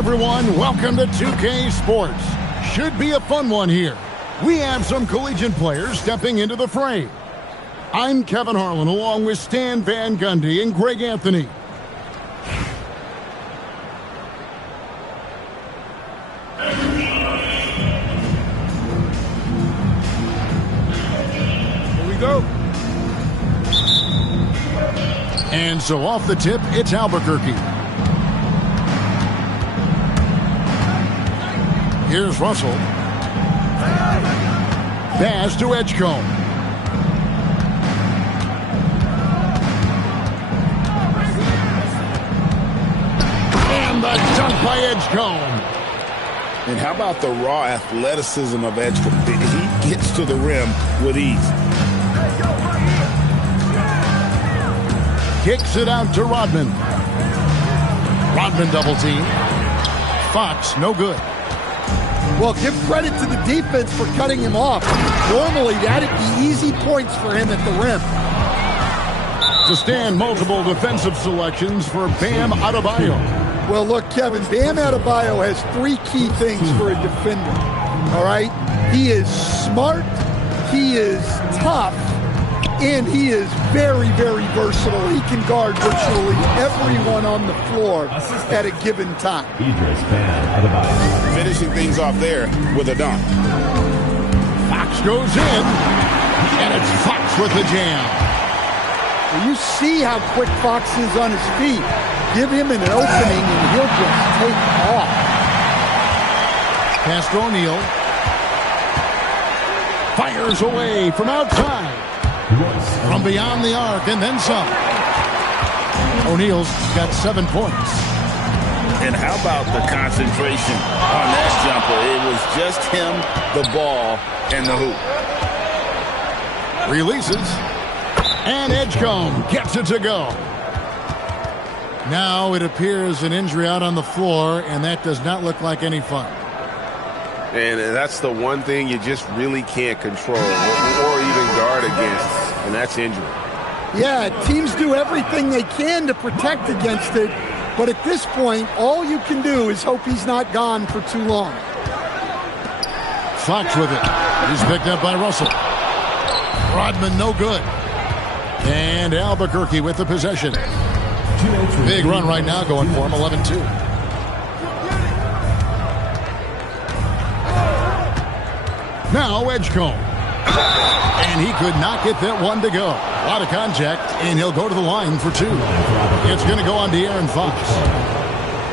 everyone, welcome to 2K Sports. Should be a fun one here. We have some collegiate players stepping into the fray. I'm Kevin Harlan along with Stan Van Gundy and Greg Anthony. Here we go. And so off the tip, it's Albuquerque. Here's Russell. Pass to Edgecombe. And the dunk by Edgecombe. And how about the raw athleticism of Edgecombe? He gets to the rim with ease. Kicks it out to Rodman. Rodman double team. Fox, no good. Well, give credit to the defense for cutting him off. Normally, that'd be easy points for him at the rim. To stand multiple defensive selections for Bam Adebayo. Well, look, Kevin, Bam Adebayo has three key things for a defender, all right? He is smart, he is tough, and he is very, very versatile. He can guard virtually everyone on the floor at a given time. Finishing things off there with a dunk. Fox goes in, and it's Fox with the jam. Well, you see how quick Fox is on his feet. Give him an opening, and he'll just take off. Pass to O'Neal. Fires away from outside. From beyond the arc, and then some. O'Neal's got 7 points. And how about the concentration on that jumper? It was just him, the ball, and the hoop. Releases. And Edgecombe gets it to go. Now it appears an injury out on the floor, and that does not look like any fun. And that's the one thing you just really can't control or even guard against, and that's injury. Yeah, teams do everything they can to protect against it, but at this point, all you can do is hope he's not gone for too long. Fox with it. He's picked up by Russell. Rodman no good. And Albuquerque with the possession. Big run right now going for him, 11-2. Now Edgecombe. And he could not get that one to go. A lot of contact, and he'll go to the line for 2. It's going to go on De'Aaron Fox.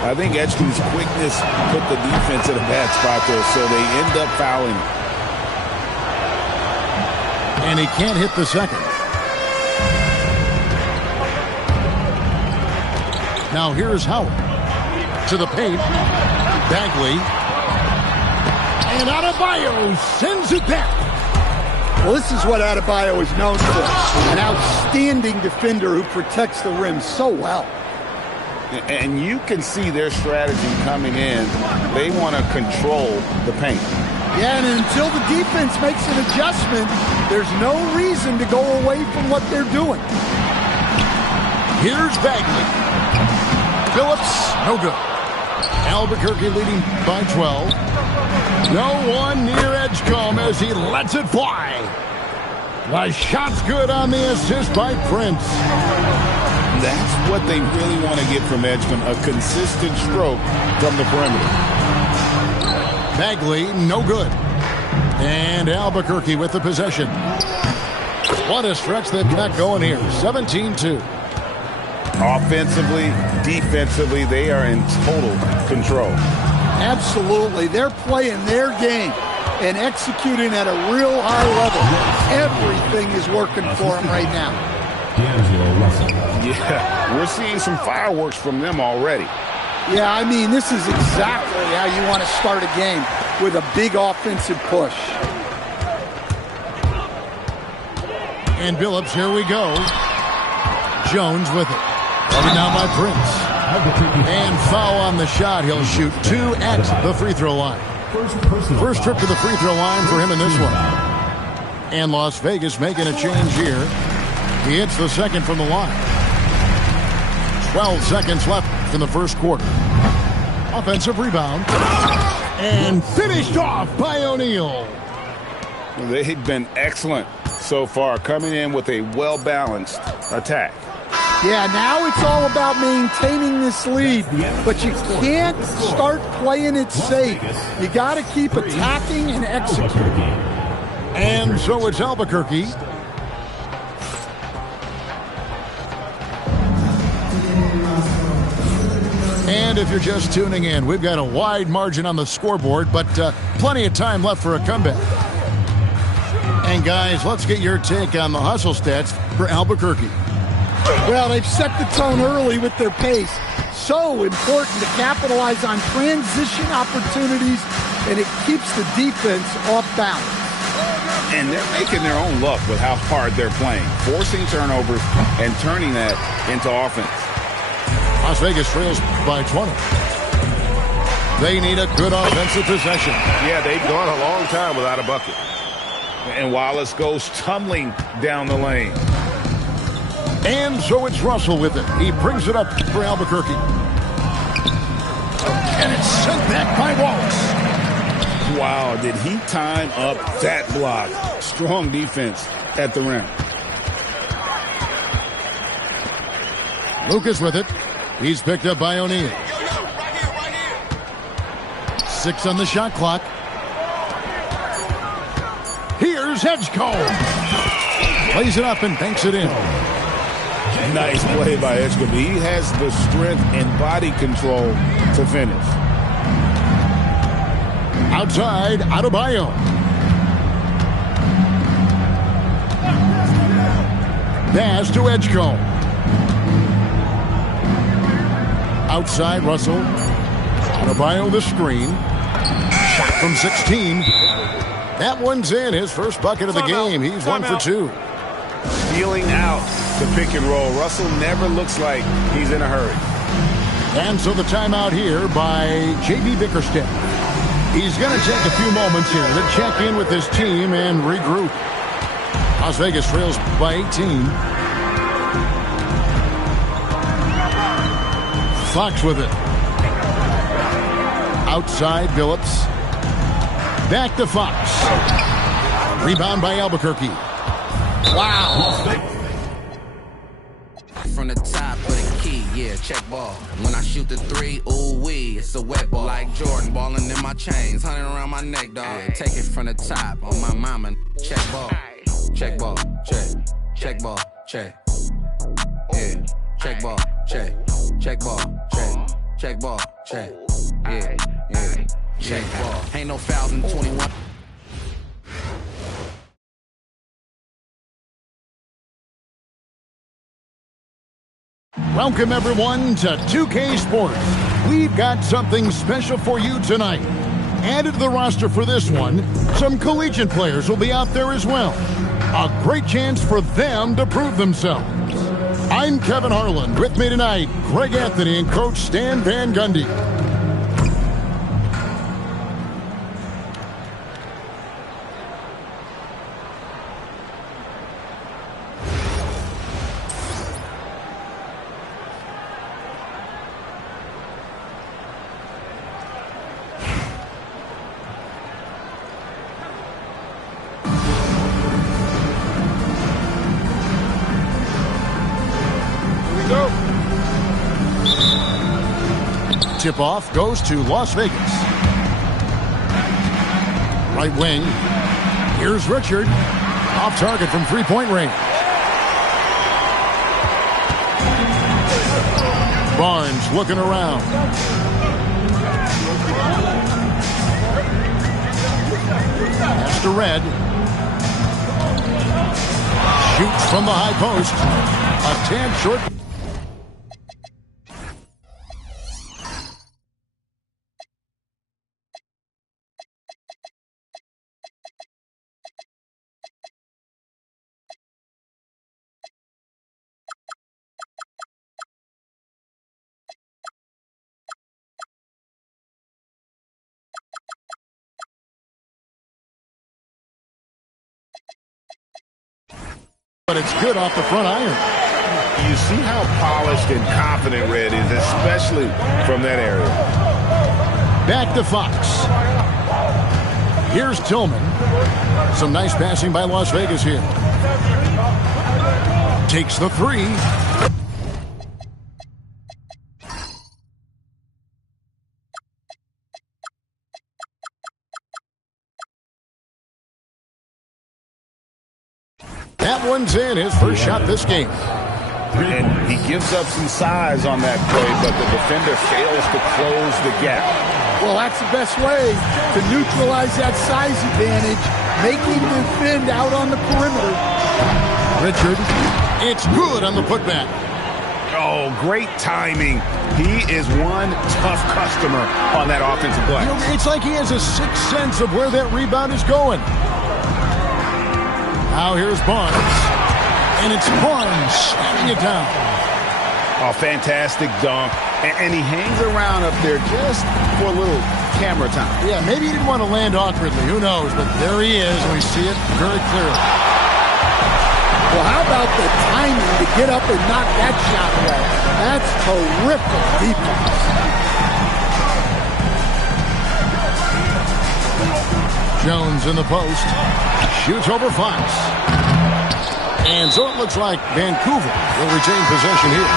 I think Edgecombe's quickness put the defense in a bad spot there, so they end up fouling. And he can't hit the second. Now here's Howard. To the paint. Bagley. And Adebayo sends it back. Well, this is what Adebayo is known for. An outstanding defender who protects the rim so well. And you can see their strategy coming in. They want to control the paint. Yeah, and until the defense makes an adjustment, there's no reason to go away from what they're doing. Here's Bagley. Phillips, no good. Albuquerque leading by 12. No one near Edgecombe as he lets it fly. The shot's good on the assist by Prince. That's what they really want to get from Edgecombe, a consistent stroke from the perimeter. Bagley, no good. And Albuquerque with the possession. What a stretch they've got going here. 17-2. Offensively, defensively, they are in total control. Absolutely. They're playing their game and executing at a real high level. Everything is working for them right now. Yeah, we're seeing some fireworks from them already. Yeah, I mean, this is exactly how you want to start a game, with a big offensive push. And Billups, here we go. Jones with it. Running down by Prince. And foul on the shot. He'll shoot 2 at the free throw line. First trip to the free throw line for him in this one. And Las Vegas making a change here. He hits the second from the line. 12 seconds left in the first quarter. Offensive rebound. And finished off by O'Neal. They've been excellent so far, coming in with a well-balanced attack. Yeah, now it's all about maintaining this lead, but you can't start playing it safe. You got to keep attacking and executing. And so it's Albuquerque. And if you're just tuning in, we've got a wide margin on the scoreboard, but plenty of time left for a comeback. And guys, let's get your take on the hustle stats for Albuquerque. Well, they've set the tone early with their pace. So important to capitalize on transition opportunities, and it keeps the defense off balance. And they're making their own luck with how hard they're playing, forcing turnovers and turning that into offense. Las Vegas trails by 20. They need a good offensive possession. Yeah, they've gone a long time without a bucket. And Wallace goes tumbling down the lane. And so it's Russell with it. He brings it up for Albuquerque. And it's sent back by Wallace. Wow, did he time up that block? Strong defense at the rim. Lucas with it. He's picked up by O'Neal. 6 on the shot clock. Here's Edgecombe. Plays it up and banks it in. Nice play by Edgecombe. He has the strength and body control to finish. Outside, Adebayo. Pass to Edgecombe. Outside, Russell. Adebayo the screen. Shot from 16. That one's in. His first bucket of the game. He's 1 for 2. Stealing out the pick and roll. Russell never looks like he's in a hurry. And so the timeout here by J.B. Bickerstaff. He's going to take a few moments here to check in with his team and regroup. Las Vegas trails by 18. Fox with it. Outside, Phillips. Back to Fox. Rebound by Albuquerque. Wow. From the top of the key, yeah, check ball. When I shoot the 3, ooh wee, it's a wet ball. Like Jordan, balling in my chains, 100 around my neck, dog. Take it from the top on my mama. Check ball, check ball, check, check ball, check. Yeah, check ball, check, check ball, check, check ball, check. Yeah, yeah, check ball. Ain't no fouls in 21. Welcome, everyone, to 2K Sports. We've got something special for you tonight. Added to the roster for this one, some collegiate players will be out there as well. A great chance for them to prove themselves. I'm Kevin Harlan. With me tonight, Greg Anthony and Coach Stan Van Gundy. Tip-off goes to Las Vegas. Right wing. Here's Richard. Off target from three-point range. Barnes looking around. Pass to Red. Shoots from the high post. A tad short. But it's good off the front iron. You see how polished and confident Red is, especially from that area. Back to Fox. Here's Tillman. Some nice passing by Las Vegas here. Takes the three. That one's in, his first shot this game. And he gives up some size on that play, but the defender fails to close the gap. Well, that's the best way to neutralize that size advantage, making the defend out on the perimeter. Richard, it's good on the putback. Oh, great timing. He is one tough customer on that offensive play. You know, it's like he has a sixth sense of where that rebound is going. Now here's Barnes. And it's Barnes slamming it down. Oh, fantastic dunk. And he hangs around up there just for a little camera time. Yeah, maybe he didn't want to land awkwardly. Who knows? But there he is, and we see it very clearly. Well, how about the timing to get up and knock that shot away? That's terrific defense. Jones in the post. Shoots over Fox. And so it looks like Vancouver will retain possession here.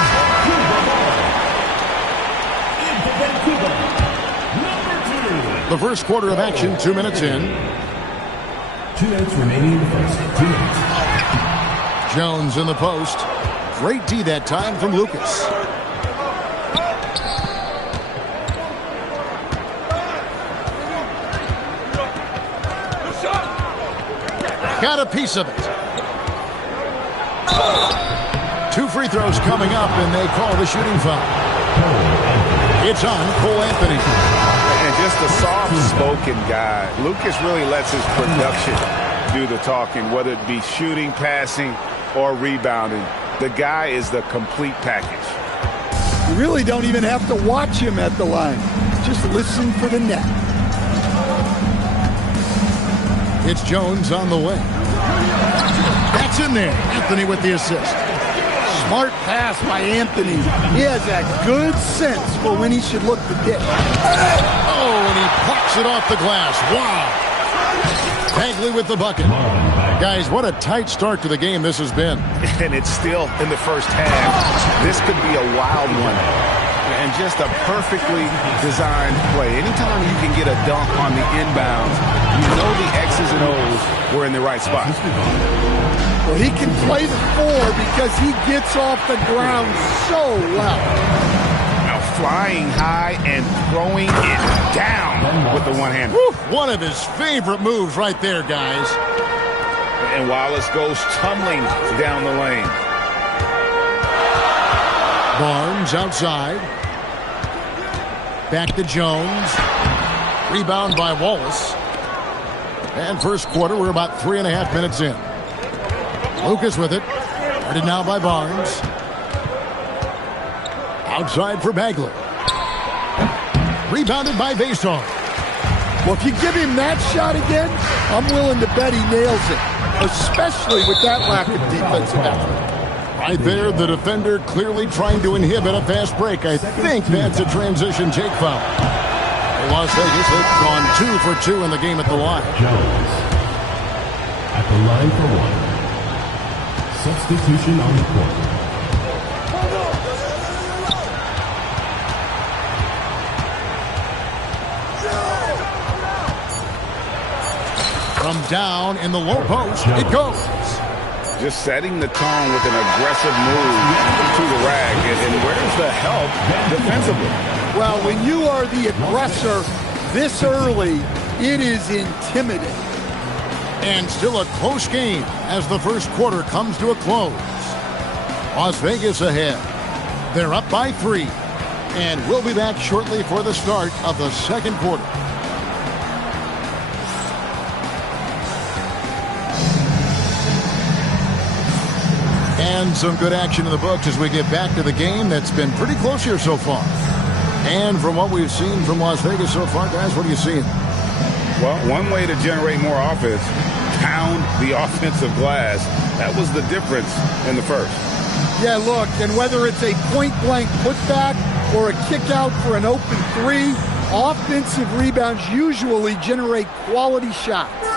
The first quarter of action, 2 minutes in. 2 minutes remaining in the first. 2 minutes. Jones in the post. Great D that time from Lucas. Got a piece of it. 2 free throws coming up, and they call the shooting foul. It's on Cole Anthony. And just a soft-spoken guy. Lucas really lets his production do the talking, whether it be shooting, passing, or rebounding. The guy is the complete package. You really don't even have to watch him at the line. Just listen for the net. It's Jones on the way. That's in there. Anthony with the assist. Smart pass by Anthony. He has that good sense for when he should look the dish. Oh, and he plucks it off the glass. Wow. Bagley with the bucket. Guys, what a tight start to the game this has been. And it's still in the first half. This could be a wild one. And just a perfectly designed play. Anytime you can get a dunk on the inbounds, you know the X's and O's were in the right spot. Well, he can play the 4 because he gets off the ground so well. Now flying high and throwing it down with the one-hand. One of his favorite moves right there, guys. And Wallace goes tumbling down the lane. Barnes outside. Back to Jones. Rebound by Wallace. And first quarter, we're about 3.5 minutes in. Lucas with it. Guarded now by Barnes. Outside for Bagley. Rebounded by Baystar. Well, if you give him that shot again, I'm willing to bet he nails it, especially with that lack of defensive effort. Right there, the defender clearly trying to inhibit a fast break. I think that's a transition take foul. Las Vegas has gone 2 for 2 in the game at the line. Jones at the line for 1. Substitution on the court. From down in the low post, it goes. Just setting the tone with an aggressive move to the rack. And where's the help defensively? Well, when you are the aggressor this early, it is intimidating. And still a close game as the first quarter comes to a close. Las Vegas ahead. They're up by 3. And we'll be back shortly for the start of the second quarter. And some good action in the books as we get back to the game that's been pretty close here so far. And from what we've seen from Las Vegas so far, guys, what are you seeing? Well, one way to generate more offense, pound the offensive glass. That was the difference in the first. Yeah, look, and whether it's a point-blank putback or a kick out for an open 3, offensive rebounds usually generate quality shots.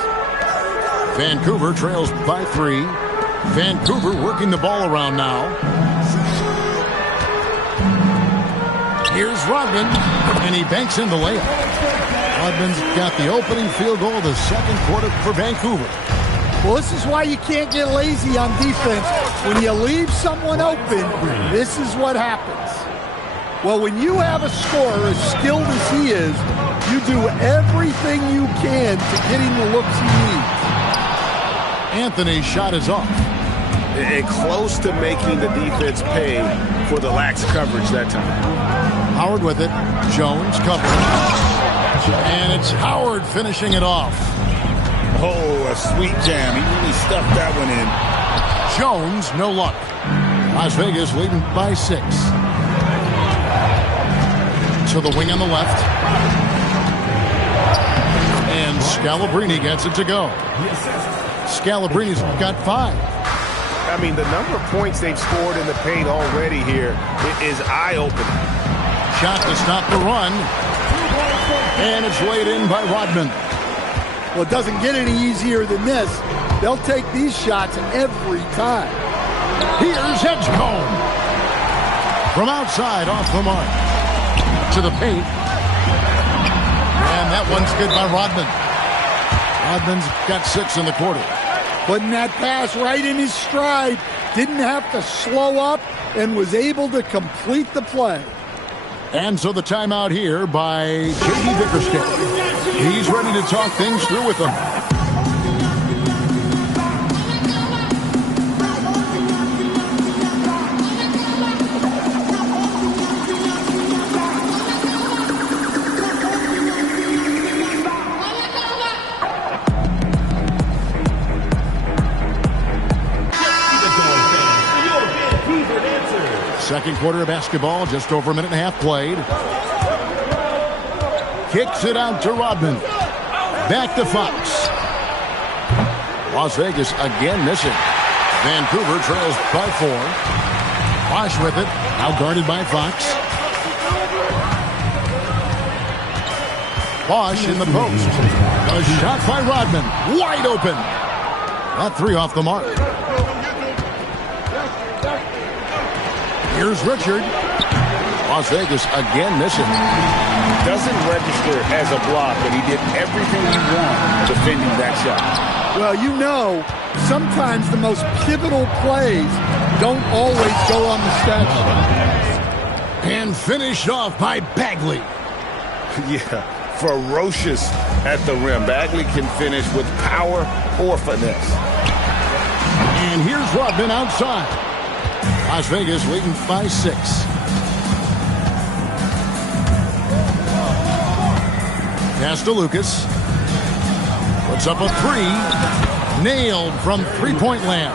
Vancouver trails by 3. Vancouver working the ball around now. Here's Rodman, and he banks in the layup. Rodman's got the opening field goal of the second quarter for Vancouver. Well, this is why you can't get lazy on defense. When you leave someone open, this is what happens. Well, when you have a scorer as skilled as he is, you do everything you can to get him the looks he needs. Anthony's shot is off. And close to making the defense pay for the lax coverage that time. Howard with it. Jones covering. And it's Howard finishing it off. Oh, a sweet jam. He really stuffed that one in. Jones, no luck. Las Vegas leading by 6. To the wing on the left. And Scalabrine gets it to go. Scalabrine's got 5. I mean, the number of points they've scored in the paint already here is eye-opening. Shot to stop the run. And it's laid in by Rodman. Well, it doesn't get any easier than this. They'll take these shots every time. Here's Edgecombe. From outside, off the mark. To the paint. And that one's good by Rodman. Rodman's got 6 in the quarter. Putting that pass right in his stride. Didn't have to slow up and was able to complete the play. And so the timeout here by J.D. Bickerstaff. He's ready to talk things through with them. Second quarter of basketball, just over a minute and a half played. Kicks it out to Rodman. Back to Fox. Las Vegas again missing. Vancouver trails by 4. Bosch with it. Now guarded by Fox. Bosch in the post. A shot by Rodman. Wide open. That 3 off the mark. Here's Richard. Las Vegas again missing. Doesn't register as a block, but he did everything he wanted defending that shot. Well, you know, sometimes the most pivotal plays don't always go on the stat sheet. And finished off by Bagley. Yeah, ferocious at the rim. Bagley can finish with power or finesse. And here's Rodman outside. Las Vegas leading by 6. Pass to Lucas. Puts up a 3. Nailed from three-point land.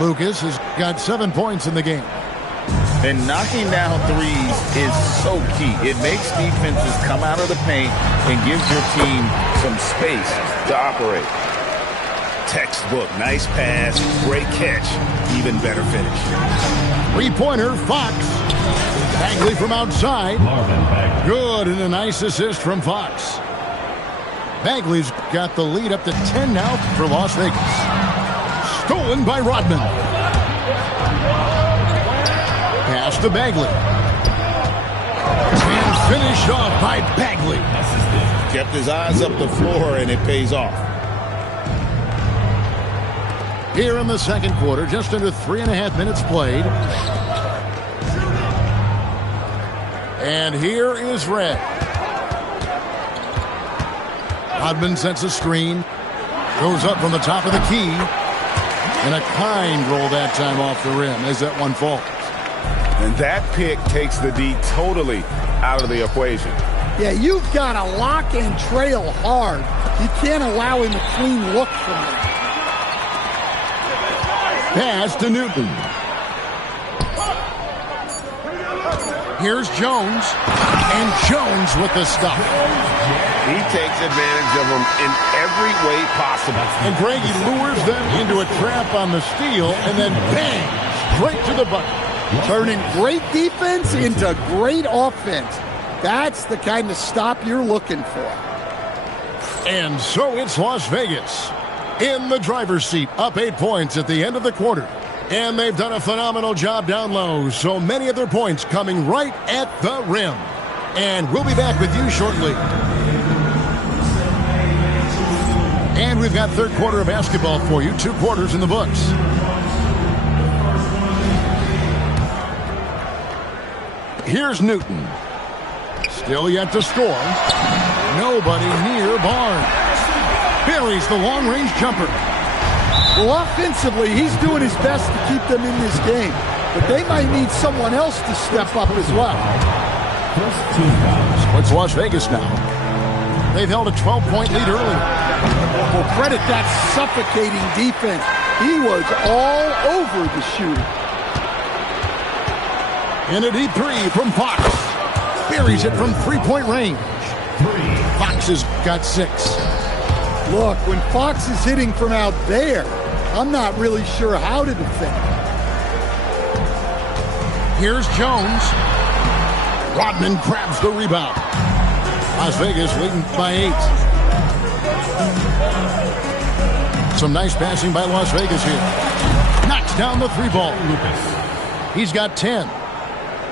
Lucas has got 7 points in the game. And knocking down threes is so key. It makes defenses come out of the paint and gives your team some space to operate. Textbook, nice pass, great catch, even better finish. Three-pointer, Fox. Bagley from outside. Good, and a nice assist from Fox. Bagley's got the lead up to 10 now for Las Vegas. Stolen by Rodman. Pass to Bagley. And finished off by Bagley. Kept his eyes up the floor, and it pays off. Here in the second quarter, just under 3.5 minutes played. And here is Red. Rodman sets a screen. Goes up from the top of the key. And a kind roll that time off the rim as that one falls. And that pick takes the D totally out of the equation. Yeah, you've got to lock and trail hard. You can't allow him a clean look from it. Pass to Newton. Here's Jones. And Jones with the stop. He takes advantage of them in every way possible. And Greg, he lures them into a trap on the steal and then bang, straight to the bucket. Turning great defense into great offense. That's the kind of stop you're looking for. And so it's Las Vegas in the driver's seat, up 8 points at the end of the quarter. And they've done a phenomenal job down low, so many of their points coming right at the rim. And we'll be back with you shortly. And we've got third quarter of basketball for you, 2 quarters in the books. Here's Newton. Still yet to score. Nobody near Barnes. Buries the long-range jumper. Well, offensively, he's doing his best to keep them in this game. But they might need someone else to step up as well. So it's Las Vegas now. They've held a 12-point lead early. Well, credit that suffocating defense. He was all over the shooter. In a deep three from Fox. Buries it from three-point range. Fox has got 6. Look, when Fox is hitting from out there, I'm not really sure how to defend. Here's Jones. Rodman grabs the rebound. Las Vegas leading by 8. Some nice passing by Las Vegas here. Knocks down the 3-ball. He's got 10.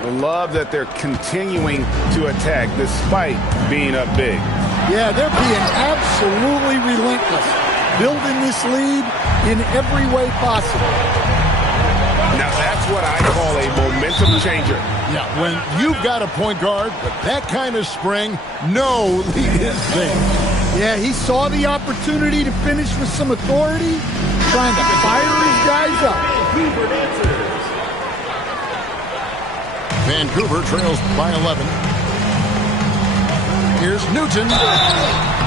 I love that they're continuing to attack despite being up big. Yeah, they're being absolutely relentless, building this lead in every way possible. Now that's what I call a momentum changer. Yeah, when you've got a point guard with that kind of spring, no lead is there. Yeah, he saw the opportunity to finish with some authority, trying to fire his guys up. Vancouver trails by 11. Here's Newton.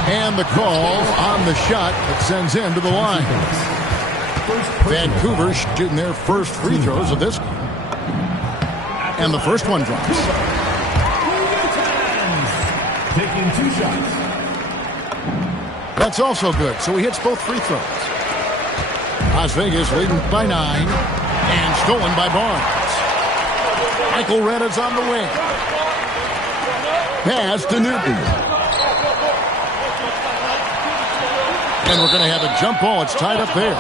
And the call on the shot that sends him to the line. Vancouver shooting their first free throws of this game. And the first one drops. Taking 2 shots. That's also good, so he hits both free throws. Las Vegas leading by 9. And stolen by Barnes. Michael Rena's on the wing. Pass to Newton. And we're going to have a jump ball. It's tied up there.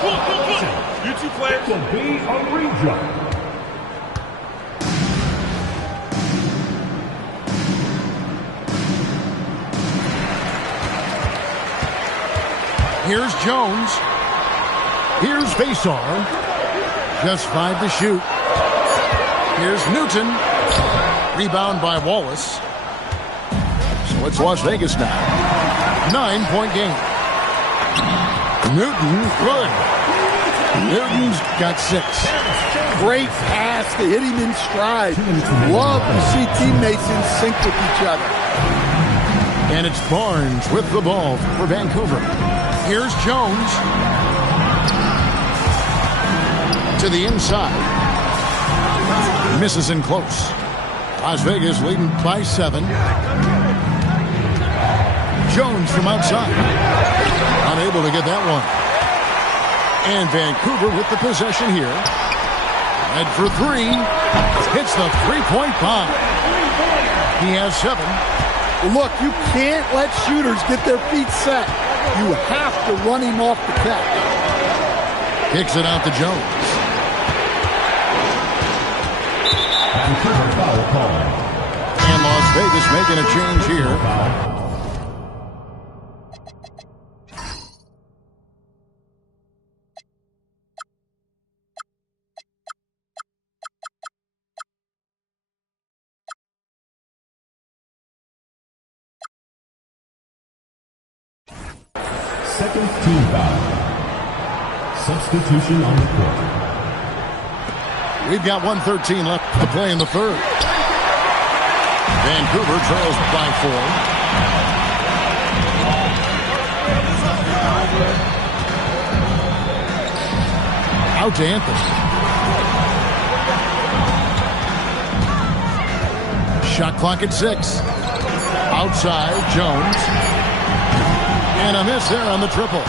You 2 players will be on re-jump. Here's Jones. Here's Vasar. Just 5 to shoot. Here's Newton. Rebound by Wallace. So it's Las Vegas now. 9-point game. Newton, good. Newton's got 6. Great pass to hit him in stride. Love to see teammates in sync with each other. And it's Barnes with the ball for Vancouver. Here's Jones. To the inside. Misses in close. Las Vegas leading by 7. Jones from outside. Unable to get that one. And Vancouver with the possession here. And for 3. Hits the 3-point bomb. He has 7. Look, you can't let shooters get their feet set. You have to run him off the catch. Kicks it out to Jones. Foul call. And Las Vegas making a change here. Second team foul. Substitution on the court. We've got 1:13 left to play in the third. Vancouver trails by 4. Out to Anthony. Shot clock at 6. Outside, Jones. And a miss there on the triple.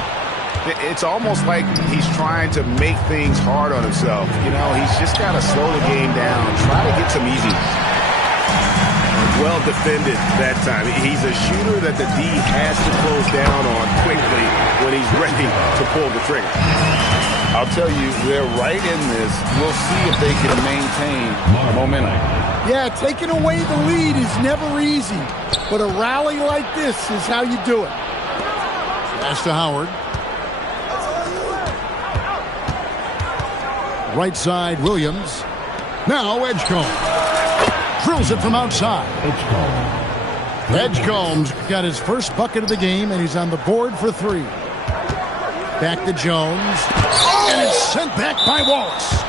It's almost like he's trying to make things hard on himself. You know, he's just got to slow the game down, try to get some easy. well defended that time. He's a shooter that the D has to close down on quickly when he's ready to pull the trigger. I'll tell you, they're right in this. We'll see if they can maintain momentum. Yeah, taking away the lead is never easy, but a rally like this is how you do it. Pass to Howard. Right side, Williams. Now Edgecombe. Drills it from outside. Edgecombe's got his first bucket of the game, and he's on the board for 3. Back to Jones. And it's sent back by Wallace.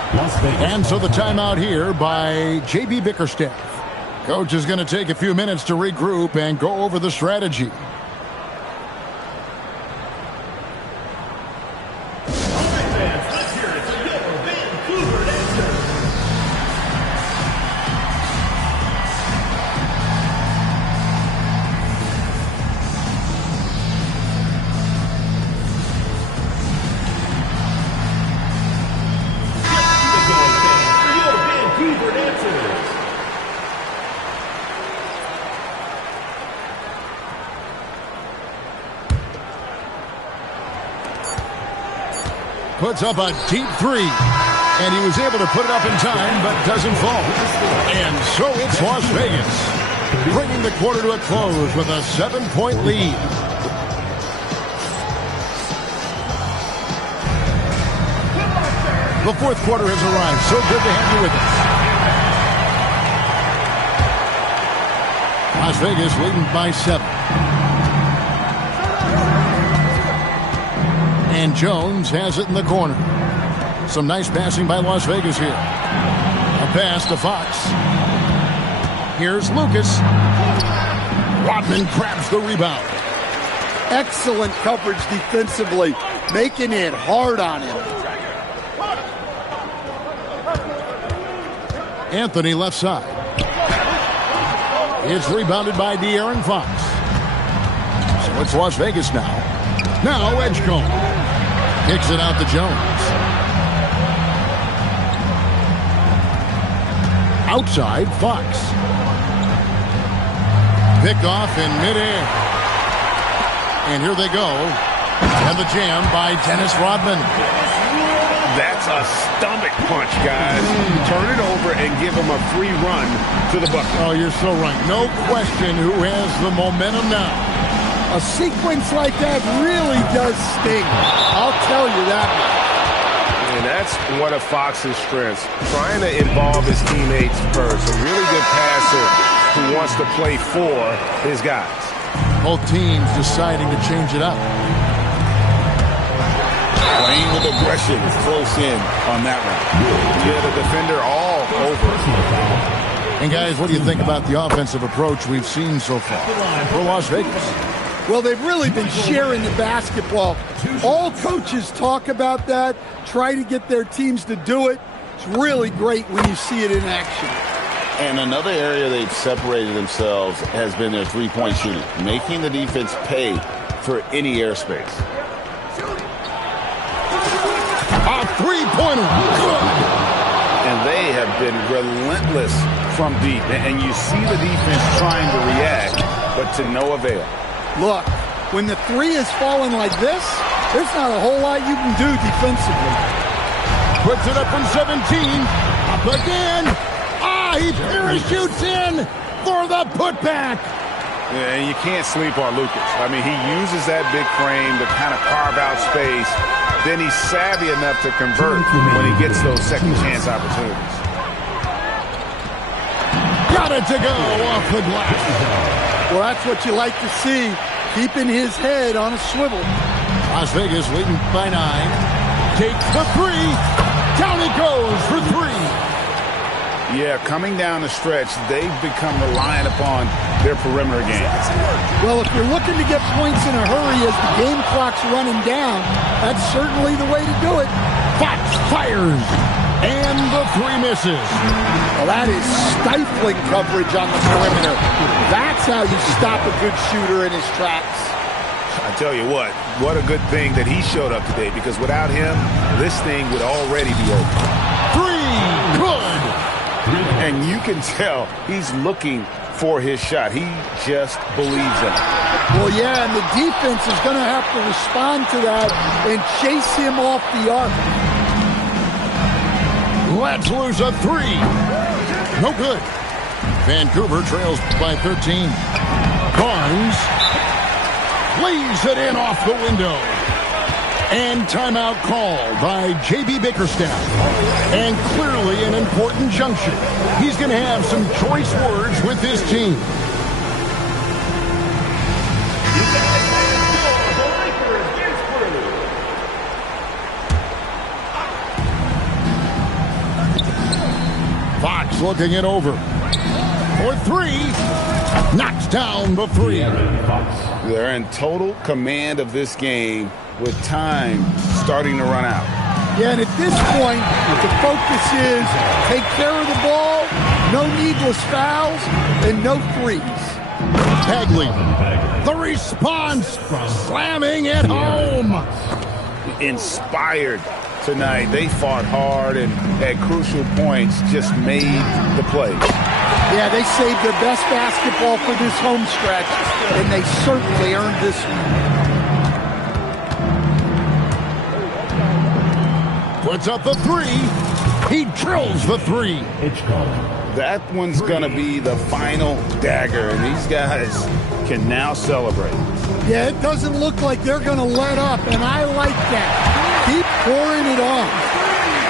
And so the timeout here by J.B. Bickerstaff. Coach is going to take a few minutes to regroup and go over the strategy. Puts up a deep 3, and he was able to put it up in time, but doesn't fall. And so it's Las Vegas, bringing the quarter to a close with a 7-point lead. The fourth quarter has arrived. So good to have you with us. Las Vegas leading by 7. And Jones has it in the corner. Some nice passing by Las Vegas here. A pass to Fox. Here's Lucas. Rodman grabs the rebound. Excellent coverage defensively, making it hard on him. Anthony left side. It's rebounded by De'Aaron Fox. So it's Las Vegas now. Now Edgecombe. Kicks it out to Jones. Outside, Fox. Picked off in midair. And here they go. And the jam by Dennis Rodman. That's a stomach punch, guys. Turn it over and give him a free run to the bucket. Oh, you're so right. No question who has the momentum now. A sequence like that really does sting. I'll tell you that. And that's one of Fox's strengths, trying to involve his teammates first. A really good passer who wants to play for his guys. Both teams deciding to change it up. Playing with aggression, close in on that one. Yeah, the defender all over. And guys, what do you think about the offensive approach we've seen so far for Las Vegas? Well, they've really been sharing the basketball. All coaches talk about that, try to get their teams to do it. It's really great when you see it in action. And another area they've separated themselves has been their three-point shooting, making the defense pay for any airspace. A three-pointer. Good. And they have been relentless from deep. And you see the defense trying to react, but to no avail. Look, when the 3 is falling like this, there's not a whole lot you can do defensively. Puts it up from 17. Up again. He parachutes in for the putback. Yeah, and you can't sleep on Lucas. I mean, he uses that big frame to kind of carve out space. Then he's savvy enough to convert when he gets those second chance opportunities. Got it to go off the glass. Well, that's what you like to see, keeping his head on a swivel. Las Vegas leading by 9. Takes the 3. Down he goes for 3. Yeah, coming down the stretch, they've become reliant upon their perimeter game. Well, if you're looking to get points in a hurry as the game clock's running down, that's certainly the way to do it. Fox fires. And the 3 misses. Well, that is stifling coverage on the perimeter. That's how you stop a good shooter in his tracks. I tell you what a good thing that he showed up today, because without him, this thing would already be over. 3, good. And you can tell he's looking for his shot. He just believes in it. Well, yeah, and the defense is going to have to respond to that and chase him off the arc. Let's lose a 3. No good. Vancouver trails by 13. Barnes lays it in off the window. And timeout called by J.B. Bickerstaff. And clearly an important juncture. He's going to have some choice words with his team. Fox looking it over. For 3. Knocks down the 3. They're in total command of this game with time starting to run out. Yeah, and at this point, the focus is take care of the ball, no needless fouls, and no threes. Bagley, the response, slamming it home. Inspired tonight. They fought hard and at crucial points just made the plays. Yeah, they saved their best basketball for this home stretch, and they certainly earned this one. Puts up the 3. He drills the 3. That one's going to be the final dagger, and these guys can now celebrate. Yeah, it doesn't look like they're going to let up, and I like that. Keep pouring it on.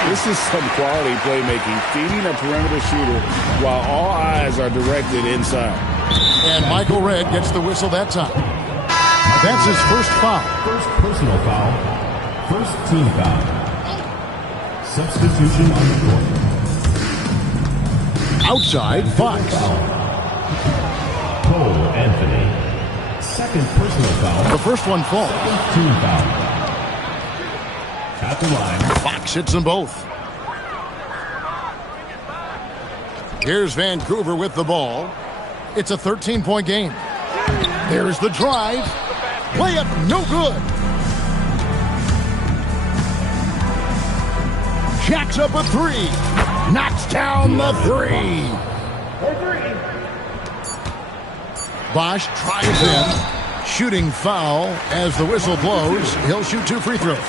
This is some quality playmaking, feeding a perimeter shooter while all eyes are directed inside. And Michael Redd gets the whistle that time. That's his first foul. First personal foul. First team foul. Substitution on the court. Outside, Fox. Cole Anthony. Second personal foul. The first one falls. Team foul. At the line. Fox hits them both. Here's Vancouver with the ball. It's a 13-point game. There's the drive. Layup, no good. Jacks up a 3. Knocks down the 3. Bosch tries in. Shooting foul as the whistle blows. He'll shoot 2 free throws.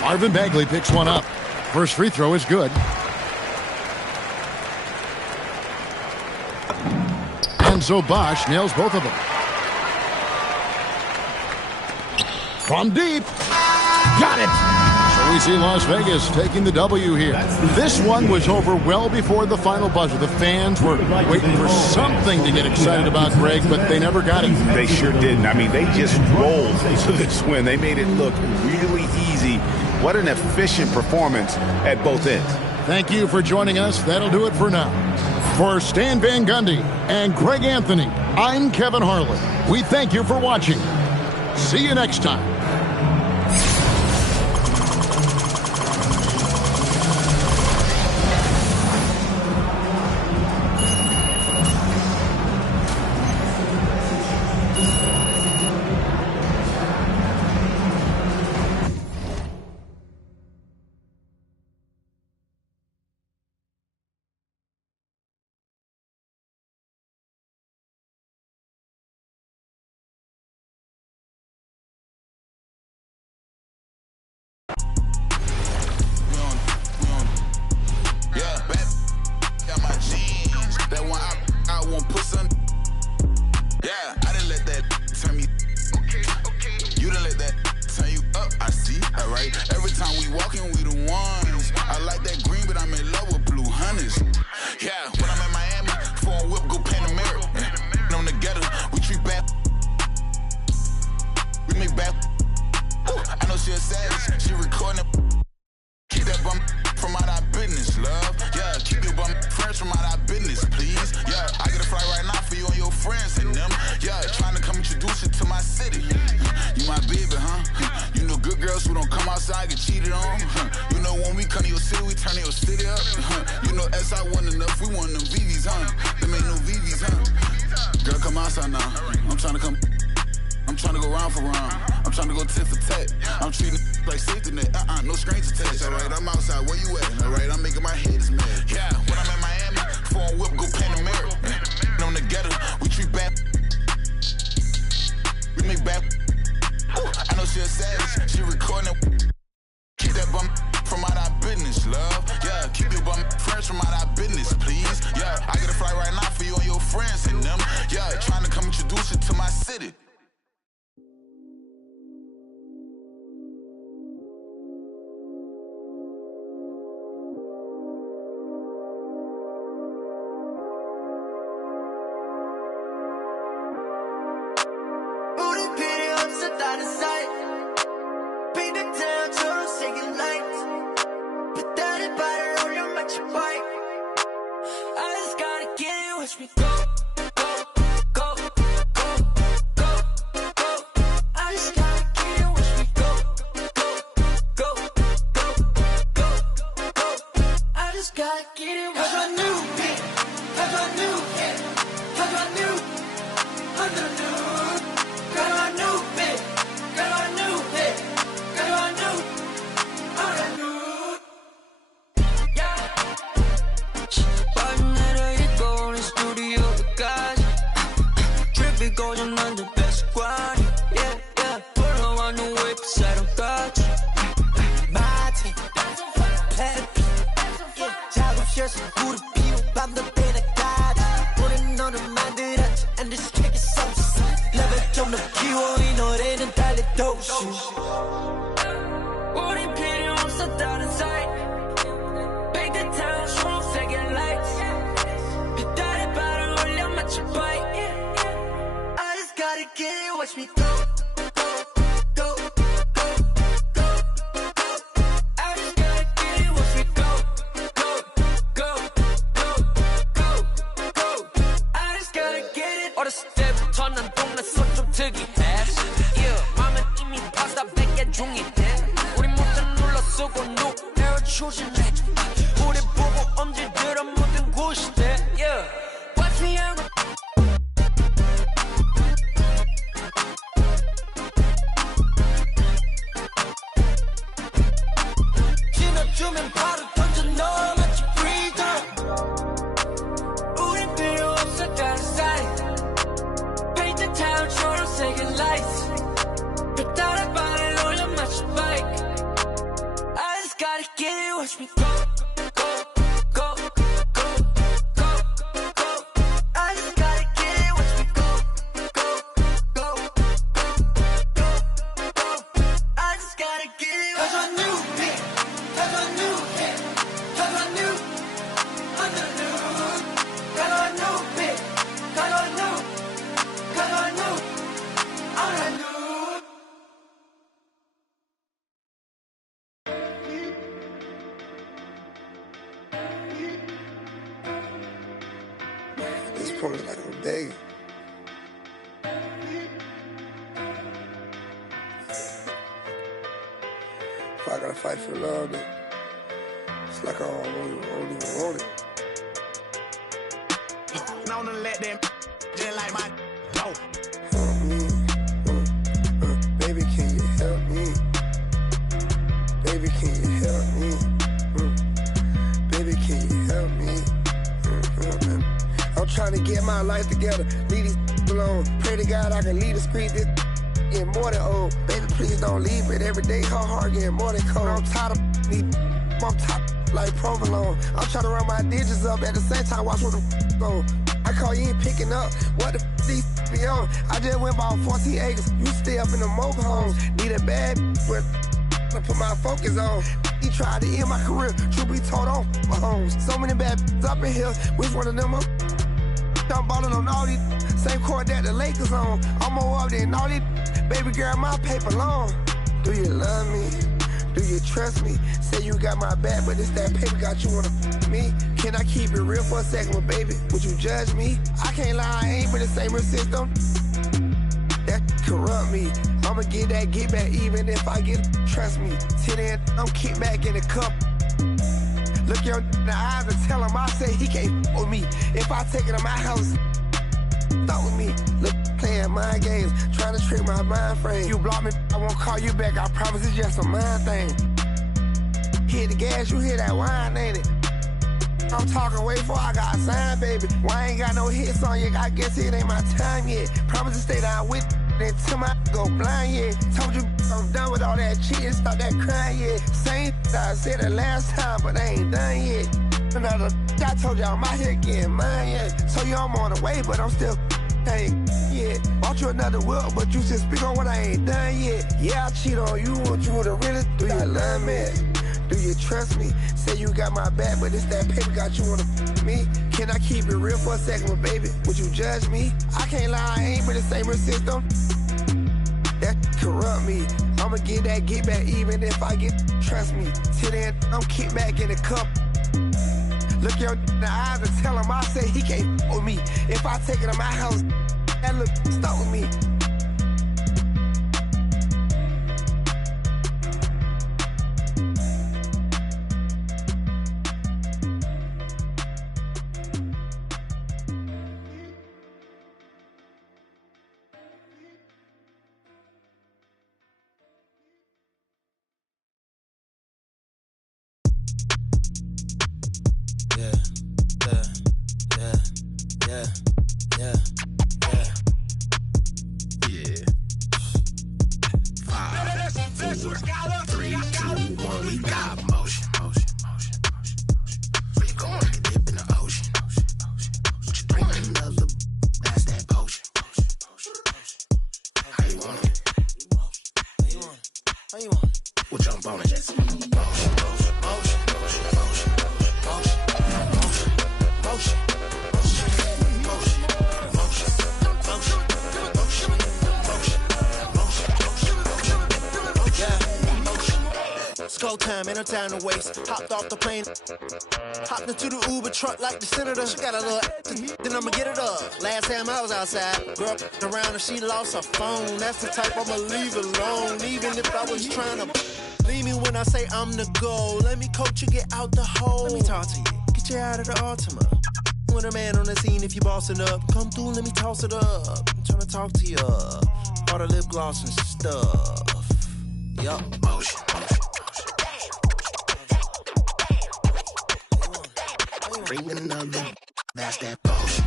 Marvin Bagley picks one up. First free throw is good. And so Bosch nails both of them. From deep. Got it. So we see Las Vegas taking the W here. This one was over well before the final buzzer. The fans were waiting for something to get excited about, Greg, but they never got it. They sure didn't. I mean, they just rolled to this win. They made it look really easy. What an efficient performance at both ends. Thank you for joining us. That'll do it for now. For Stan Van Gundy and Greg Anthony, I'm Kevin Harlan. We thank you for watching. See you next time. together. We treat bad. We make bad. I know she a savage. She recording. Keep that bum from out our business, love. Yeah, keep your bum friends from out our business, please. Yeah, I get a flight right now for you and your friends and them. Yeah, trying to come introduce you to my city. Like I'm begging. If I gotta fight for love, then it's like I don't even want it. Now to let them just like my dog. Help me, baby, can you help me? Baby, can you help me? Baby, can you help me? I'm trying to get my life together, leave these alone. Pray to God I can lead the street, this getting more than old. Baby, please don't leave it. Every day her heart getting more than cold. I'm tired of these, I'm tired like provolone. I'm trying to run my digits up at the same time, watch where the go. I call you ain't picking up, what the these be on? I just went about 14 acres, you stay up in the mobile homes. Need a bad with to put my focus on. He tried to end my career, truth be told on my homes. So many bad up in here, which one of them up? I'm ballin' on all these, same court that the Lakers on. I'm more up than all these, baby girl, my paper long. Do you love me? Do you trust me? Say you got my back, but it's that paper got you wanna me. Can I keep it real for a second, but baby, would you judge me? I can't lie, I ain't been the same system. That corrupt me. I'ma get that get back even if I get, trust me. Till then, I'm kicked back in the cup. Look you in the eyes and tell him I say he can't f with me. If I take it to my house, thought with me. Look, playing mind games, trying to trick my mind frame. You block me, I won't call you back. I promise it's just a mind thing. Hit the gas, you hear that wine, ain't it? I'm talking way before I got signed, baby. Why I ain't got no hits on you? I guess it ain't my time yet. Promise to stay down with until my go blind yet. Told you I'm done with all that cheating, stop that crying yet. Same I said it last time, but I ain't done yet. Another I told you I'm out here getting mine yet. So you I'm on the way, but I'm still ain't yet. Bought you another whip, but you still speak on what I ain't done yet. Yeah, I cheat on you, want you to really do you love me? Do you trust me? Say you got my back, but it's that paper got you on me. Can I keep it real for a second, but baby, would you judge me? I can't lie, I ain't been the same system. That corrupt me. I'ma get back even if I get, trust me. Till then, I'm kick back in the cup. Look your in the eyes and tell him I say he can't with me. If I take it to my house, that look stuck with me. No time to waste. Hopped off the plane, hopped into the Uber truck like the senator. She got a little, then I'ma get it up. Last time I was outside, girl around and she lost her phone. That's the type I'ma leave alone. Even if I was trying to leave me when I say I'm the goal. Let me coach you, get out the hole. Let me talk to you, get you out of the Altima. With a man on the scene, if you bossing up, come through, let me toss it up. I'm trying to talk to you, all the lip gloss and stuff. Yup. Motion. Bring another, that's that motion.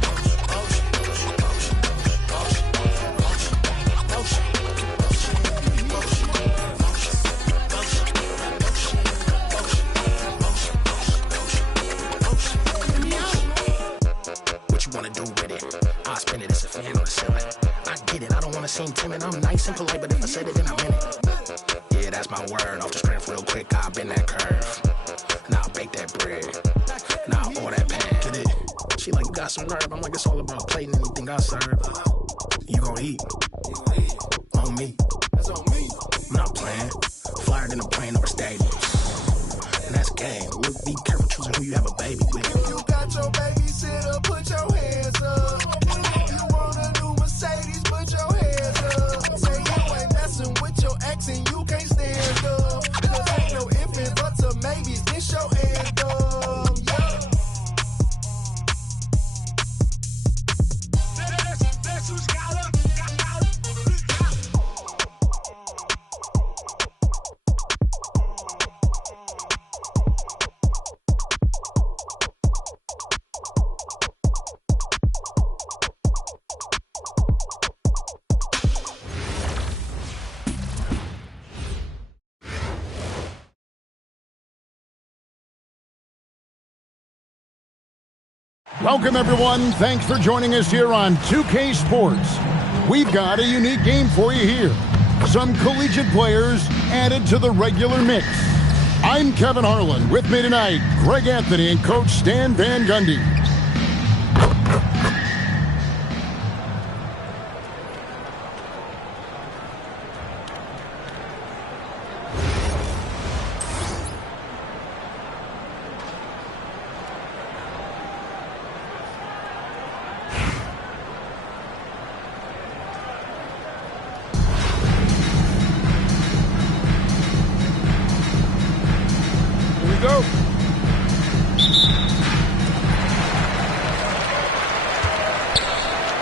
What you wanna do with it? I'll spin it as a fan on the ceiling. I get it, I don't wanna seem timid. I'm nice and polite, but if I said it, then I meant it. Yeah, that's my word. Off the strength real quick, I'll bend that curve. Now I'll bake that bread. Now I'll pour that pan. Get it? She like, you got some nerve. I'm like, it's all about plating anything I serve. You gon' eat. On me. That's on me. I'm not playing. Flyer than a plane over stadiums. And that's game. Look, be careful choosing who you have a baby with. If you got your babysitter, put your hands up. You want a new Mercedes, put your hands up. Say you ain't messing with your ex and you can't stand up. Cause ain't no if and buts or maybes, this your anthem. Yeah. That's who's got it. Welcome, everyone. Thanks for joining us here on 2K Sports. We've got a unique game for you here. Some collegiate players added to the regular mix. I'm Kevin Harlan. With me tonight, Greg Anthony and Coach Stan Van Gundy. Go.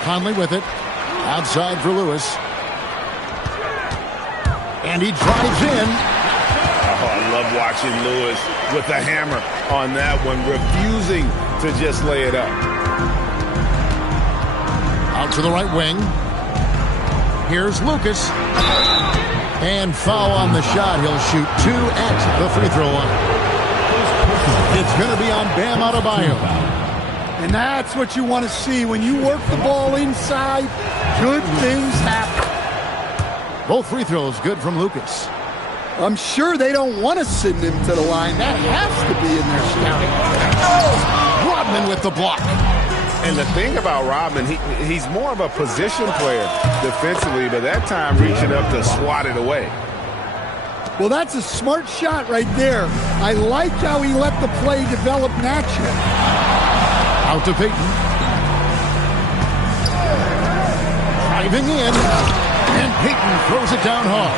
Conley with it. Outside for Lewis. And he drives in. Oh, I love watching Lewis with the hammer on that one, refusing to just lay it up. Out to the right wing. Here's Lucas. And foul on the shot. He'll shoot 2 at the free throw line. It's going to be on Bam Adebayo. And that's what you want to see. When you work the ball inside, good things happen. Both free throws good from Lucas. I'm sure they don't want to send him to the line. That has to be in their scouting. Rodman with the block. And the thing about Rodman, he's more of a position player defensively, but that time reaching up to swat it away. Well, that's a smart shot right there. I like how he let the play develop naturally. Out to Payton. Driving in. And Payton throws it down hard.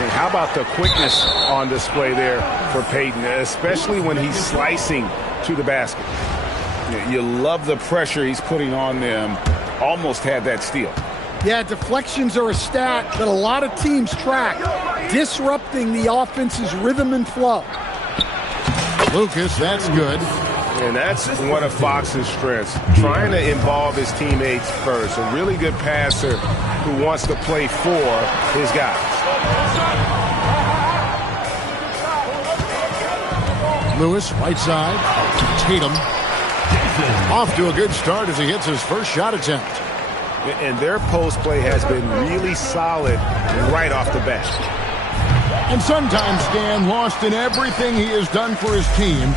And how about the quickness on display there for Payton, especially when he's slicing to the basket. You love the pressure he's putting on them. Almost had that steal. Yeah, deflections are a stat that a lot of teams track, disrupting the offense's rhythm and flow. Lucas, that's good. And that's one of Fox's strengths, trying to involve his teammates first. A really good passer who wants to play for his guys. Lewis, right side. Tatum. Off to a good start as he hits his first shot attempt. And their post play has been really solid right off the bat. And sometimes, Dan, lost in everything he has done for his team,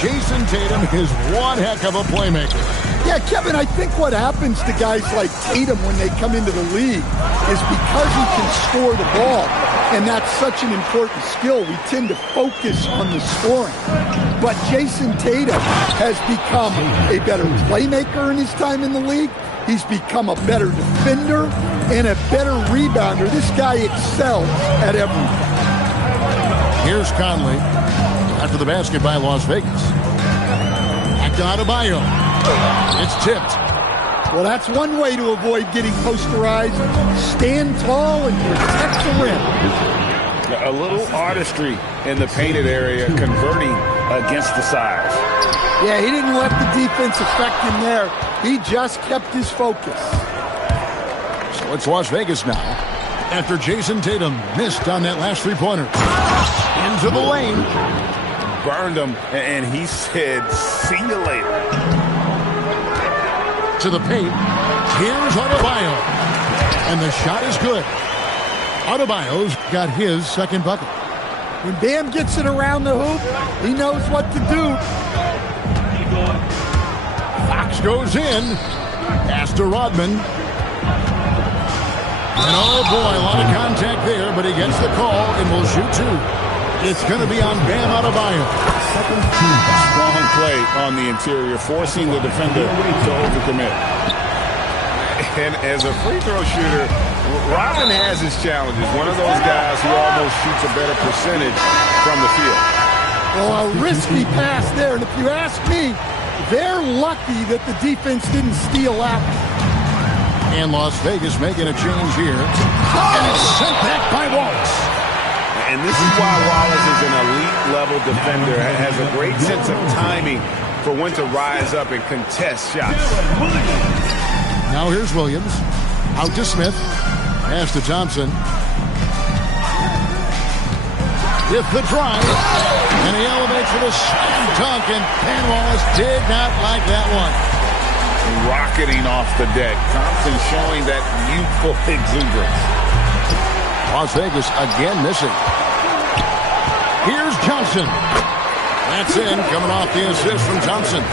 Jason Tatum is one heck of a playmaker. Yeah, Kevin, I think what happens to guys like Tatum when they come into the league is because he can score the ball, and that's such an important skill, we tend to focus on the scoring. But Jason Tatum has become a better playmaker in his time in the league. He's become a better defender and a better rebounder. This guy excels at everything. Here's Conley after the basket by Las Vegas. Back to Adebayo. It's tipped. Well, that's one way to avoid getting posterized. Stand tall and protect the rim. A little artistry in the painted area, converting against the size. Yeah, he didn't let the defense affect him there. He just kept his focus. So it's Las Vegas now. After Jason Tatum missed on that last three-pointer. Into the lane. Burned him, and he said, see you later. To the paint. Here's Adebayo. And the shot is good. Adebayo's got his second bucket. When Bam gets it around the hoop, he knows what to do. Fox goes in. Pass to Rodman. And oh boy, a lot of contact there, but he gets the call and will shoot 2. It's going to be on Bam Adebayo. Strong play on the interior, forcing the defender to overcommit. And as a free throw shooter, Rodman has his challenges. One of those guys who almost shoots a better percentage from the field. Well, a risky pass there, and if you ask me, they're lucky that the defense didn't steal out. And Las Vegas making a change here. And it's sent back by Wallace. And this is why Wallace is an elite-level defender, has a great sense of timing for when to rise up and contest shots. Now here's Williams. Out to Smith. Pass to Thompson. With the drive. And he elevates with a slam dunk, and Pan Wallace did not like that one. Rocketing off the deck. Thompson showing that youthful exuberance. Las Vegas again missing. Here's Johnson. That's in, coming off the assist from Johnson.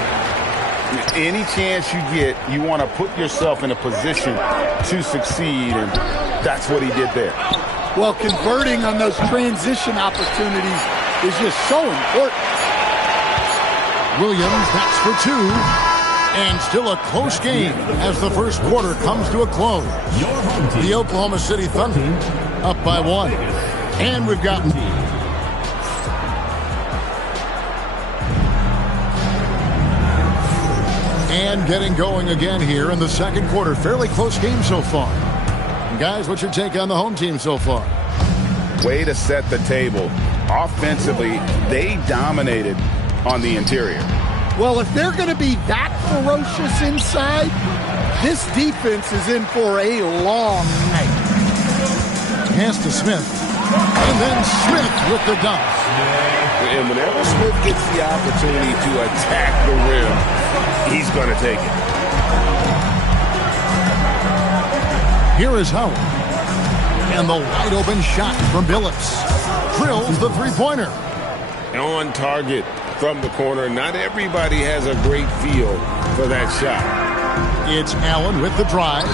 Any chance you get, you want to put yourself in a position to succeed, and that's what he did there. Well, converting on those transition opportunities is just so important. Williams, that's for 2. And still a close game as the first quarter comes to a close. The Oklahoma City Thunder up by 1. And we've got... And getting going again here in the second quarter. Fairly close game so far. And guys, what's your take on the home team so far? Way to set the table offensively, they dominated on the interior. Well, if they're going to be that ferocious inside, this defense is in for a long night. Pass to Smith. And then Smith with the dunk. And whenever Smith gets the opportunity to attack the rim, he's going to take it. Here is Howard. And the wide open shot from Billups. Drills the three-pointer. On target from the corner. Not everybody has a great feel for that shot. It's Allen with the drive.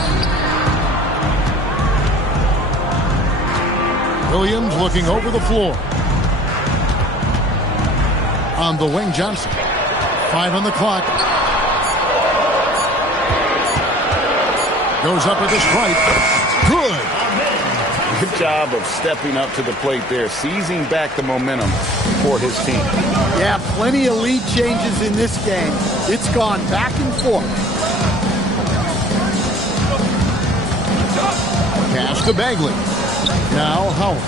Williams looking over the floor. On the wing, Johnson. 5 on the clock. Goes up with a strike. Good. Good job of stepping up to the plate there, seizing back the momentum for his team. Yeah, plenty of lead changes in this game. It's gone back and forth. Pass to Bagley. Now Howard.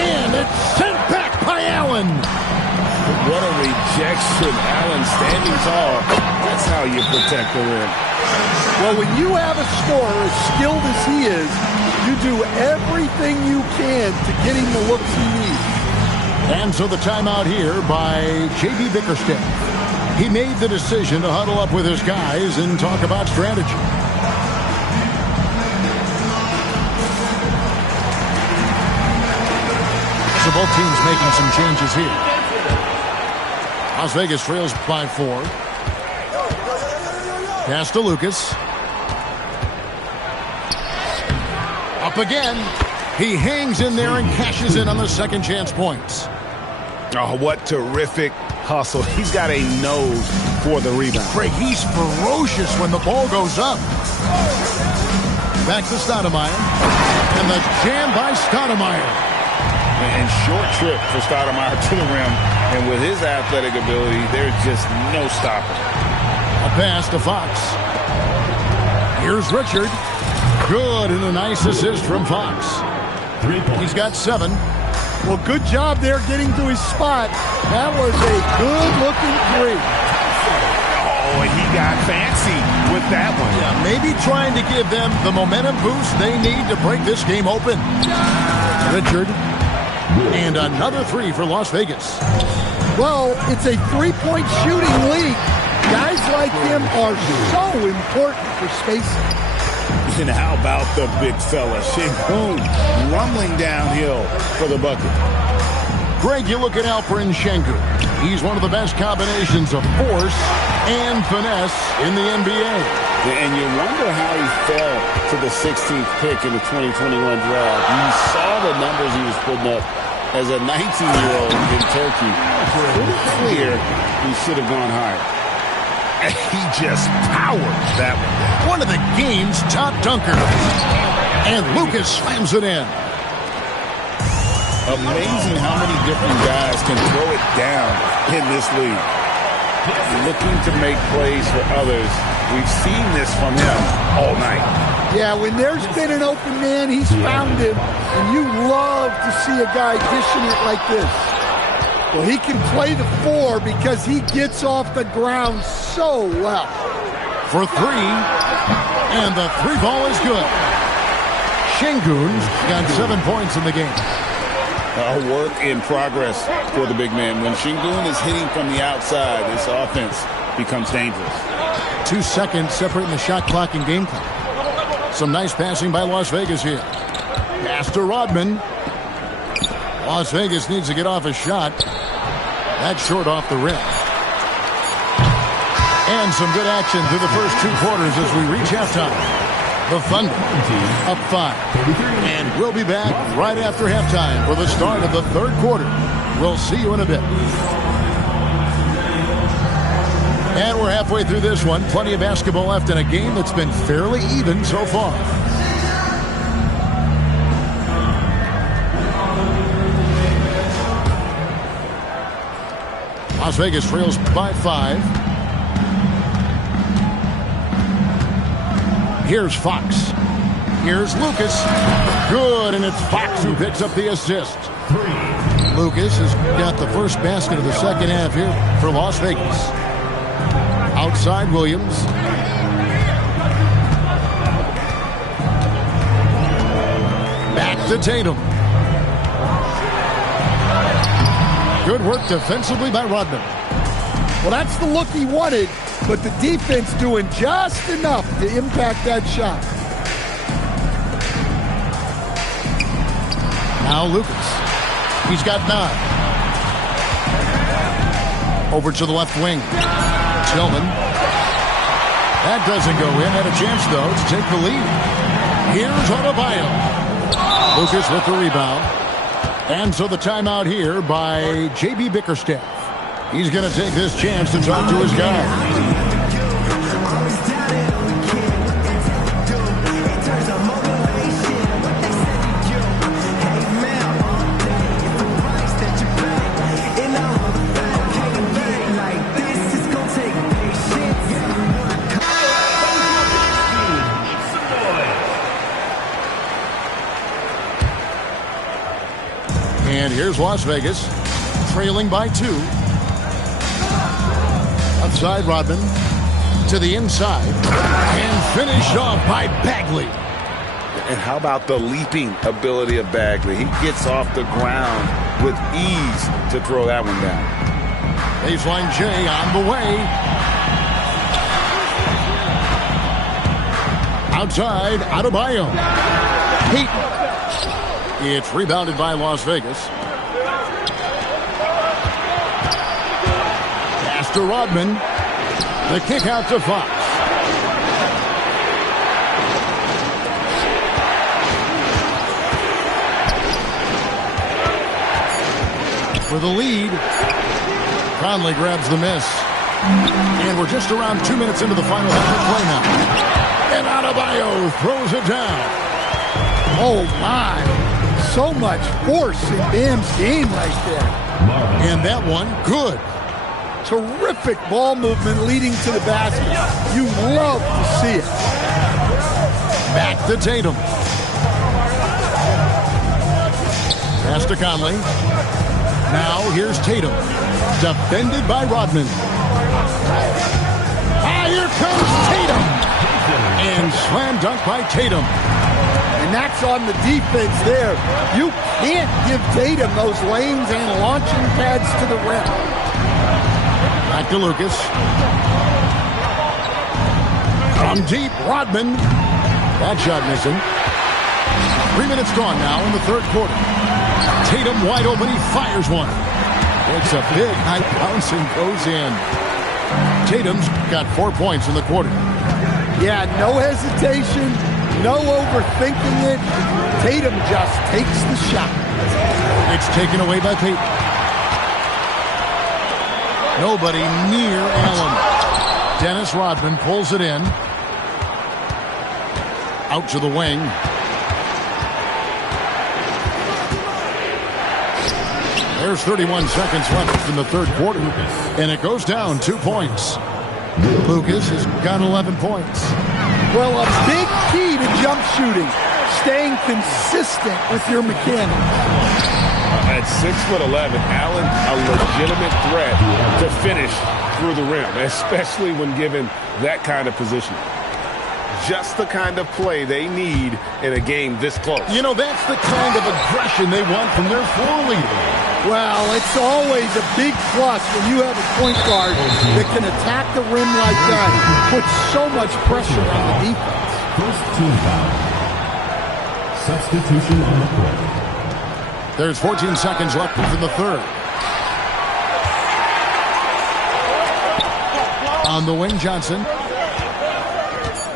And it's sent back by Allen. What a rejection. Allen standing tall. That's how you protect the rim. Well, when you have a scorer as skilled as he is, you do everything you can to get him the looks he needs. And so the timeout here by J.B. Bickerstaff. He made the decision to huddle up with his guys and talk about strategy. So both teams making some changes here. Las Vegas trails by 4. Pass to Lucas. Up again. He hangs in there and cashes in on the second chance points. Oh, what terrific hustle. He's got a nose for the rebound. Craig, he's ferocious when the ball goes up. Back to Stoudemire. And the jam by Stoudemire. And short trip for Stoudemire to the rim. And with his athletic ability, there's just no stopping. A pass to Fox. Here's Richard. Good, and a nice assist from Fox. 3 points. He's got 7. Well, good job there getting to his spot. That was a good-looking 3. Oh, and he got fancy with that one. Yeah, maybe trying to give them the momentum boost they need to break this game open. Richard. And another 3 for Las Vegas. Well, it's a 3-point shooting league. Guys like him are so important for spacing. And how about the big fella, Şengün, rumbling downhill for the bucket. Greg, you look at Alperen Şengün. He's one of the best combinations of force and finesse in the NBA. And you wonder how he fell to the 16th pick in the 2021 draft. You saw the numbers he was putting up as a 19-year-old in Turkey. Pretty clear he should have gone higher. And he just powered that one. One of the game's top dunkers. And Lucas slams it in. Amazing how many different guys can throw it down in this league. Looking to make plays for others. We've seen this from him all night. Yeah, when there's been an open man, he's found him. And you love to see a guy dishing it like this. Well, he can play the 4 because he gets off the ground so well. For 3, and the 3 ball is good. Şengün's got 7 points in the game. A work in progress for the big man. When Şengün is hitting from the outside, this offense becomes dangerous. 2 seconds separating the shot clock and game clock. Some nice passing by Las Vegas here. Pass to Rodman. Las Vegas needs to get off a shot. That's short off the rim. And some good action through the first 2 quarters as we reach halftime. The Thunder up 5. And we'll be back right after halftime for the start of the 3rd quarter. We'll see you in a bit. And we're halfway through this one. Plenty of basketball left in a game that's been fairly even so far. Las Vegas trails by 5. Here's Fox. Here's Lucas. Good, and it's Fox who picks up the assist. Lucas has got the first basket of the second half here for Las Vegas. Outside Williams. Back to Tatum. Good work defensively by Rodman. Well, that's the look he wanted, but the defense doing just enough to impact that shot. Now Lucas. He's got 9. Over to the left wing. Tillman. That doesn't go in. Had a chance, though, to take the lead. Here's Adebayo. Lucas with the rebound. And so the timeout here by J.B. Bickerstaff. He's going to take this chance to talk to his guys. And here's Las Vegas, trailing by 2. Outside Rodman, to the inside, and finished off by Bagley. And how about the leaping ability of Bagley? He gets off the ground with ease to throw that one down. Baseline J on the way. Outside, Adebayo. Peyton. It's rebounded by Las Vegas. Pass to Rodman. The kick out to Fox. For the lead, Conley grabs the miss. And we're just around 2 minutes into the final half of play now. And Adebayo throws it down. Oh, my. So much force in Bam's game right there. And that one, good. Terrific ball movement leading to the basket. You love to see it. Back to Tatum. Pass to Conley. Now here's Tatum. Defended by Rodman. Here comes Tatum. And slam dunk by Tatum. And that's on the defense there. You can't give Tatum those lanes and launching pads to the rim. Back to Lucas. From deep, Rodman. That shot missing. 3 minutes gone now in the third quarter. Tatum wide open. He fires one. It's a big high bounce and goes in. Tatum's got 4 points in the quarter. Yeah, no hesitation. No overthinking it. Tatum just takes the shot. It's taken away by Peyton. Nobody near Allen. Dennis Rodman pulls it in. Out to the wing. There's 31 seconds left in the third quarter. And it goes down 2 points. Lucas has got 11 points. Well, a big key to jump shooting, staying consistent with your mechanics. At 6'11", Allen, a legitimate threat to finish through the rim, especially when given that kind of position. Just the kind of play they need in a game this close. You know, that's the kind of aggression they want from their floor leader. Well, it's always a big plus when you have a point guard that can attack the rim like that. Put so much pressure on the defense. First team foul. Substitution on the court. There's 14 seconds left in the third. On the wing, Johnson.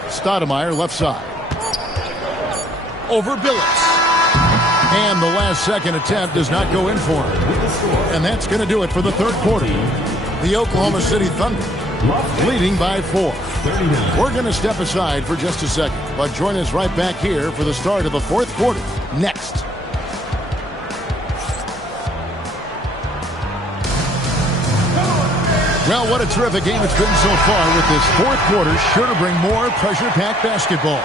Stoudemire left side. Over Billups. And the last second attempt does not go in for him. And that's going to do it for the third quarter. The Oklahoma City Thunder leading by 4. We're going to step aside for just a second, but join us right back here for the start of the fourth quarter next. Well, what a terrific game it's been so far with this fourth quarter, sure to bring more pressure-packed basketball.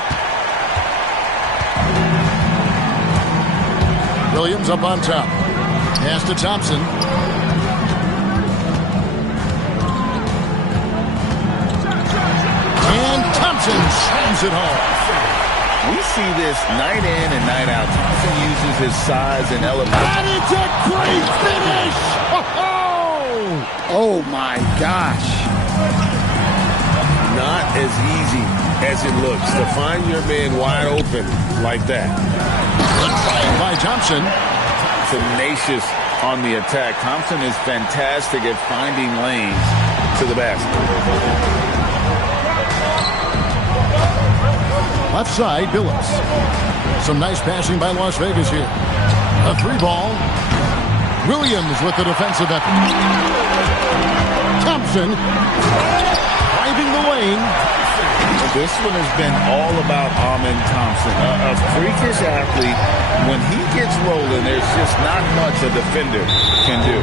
Williams up on top. Pass to Thompson. And Thompson slams it home. We see this night in and night out. Thompson uses his size and elevation. And it's a great finish! Oh, my gosh. Not as easy as it looks to find your man wide open like that. Good play by Thompson. Tenacious on the attack. Thompson is fantastic at finding lanes to the basket. Left side, Billups. Some nice passing by Las Vegas here. A 3-ball. Williams with the defensive effort. Thompson driving the lane. This one has been all about Amin Thompson. A freakish athlete. When he gets rolling, there's just not much a defender can do.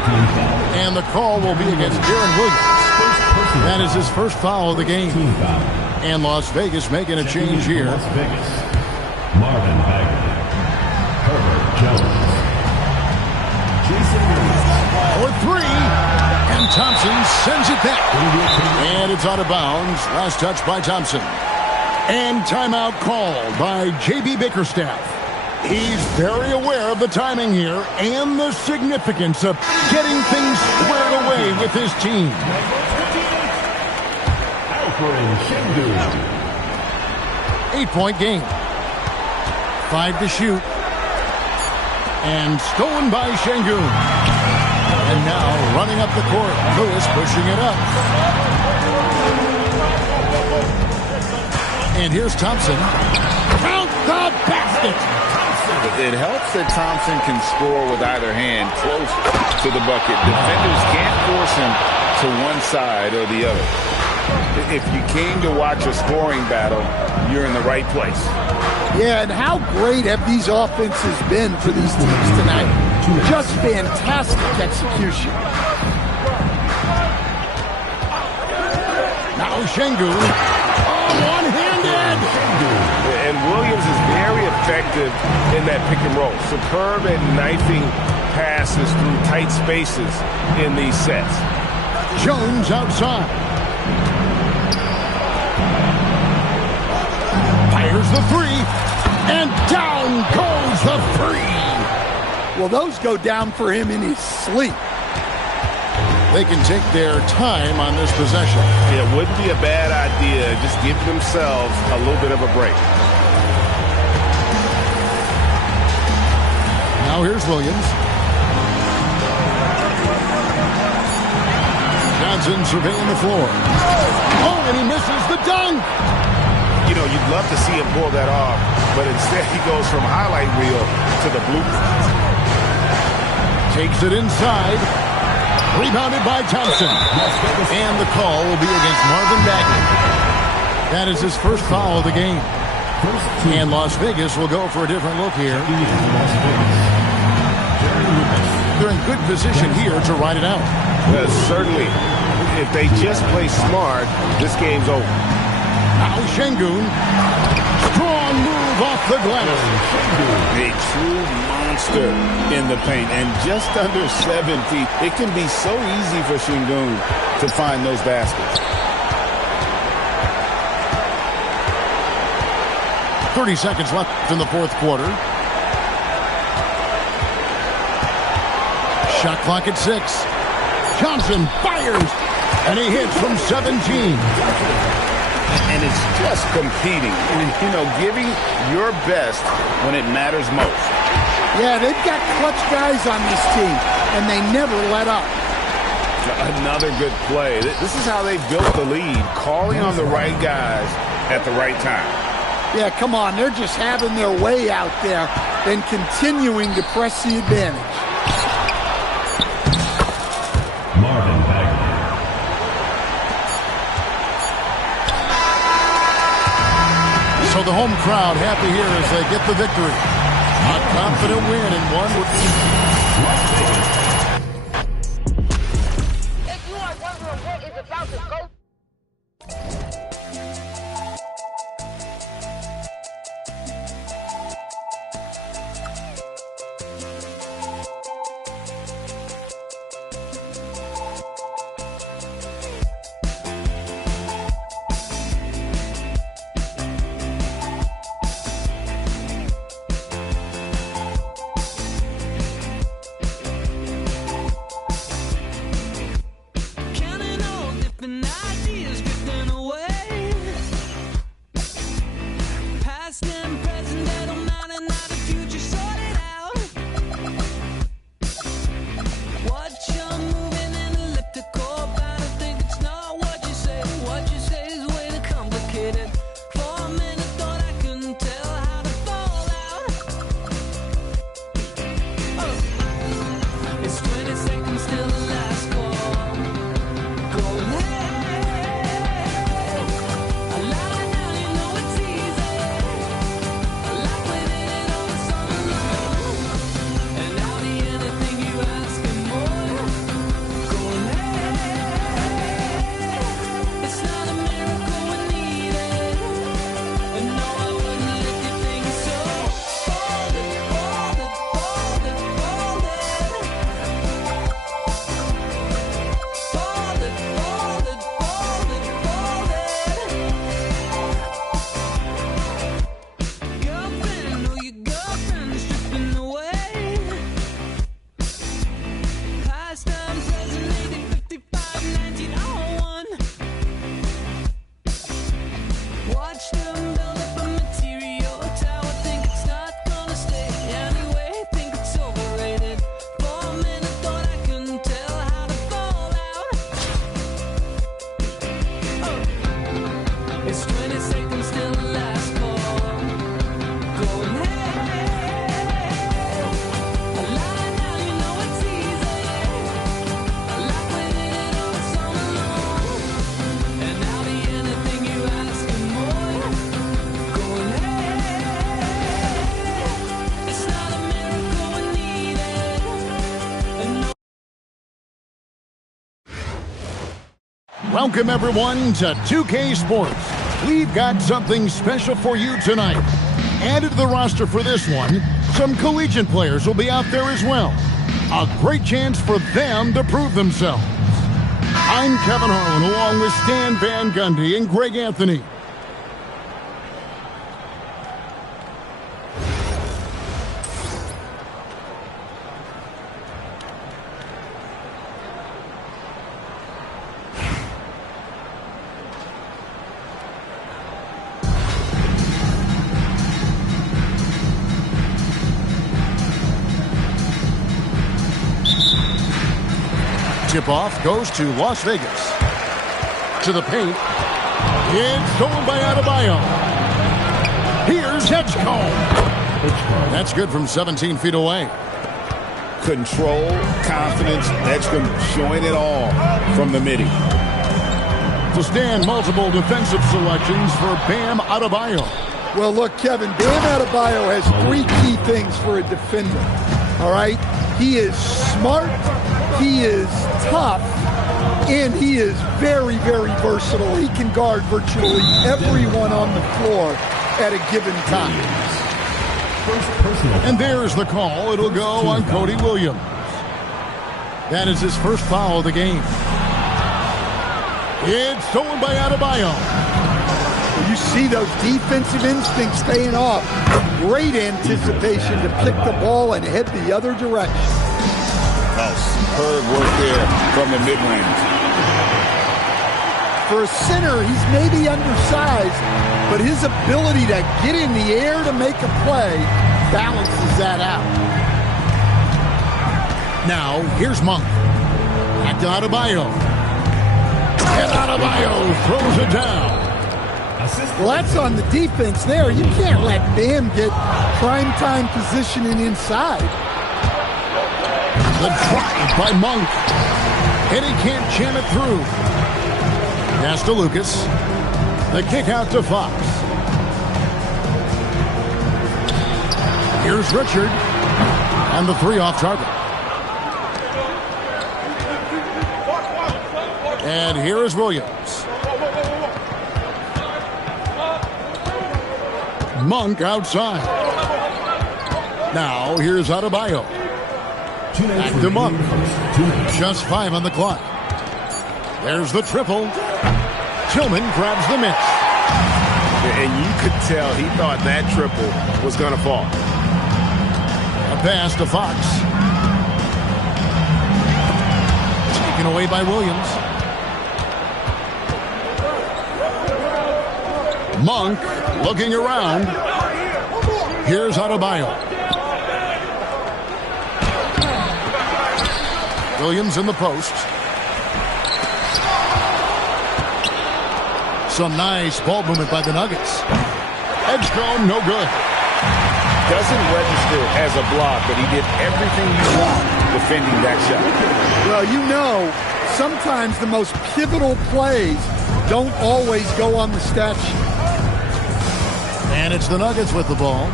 And the call will be against Deron Williams. That is his first foul of the game. And Las Vegas making a change here. Las Vegas. Marvin Bagley. Herbert Jones. Jason For 3. And Thompson sends it back. And it's out of bounds. Last touch by Thompson. And timeout called by J.B. Bickerstaff. He's very aware of the timing here and the significance of getting things squared away with his team. 8-point game. 5 to shoot. And stolen by Şengün. And now running up the court. Lewis pushing it up. And here's Thompson. Count the basket. It helps that Thompson can score with either hand close to the bucket. Defenders can't force him to one side or the other. If you came to watch a scoring battle, you're in the right place. Yeah, and how great have these offenses been for these teams tonight? Just fantastic execution. Now Şengün. One-handed. And Williams is very effective in that pick and roll. Superb at knifing passes through tight spaces in these sets. Jones outside. Fires the 3. And down goes the 3. Well, those go down for him in his sleep. They can take their time on this possession. Yeah, it wouldn't be a bad idea. Just give themselves a little bit of a break. Now here's Williams. Johnson surveying the floor. Oh, and he misses the dunk. You know, you'd love to see him pull that off, but instead he goes from highlight reel to the blueprint. Takes it inside. Rebounded by Thompson. And the call will be against Marvin Bagley. That is his first foul of the game. And Las Vegas will go for a different look here. They're in good position here to ride it out. Certainly. If they just play smart, this game's over. Now Şengün. Strong move off the glass. A true monster in the paint. And just under 7 feet, it can be so easy for Şengün to find those baskets. 30 seconds left in the fourth quarter. Shot clock at 6. Johnson fires, and he hits from 17. And it's just competing and, you know, giving your best when it matters most. Yeah, they've got clutch guys on this team, and they never let up. Another good play. This is how they built the lead, calling on the right guys at the right time. Yeah, come on. They're just having their way out there and continuing to press the advantage. Marvin Bagley. So the home crowd happy here as they get the victory. A confident win in one. If you are wondering what is about to go Welcome, everyone, to 2K Sports. We've got something special for you tonight. Added to the roster for this one, some collegiate players will be out there as well. A great chance for them to prove themselves. I'm Kevin Harlan, along with Stan Van Gundy and Greg Anthony. Tip-off goes to Las Vegas. To the paint. It's stolen by Adebayo. Here's Edgecombe. That's good from 17 feet away. Control, confidence, Edgecombe showing it all from the midi. To stand multiple defensive selections for Bam Adebayo. Well, look, Kevin, Bam Adebayo has three key things for a defender. All right? He is smart, he is tough, and he is very, very versatile. He can guard virtually everyone on the floor at a given time. And there's the call. It'll go on Cody Williams. That is his first foul of the game. It's stolen by Adebayo. You see those defensive instincts paying off. Great anticipation to pick the ball and head the other direction. Oh, superb work there from the mid-range. For a center, he's maybe undersized, but his ability to get in the air to make a play balances that out. Now, here's Monk. Back to Adebayo. And Adebayo throws it down. Well, that's on the defense there. You can't let Bam get prime-time positioning inside. The drive by Monk. And he can't jam it through. Pass to Lucas. The kick out to Fox. Here's Richard. And the three off target. And here is Williams. Monk outside. Now here's Adebayo. Back to Monk. Just 5 on the clock. There's the triple. Tillman grabs the miss. And you could tell he thought that triple was going to fall. A pass to Fox. Taken away by Williams. Monk looking around. Here's Adebayo. Williams in the post. Some nice ball movement by the Nuggets. Edgecombe, no good. Doesn't register as a block, but he did everything you want defending that shot. Well, you know, sometimes the most pivotal plays don't always go on the stat sheet. And it's the Nuggets with the ball.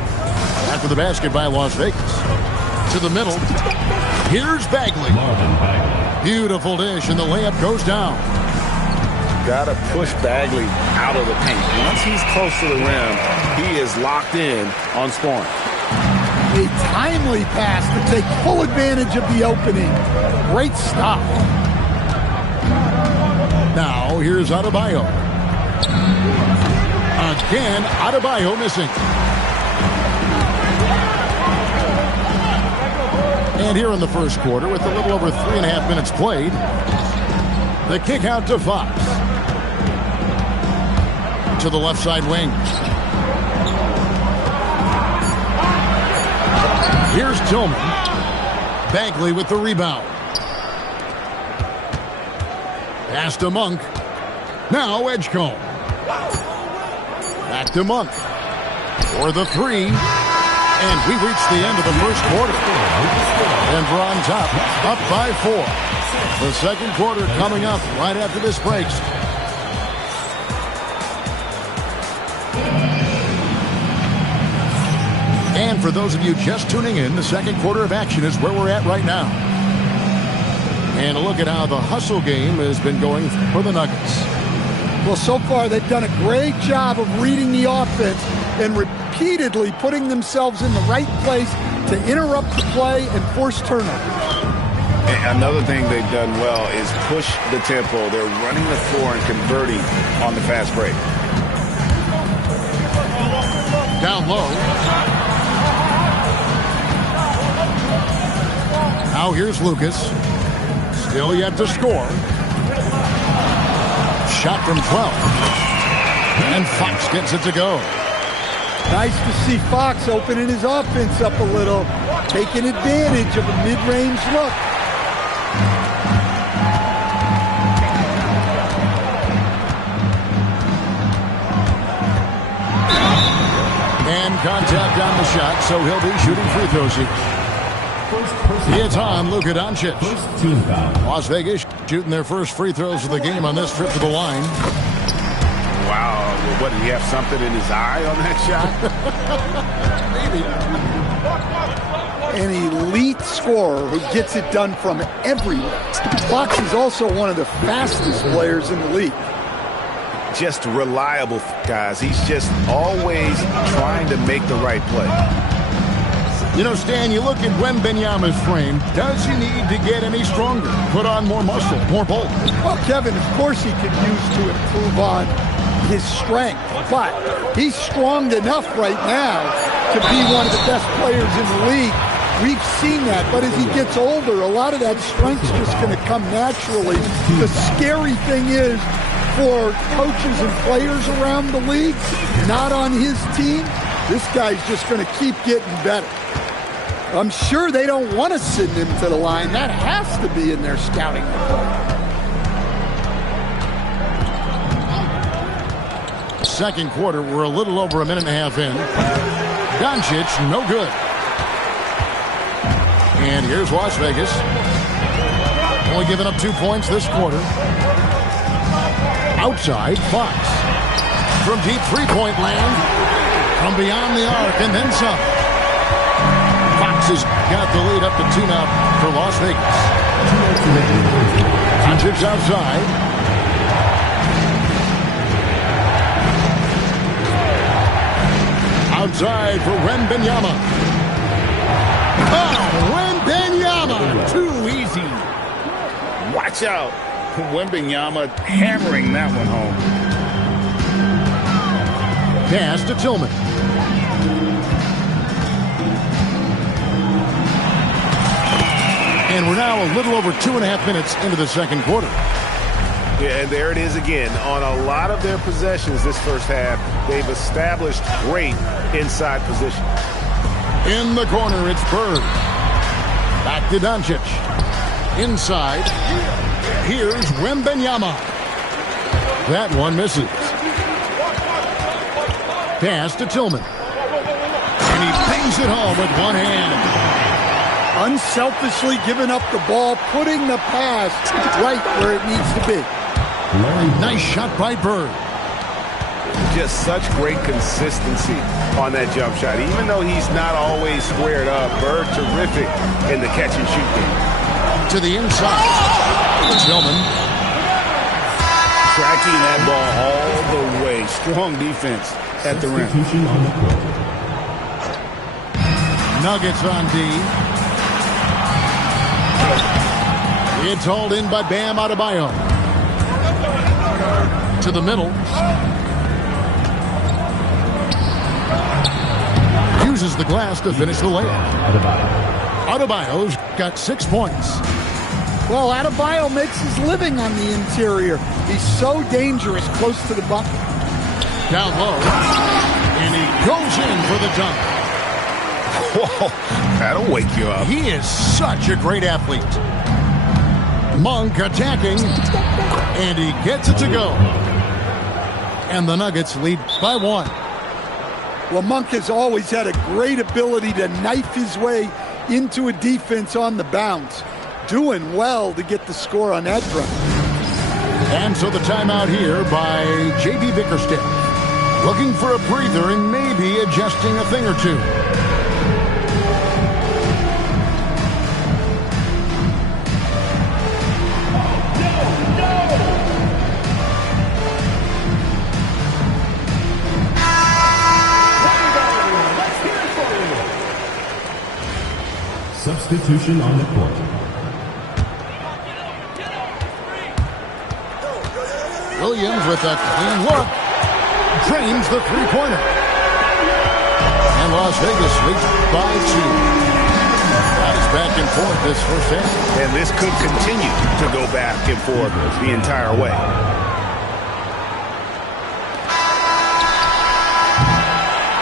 After the basket by Las Vegas. To the middle. Here's Bagley. Beautiful dish, and the layup goes down. Got to push Bagley out of the paint. Once he's close to the rim, he is locked in on scoring. A timely pass to take full advantage of the opening. Great stop. Now, here's Adebayo. Again, Adebayo missing. And here in the first quarter, with a little over 3.5 minutes played, the kick out to Fox. To the left side wing. Here's Tillman. Bagley with the rebound. Pass to Monk. Now Edgecombe. Back to Monk. For the three. And we reach the end of the first quarter. And we're on top, up by 4. The second quarter coming up right after this breaks. And for those of you just tuning in, the second quarter of action is where we're at right now. And look at how the hustle game has been going for the Nuggets. Well, so far they've done a great job of reading the offense and repeatedly putting themselves in the right place to interrupt the play and force turnovers. And another thing they've done well is push the tempo. They're running the floor and converting on the fast break. Down low. Now here's Lucas. Still yet to score. Shot from 12. And Fox gets it to go. Nice to see Fox opening his offense up a little, taking advantage of a mid-range look. And contact on the shot, so he'll be shooting free throws here. It's on Luka Doncic. Las Vegas shooting their first free throws of the game on this trip to the line. Wow, what, did he have something in his eye on that shot? Maybe. An elite scorer who gets it done from everywhere. Fox is also one of the fastest players in the league. Just reliable, guys. He's just always trying to make the right play. You know, Stan, you look at Wembanyama's frame. Does he need to get any stronger? Put on more muscle, more bulk? Well, Kevin, of course he could use to improve on his strength, but he's strong enough right now to be one of the best players in the league. We've seen that, but as he gets older, a lot of that strength's just going to come naturally. The scary thing is, for coaches and players around the league, not on his team, this guy's just going to keep getting better. I'm sure they don't want to send him to the line. That has to be in their scouting report. Second quarter, we're a little over a minute and a half in. Doncic, no good. And here's Las Vegas. Only giving up 2 points this quarter. Outside, Fox. From deep three-point land. From beyond the arc and then some. Fox has got the lead up to 2 now for Las Vegas. Doncic outside. Outside for Wembanyama. Oh, Wembanyama! Too easy. Watch out. Wembanyama hammering that one home. Pass to Tillman. And we're now a little over 2.5 minutes into the second quarter. Yeah, and there it is again. On a lot of their possessions this first half, they've established great inside position. In the corner, it's Bird. Back to Doncic. Inside. Here's Wembanyama. That one misses. Pass to Tillman. And he bangs it home with one hand. Unselfishly giving up the ball, putting the pass right where it needs to be. Nice shot by Bird. Just such great consistency on that jump shot. Even though he's not always squared up, Bird terrific in the catch and shoot game. To the inside. Tillman. Tracking that ball all the way. Strong defense at the rim. Nuggets on D. It's hauled in by Bam Adebayo. To the middle. Uses the glass to finish the layup. Adebayo's got 6 points. Well, Adebayo makes his living on the interior. He's so dangerous close to the bucket. Down low. And he goes in for the dunk. Whoa, that'll wake you up. He is such a great athlete. Monk attacking. And he gets it to go. And the Nuggets lead by 1. Well, Monk has always had a great ability to knife his way into a defense on the bounce. Doing well to get the score on that front. And so the timeout here by J.B. Bickerstaff. Looking for a breather and maybe adjusting a thing or two. Substitution on the court. Williams with a clean look. Drains the three-pointer. And Las Vegas leads by 2. Nice back and forth this first half. And this could continue to go back and forth the entire way.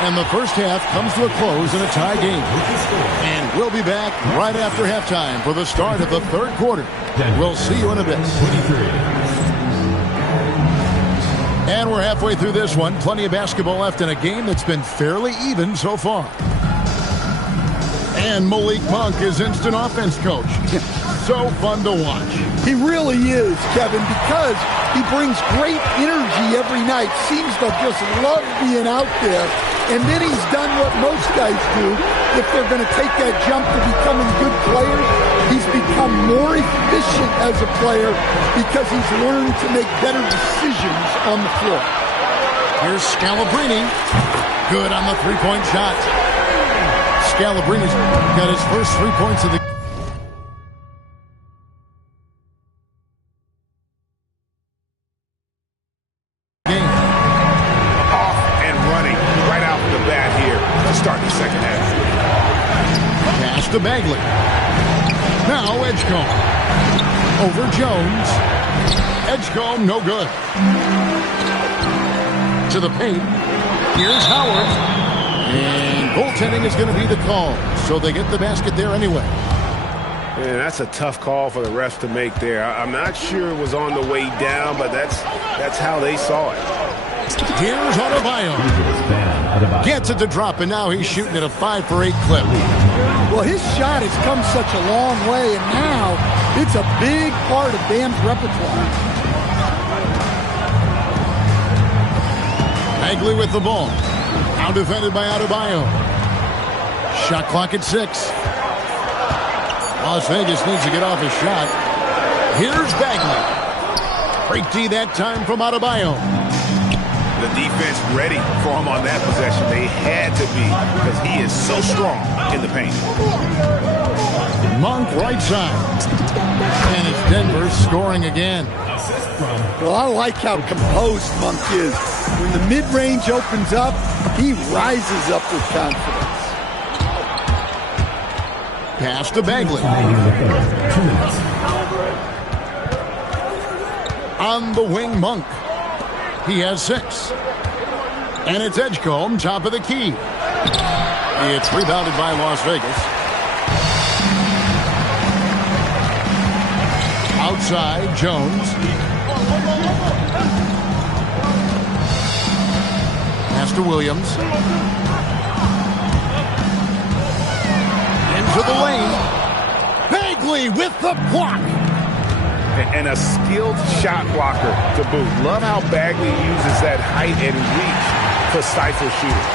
And the first half comes to a close in a tie game. And we'll be back right after halftime for the start of the third quarter. We'll see you in a bit. 23. And we're halfway through this one. Plenty of basketball left in a game that's been fairly even so far. And Malik Monk is instant offense coach. So fun to watch. He really is, Kevin, because he brings great energy every night. Seems to just love being out there. And then he's done what most guys do. If they're going to take that jump to becoming good players, he's become more efficient as a player because he's learned to make better decisions on the floor. Here's Scalabrine. Good on the three-point shot. Scalabrine's got his first 3 points of the game. Off and running right out the bat here to start the second half. Pass to Bagley. Now Edgecombe. Over Jones. Edgecombe, no good. To the paint. Here's Howard. And goaltending is going to be the call. So they get the basket there anyway. Man, that's a tough call for the refs to make there. I'm not sure it was on the way down, but that's how they saw it. Here's Adebayo. Gets it to drop, and now he's shooting at a 5-for-8 clip. Well, his shot has come such a long way, and now it's a big part of Bam's repertoire. Bagley with the ball. Now defended by Adebayo. Shot clock at 6. Las Vegas needs to get off his shot. Here's Bagley. Break D that time from Adebayo. The defense ready for him on that possession. They had to be because he is so strong in the paint. Monk right side. And it's Denver scoring again. Well, I like how composed Monk is. When the mid-range opens up, he rises up with confidence. Pass to Bagley. On the wing, Monk. He has 6. And it's Edgecombe, top of the key. It's rebounded by Las Vegas. Outside, Jones. Pass to Williams. Into the lane. Bagley with the block. And a skilled shot blocker to boot. Love how Bagley uses that height and reach to stifle shooting.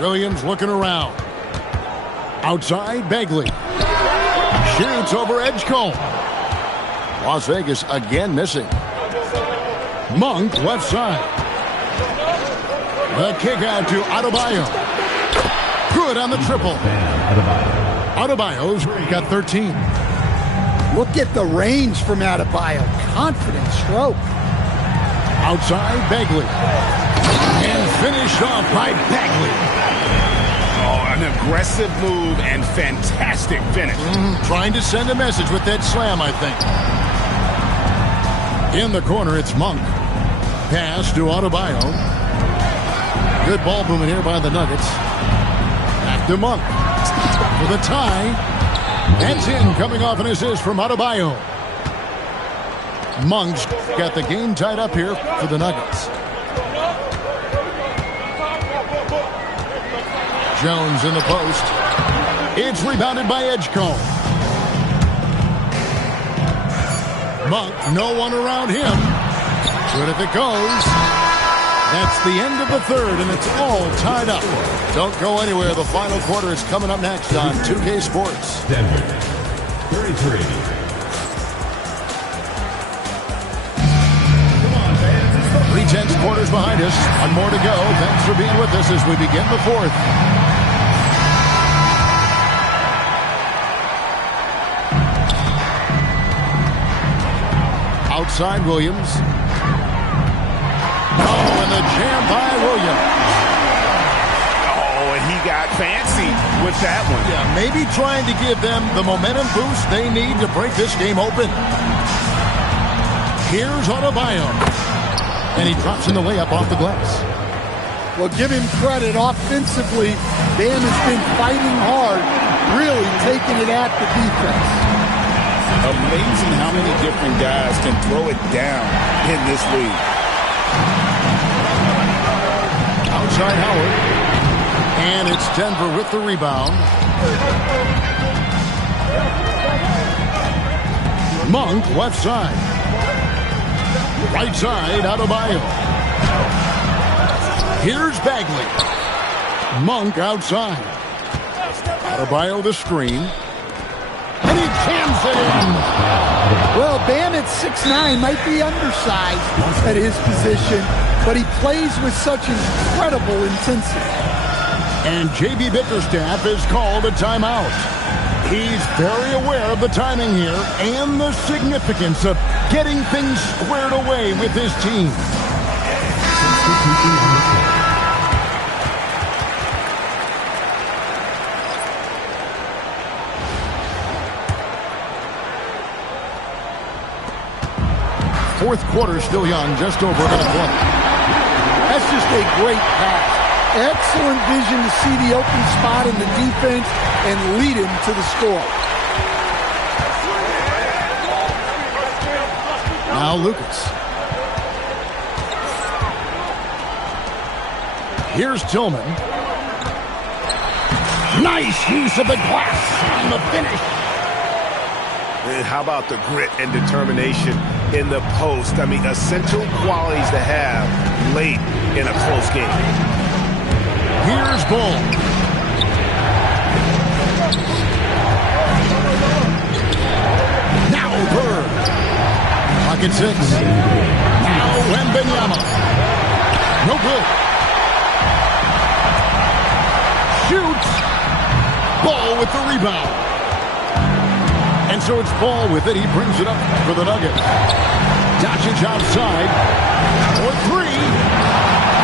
Williams looking around. Outside, Bagley. Shoots over Edgecombe. Las Vegas again missing. Monk left side. The kick out to Adebayo. Good on the triple. Adebayo's got 13. Look at the range from Adebayo. Confident stroke. Outside, Bagley. And finished off by Bagley. Oh, an aggressive move and fantastic finish. Trying to send a message with that slam, I think. In the corner, it's Monk. Pass to Adebayo. Good ball movement here by the Nuggets. Back to Monk. For the tie. That's in, coming off an assist from Adebayo. Monk's got the game tied up here for the Nuggets. Jones in the post. It's rebounded by Edgecombe. Monk, no one around him. Good if it goes. That's the end of the third, and it's all tied up. Don't go anywhere. The final quarter is coming up next on 2K Sports. Denver, 33. 3:10 quarters behind us. One more to go. Thanks for being with us as we begin the fourth. Outside Williams. Oh, and the jam by Williams. Oh, and he got fancy with that one. Yeah, maybe trying to give them the momentum boost they need to break this game open. Here's Adebayo. And he drops in the layup off the glass. Well, give him credit. Offensively, Bam has been fighting hard, really taking it at the defense. Amazing how many different guys can throw it down in this league. Outside Howard. And it's Denver with the rebound. Monk left side. Right side, Adebayo. Here's Bagley. Monk outside. Adebayo the screen. And he jams it in. Well, Bam at 6'9" might be undersized at his position, but he plays with such incredible intensity. And J.B. Bickerstaff has called a timeout. He's very aware of the timing here and the significance of getting things squared away with his team. Fourth quarter still young, just over a minute play. That's just a great pass. Excellent vision to see the open spot in the defense and lead him to the score. Now Lucas. Here's Tillman. Nice use of the glass on the finish. And how about the grit and determination in the post? I mean, essential qualities to have late in a close game. Here's Bull. Now Bird. Pocket six. Now Wembanyama. No good. Shoots. Ball with the rebound. And so it's Ball with it. He brings it up for the Nuggets. Doncic outside. For three.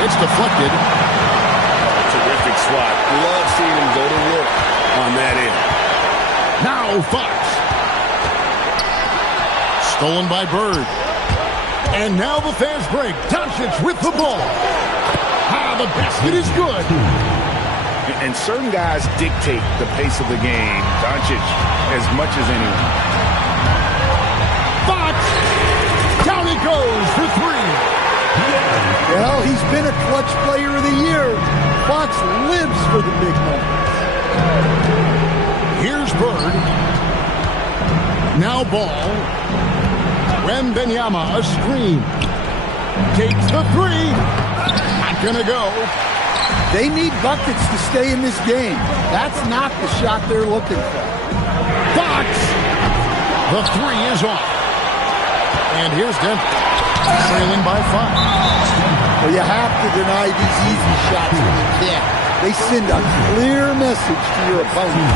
It's deflected. Terrific swat. Love seeing him go to work on that end. Now Fox. Stolen by Bird. And now the fans break. Doncic with the ball. Ah, the basket is good. And certain guys dictate the pace of the game. Doncic as much as anyone. Fox. Down he goes for three. Well, he's been a clutch player of the year. Fox lives for the big moments. Here's Bird. Now Ball. Wembanyama, a screen. Takes the three. Not gonna go. They need buckets to stay in this game. That's not the shot they're looking for. Fox. The three is off. And here's Denver. Trailing by 5. Well, you have to deny these easy shots when you can. They send a clear message to your opponent.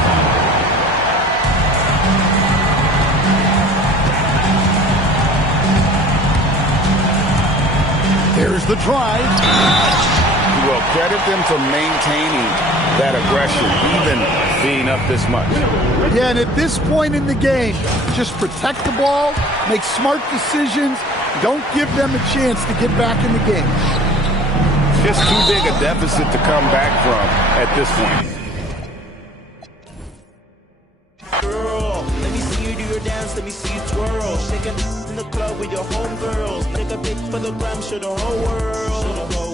There's the drive. Well, credit them for maintaining that aggression, even being up this much. Yeah, and at this point in the game, just protect the ball, make smart decisions, don't give them a chance to get back in the game. Just too big a deficit to come back from at this point. Girl, let me see you do your dance, let me see you twirl. Shake it in the club with your homegirls. Take a pic for the gram, show the whole world.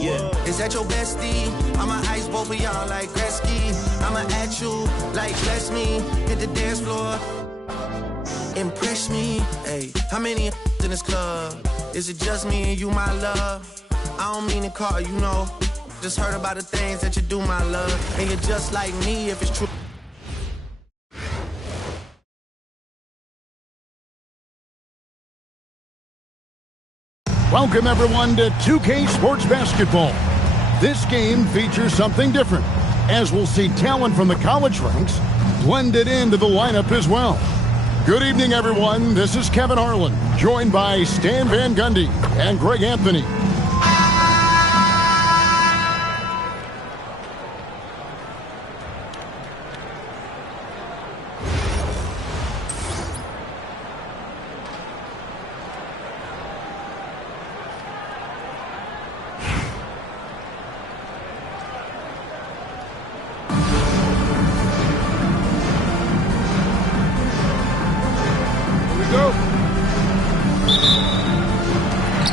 Yeah. Is that your bestie? I'ma ice both of y'all like Gretzky. I'ma at you like bless me. Hit the dance floor. Impress me. Hey, how many in this club? Is it just me and you, my love? I don't mean to call you, know. Just heard about the things that you do, my love. And you're just like me if it's true. Welcome, everyone, to 2K Sports Basketball. This game features something different, as we'll see talent from the college ranks blended into the lineup as well. Good evening, everyone. This is Kevin Harlan, joined by Stan Van Gundy and Greg Anthony.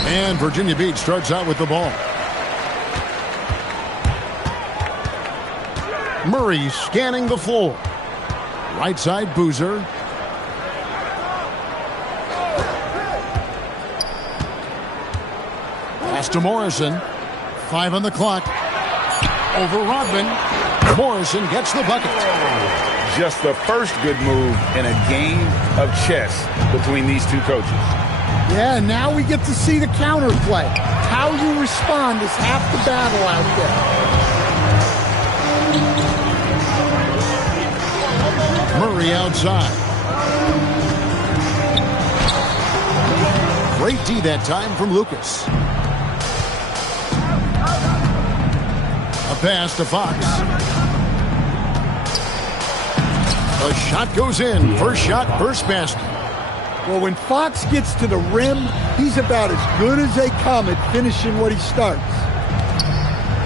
And Virginia Beach starts out with the ball. Murray scanning the floor. Right side, Boozer. Pass to Morrison. 5 on the clock. Over Rodman. Morrison gets the bucket. Just the first good move in a game of chess between these two coaches. Yeah, now we get to see the counterplay. How you respond is half the battle out there. Murray outside. Great D that time from Lucas. A pass to Fox. A shot goes in. First shot, first basket. Well, when Fox gets to the rim, he's about as good as they come at finishing what he starts.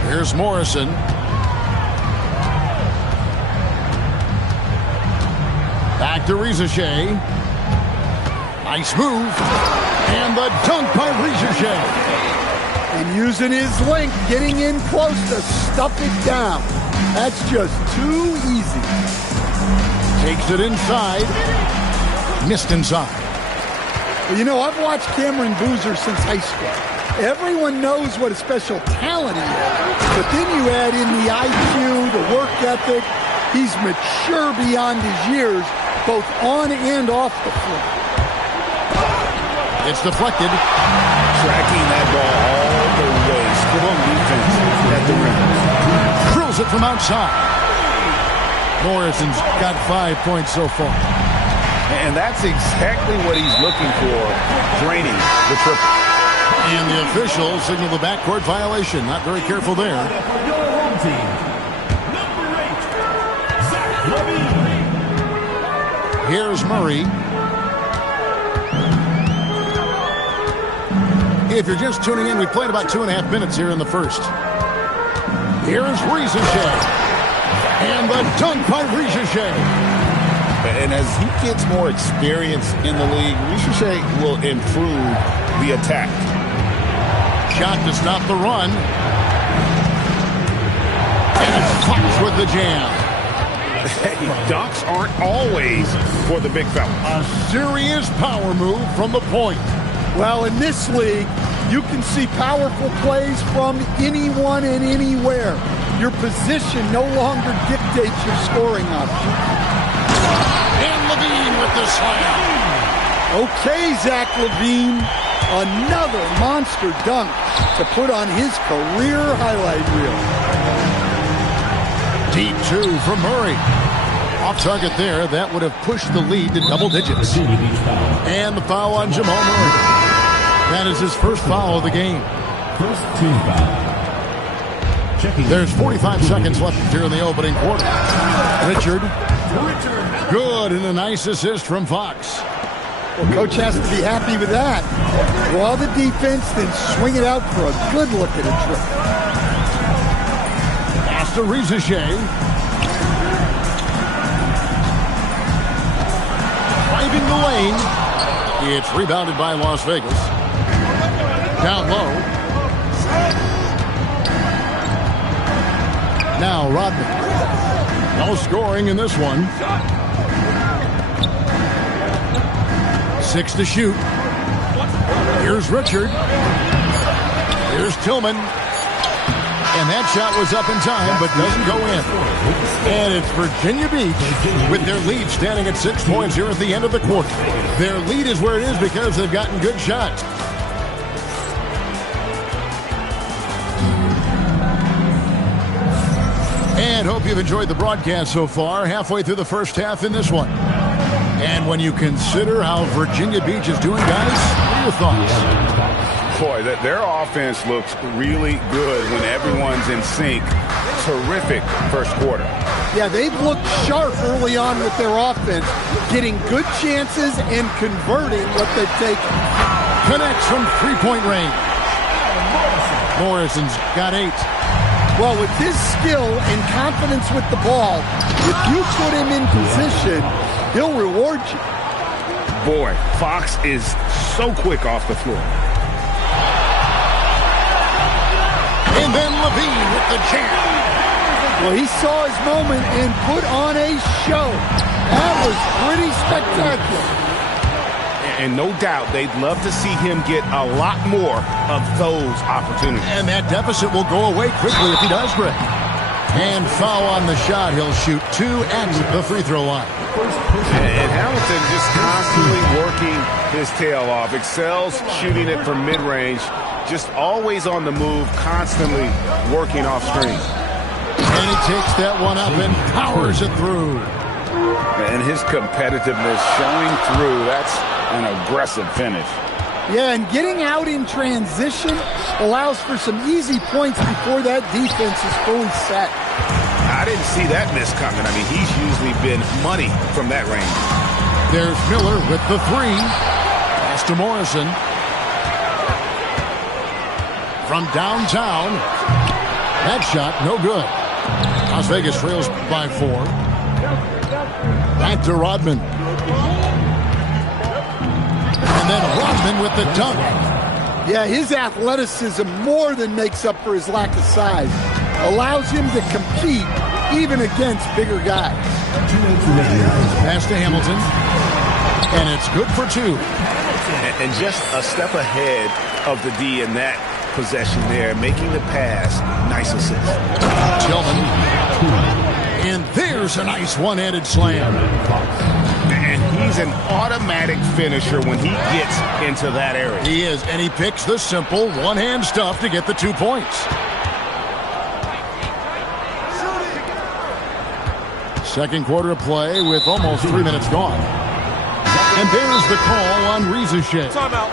Here's Morrison. Back to Rizichet. Nice move. And the dunk by Rizichet. And using his length, getting in close to stuff it down. That's just too easy. Takes it inside. Missed inside. Well, you know, I've watched Cameron Boozer since high school. Everyone knows what a special talent he is. But then you add in the IQ, the work ethic. He's mature beyond his years, both on and off the floor. It's deflected. Tracking that ball all the way. Strong defense at the rim. Drills it from outside. Morrison's got 5 points so far. And that's exactly what he's looking for, draining the triple. And the officials signal the backcourt violation. Not very careful there. Here's Murray. If you're just tuning in, we played about 2.5 minutes here in the first. Here's Rizichet. And the dunk by Rizichet. And as he gets more experience in the league, Rizichet will improve the attack. Shot to stop the run. And it's Fox with the jam. Hey, dunks aren't always for the big fella. A serious power move from the point. Well, in this league, you can see powerful plays from anyone and anywhere. Your position no longer dictates your scoring option. And Levine with the slam. Okay, Zach Levine, another monster dunk to put on his career highlight reel. Deep 2 from Murray. Off target there. That would have pushed the lead to double digits. And the foul on Jamal Murray. That is his first foul of the game. First team foul. There's 45 seconds left here in the opening quarter. Richard. Good, and a nice assist from Fox. Well, coach has to be happy with that. Draw the defense, then swing it out for a good look at a trick. Pass to Rizichet. Driving the lane. It's rebounded by Las Vegas. Down low. Now Rodman. No scoring in this one. 6 to shoot. Here's Richard. Here's Tillman. And that shot was up in time, but doesn't go in. And it's Virginia Beach with their lead standing at 6 points here at the end of the quarter. Their lead is where it is because they've gotten good shots. And hope you've enjoyed the broadcast so far. Halfway through the first half in this one. And when you consider how Virginia Beach is doing, guys, what are your thoughts? Boy, their offense looks really good when everyone's in sync. Terrific first quarter. Yeah, they've looked sharp early on with their offense, getting good chances and converting what they've taken. Connects from three-point range. Morrison's got 8. Well, with his skill and confidence with the ball, if you put him in position, he'll reward you. Boy, Fox is so quick off the floor. And then Levine with the jam. Well, he saw his moment and put on a show. That was pretty spectacular. And no doubt they'd love to see him get a lot more of those opportunities. And that deficit will go away quickly if he does break. And foul on the shot. He'll shoot 2 at the free throw line. And Hamilton just constantly working his tail off. Excels shooting it from mid-range. Just always on the move, constantly working off screen. And he takes that one up and powers it through. And his competitiveness showing through. That's an aggressive finish. Yeah, and getting out in transition allows for some easy points before that defense is fully set. I didn't see that miss coming. I mean, he's usually been money from that range. There's Miller with the 3. Pass to Morrison. From downtown. That shot, no good. Las Vegas trails by 4. Back to Rodman. And then Rodman with the dunk. Yeah, his athleticism more than makes up for his lack of size. Allows him to compete even against bigger guys. Pass to Hamilton. And it's good for 2. And just a step ahead of the D in that possession there, making the pass. Nice assist. Tillman. And there's a nice one-handed slam. And he's an automatic finisher when he gets into that area. He is, and he picks the simple one-hand stuff to get the 2 points. Second quarter of play with almost 3 minutes gone. And there's the call on Rizachet. Timeout.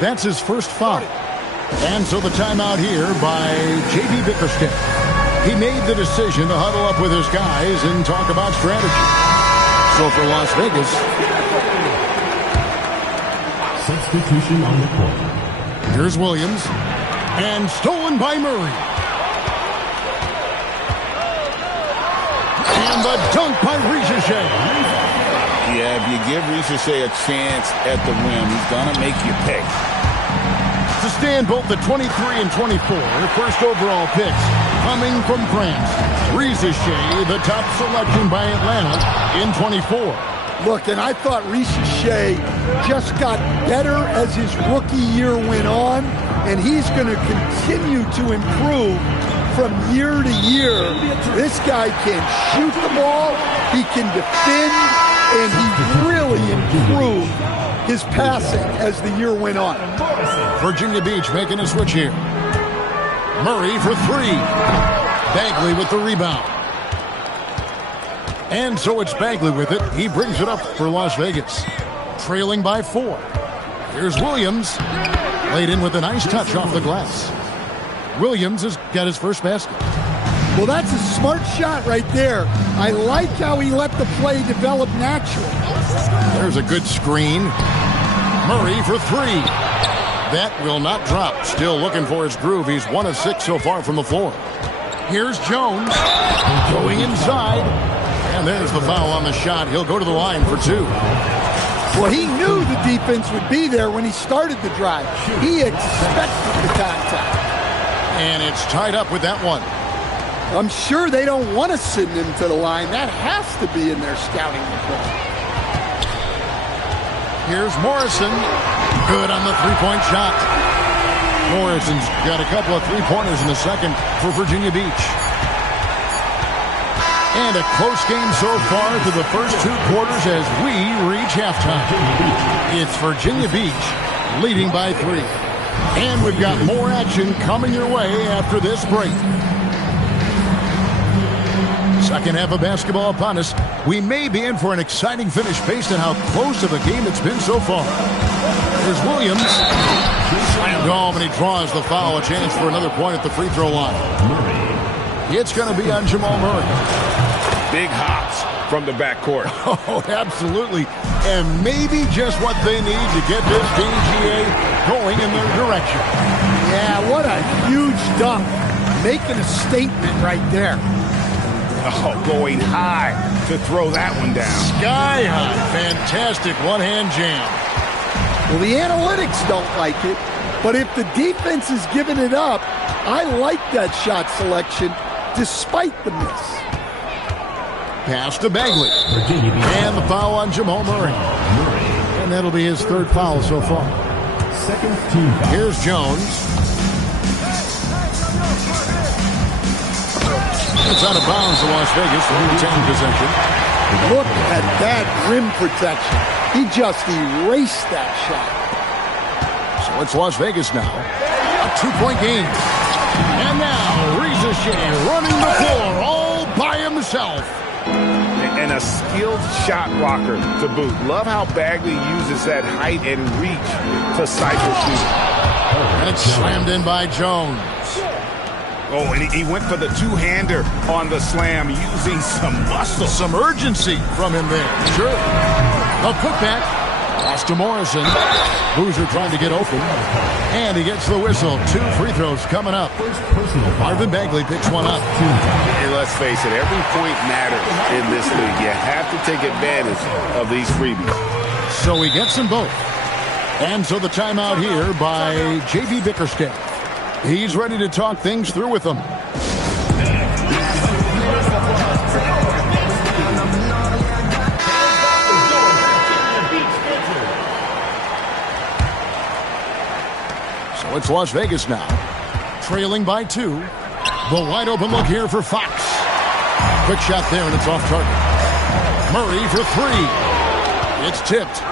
That's his first foul. And so the timeout here by J.B. Bickerstaff. He made the decision to huddle up with his guys and talk about strategy. So for Las Vegas. Substitution on the court. Here's Williams. And stolen by Murray. And the dunk by Rizachet. Yeah, if you give Rizachet a chance at the rim, he's going to make you pay. To stand both the 23 and 24, first overall picks coming from France. Rizachet, the top selection by Atlanta in 24. Look, and I thought Rizachet just got better as his rookie year went on, and he's going to continue to improve from year to year. This guy can shoot the ball, he can defend, and he really improved his passing as the year went on. Virginia Beach making a switch here. Murray for 3. Bagley with the rebound. And so it's Bagley with it. He brings it up for Las Vegas. Trailing by 4. Here's Williams. Laid in with a nice touch off the glass. Williams has got his first basket. Well, that's a smart shot right there. I like how he let the play develop naturally. There's a good screen. Murray for 3. That will not drop. Still looking for his groove. He's 1 of 6 so far from the floor. Here's Jones going inside. And there's the foul on the shot. He'll go to the line for 2. Well, he knew the defense would be there when he started the drive. He expected the contact. And it's tied up with that one. I'm sure they don't want to send him to the line. That has to be in their scouting report. Here's Morrison. Good on the three-point shot. Morrison's got a couple of three-pointers in the second for Virginia Beach. And a close game so far through the first 2 quarters as we reach halftime. It's Virginia Beach leading by 3. And we've got more action coming your way after this break. Second half of basketball upon us. We may be in for an exciting finish based on how close of a game it's been so far. Here's Williams. Slammed home, and he draws the foul. A chance for another point at the free throw line. It's going to be on Jamal Murray. Big hops from the backcourt. Oh, absolutely. And maybe just what they need to get this DGA going in their direction. Yeah, what a huge dunk. Making a statement right there. Oh, going high to throw that one down. Sky high. Fantastic one-hand jam. Well, the analytics don't like it, but if the defense is giving it up, I like that shot selection despite the miss. Pass to Bagley. And the foul on Jamal Murray. And that'll be his third foul so far. Second team foul. Here's Jones. It's out of bounds to Las Vegas for retaining possession. Look at that rim protection. He just erased that shot. So it's Las Vegas now. A 2-point game. And now Reza Shea running the floor all by himself. And a skilled shot blocker to boot. Love how Bagley uses that height and reach to cycle shoot. And it's slammed in by Jones. Oh, and he went for the two-hander on the slam using some muscle. Some urgency from him there. Sure. A putback. Pass to Morrison. Boozer trying to get open. And he gets the whistle. 2 free throws coming up. Marvin Bagley picks one up. And let's face it, every point matters in this league. You have to take advantage of these freebies. So he gets them both. And so the timeout here by J.B. Bickerstaff. He's ready to talk things through with them. So it's Las Vegas now, trailing by 2. The wide open look here for Fox. Quick shot there, and it's off target. Murray for 3. It's tipped.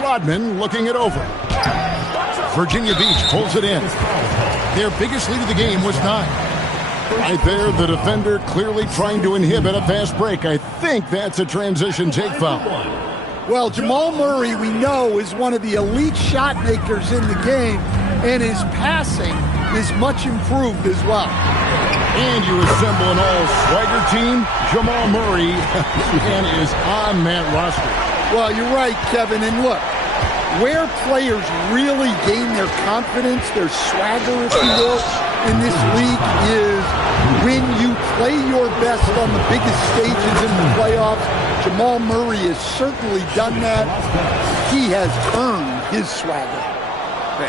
Rodman looking it over. Virginia Beach pulls it in. Their biggest lead of the game was 9. Right there, the defender clearly trying to inhibit a fast break. I think that's a transition take foul. Well, Jamal Murray, we know, is one of the elite shot makers in the game, and his passing is much improved as well. And you assemble an all-swagger team. Jamal Murray is on that roster. Well, you're right, Kevin, and look, where players really gain their confidence, their swagger, if you will, in this league is when you play your best on the biggest stages in the playoffs. Jamal Murray has certainly done that. He has earned his swagger.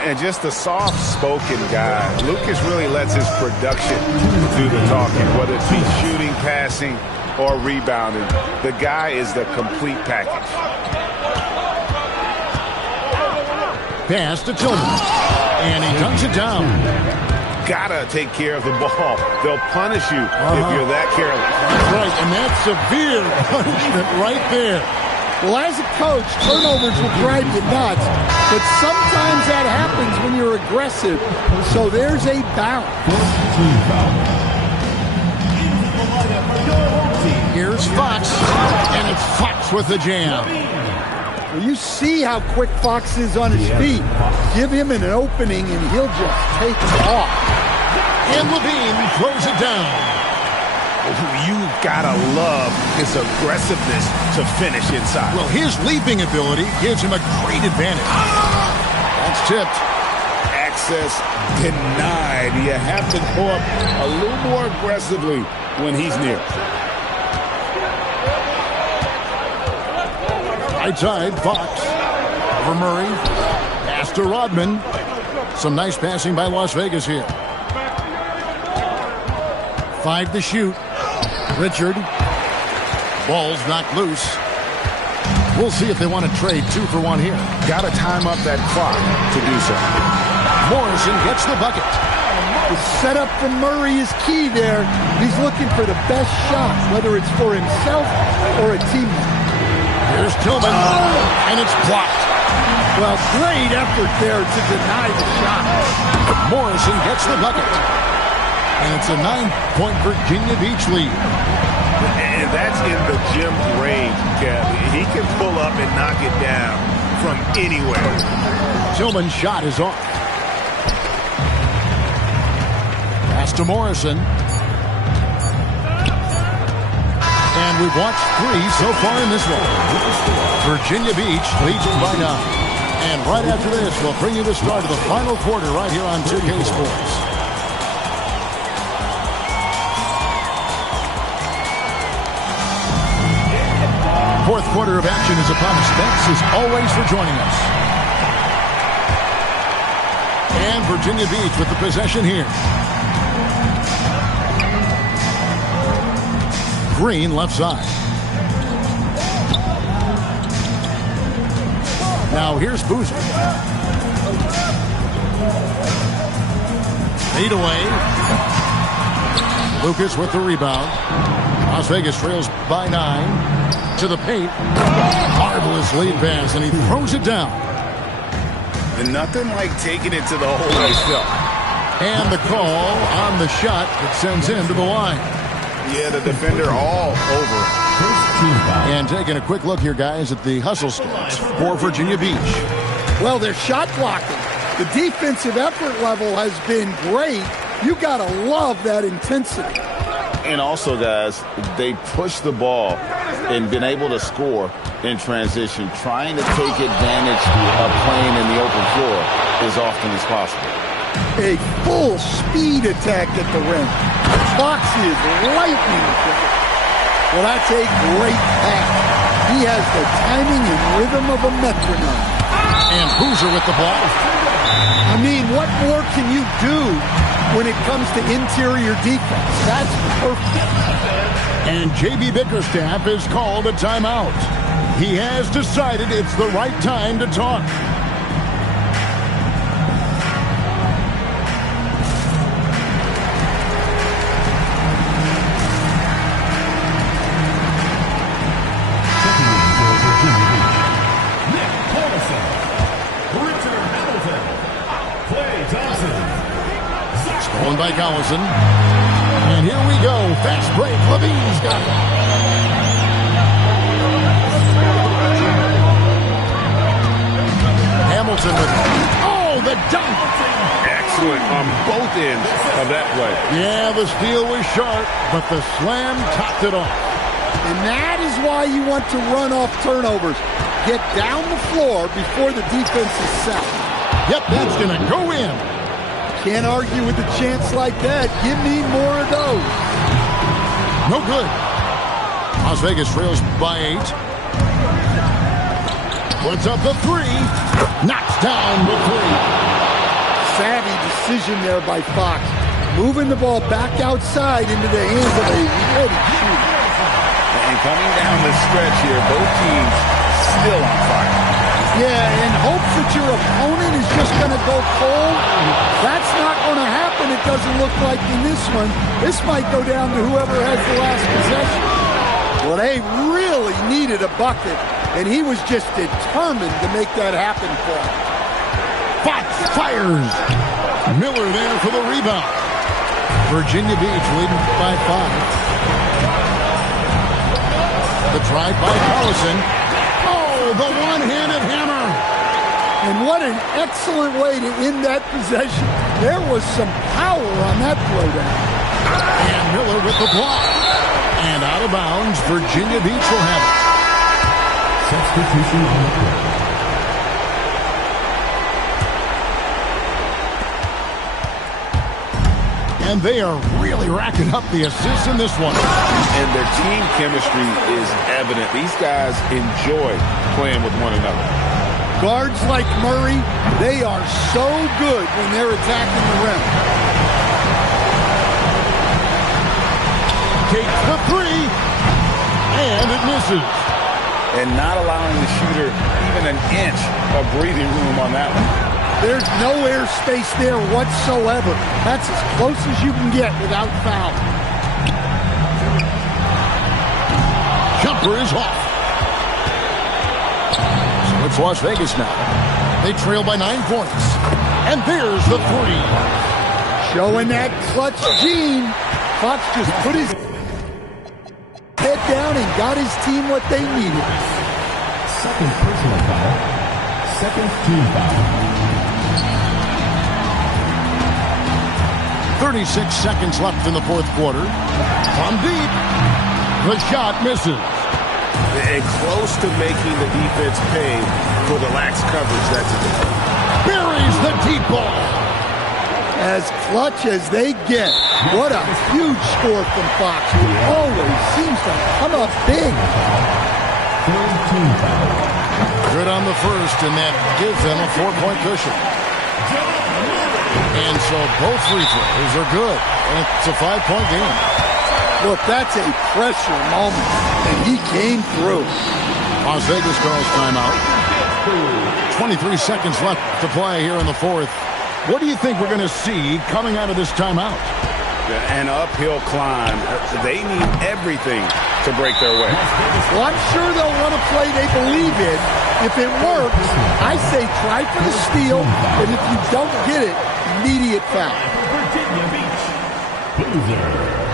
And just a soft-spoken guy. Lucas really lets his production do the talking, whether it be shooting, passing, or rebounding. The guy is the complete package. Pass to Tillman. And he dunks it down. Gotta take care of the ball. They'll punish you if you're that careless. That's right, and that's severe punishment right there. Well, as a coach, turnovers will drive you nuts, but sometimes that happens when you're aggressive. So there's a balance. Here's Fox, and it's Fox with the jam. Well, you see how quick Fox is on his feet. Give him an opening, and he'll just take off. And Levine throws it down. You've got to love his aggressiveness to finish inside. Well, his leaping ability gives him a great advantage. That's tipped. Access denied. You have to go up a little more aggressively when he's near. Right side, Fox. Over Murray. Pass to Rodman. Some nice passing by Las Vegas here. 5 to shoot. Richard. Ball's knocked loose. We'll see if they want to trade 2 for 1 here. Got to time up that clock to do so. Morrison gets the bucket. The setup from Murray is key there. He's looking for the best shot, whether it's for himself or a teammate. Here's Tillman, and it's blocked. Well, great effort there to deny the shot. Morrison gets the bucket. And it's a 9-point Virginia Beach lead. And that's in the gym range, Gabby. He can pull up and knock it down from anywhere. Tillman's shot is off. Pass to Morrison. And we've watched 3 so far in this one. Virginia Beach leads by 9. And right after this, we'll bring you the start of the final quarter right here on 2K Sports. Fourth quarter of action is upon us. Thanks as always for joining us. And Virginia Beach with the possession here. Green left side. Now here's Boozer. Fade away. Lucas with the rebound. Las Vegas trails by 9. To the paint. Marvelous lead pass, and he throws it down. And nothing like taking it to the hole yourself. And the call on the shot that sends him to the line. Yeah, the defender all over. And taking a quick look here, guys, at the hustle stats for Virginia Beach. Well, they're shot blocking. The defensive effort level has been great. You got to love that intensity. And also, guys, they push the ball and been able to score in transition, trying to take advantage of playing in the open floor as often as possible. A full speed attack at the rim. Fox is lightning quick. Well, that's a great pass. He has the timing and rhythm of a metronome. And Boozer with the ball. I mean, what more can you do when it comes to interior defense? That's perfect. And J.B. Bickerstaff has called a timeout. He has decided it's the right time to talk. Stolen by Collison. And here we go. Fast break. Levine's got it. Hamilton with it. Oh, the dunk. Excellent on both ends of that play. Yeah, the steal was sharp, but the slam topped it off. And that is why you want to run off turnovers. Get down the floor before the defense is set. Yep, that's going to go in. Can't argue with a chance like that. Give me more of those. No good. Las Vegas trails by 8. Puts up the 3. Knocks down the 3. Savvy decision there by Fox. Moving the ball back outside into the hands of a ready shooter. And coming down the stretch here, both teams still on fire. Yeah, and hopes that your opponent is just going to go cold. That's not going to happen, it doesn't look like in this one. This might go down to whoever has the last possession. Well, they really needed a bucket, and he was just determined to make that happen for him. Fox fires. Miller there for the rebound. Virginia Beach leading by 5. The drive by Collison. Oh, the one-handed hammer. And what an excellent way to end that possession. There was some power on that throwdown. And Miller with the block. And out of bounds, Virginia Beach will have it. Substitution on the court. And they are really racking up the assists in this one. And their team chemistry is evident. These guys enjoy playing with one another. Guards like Murray, they are so good when they're attacking the rim. Takes the 3. And it misses. And not allowing the shooter even an inch of breathing room on that one. There's no airspace there whatsoever. That's as close as you can get without foul. Jumper is off. So it's Las Vegas now. They trail by 9 points. And there's the 3. Showing that clutch gene. Fox just put his head down and got his team what they needed. Second personal foul. Second team foul. 36 seconds left in the fourth quarter. From deep, the shot misses. And close to making the defense pay for the lax coverage that's in the buries the deep ball. As clutch as they get. What a huge score from Fox, who always seems to come up big. Good on the first, and that gives them a 4-point cushion. And so both free throws are good. And it's a 5-point game. Look, that's a pressure moment, and he came through. Las Vegas calls timeout. 23 seconds left to play here in the fourth. What do you think we're going to see coming out of this timeout? An uphill climb. They need everything to break their way. Well, I'm sure they'll run a play they believe in. If it works, I say try for the steal, and if you don't get it, immediate foul.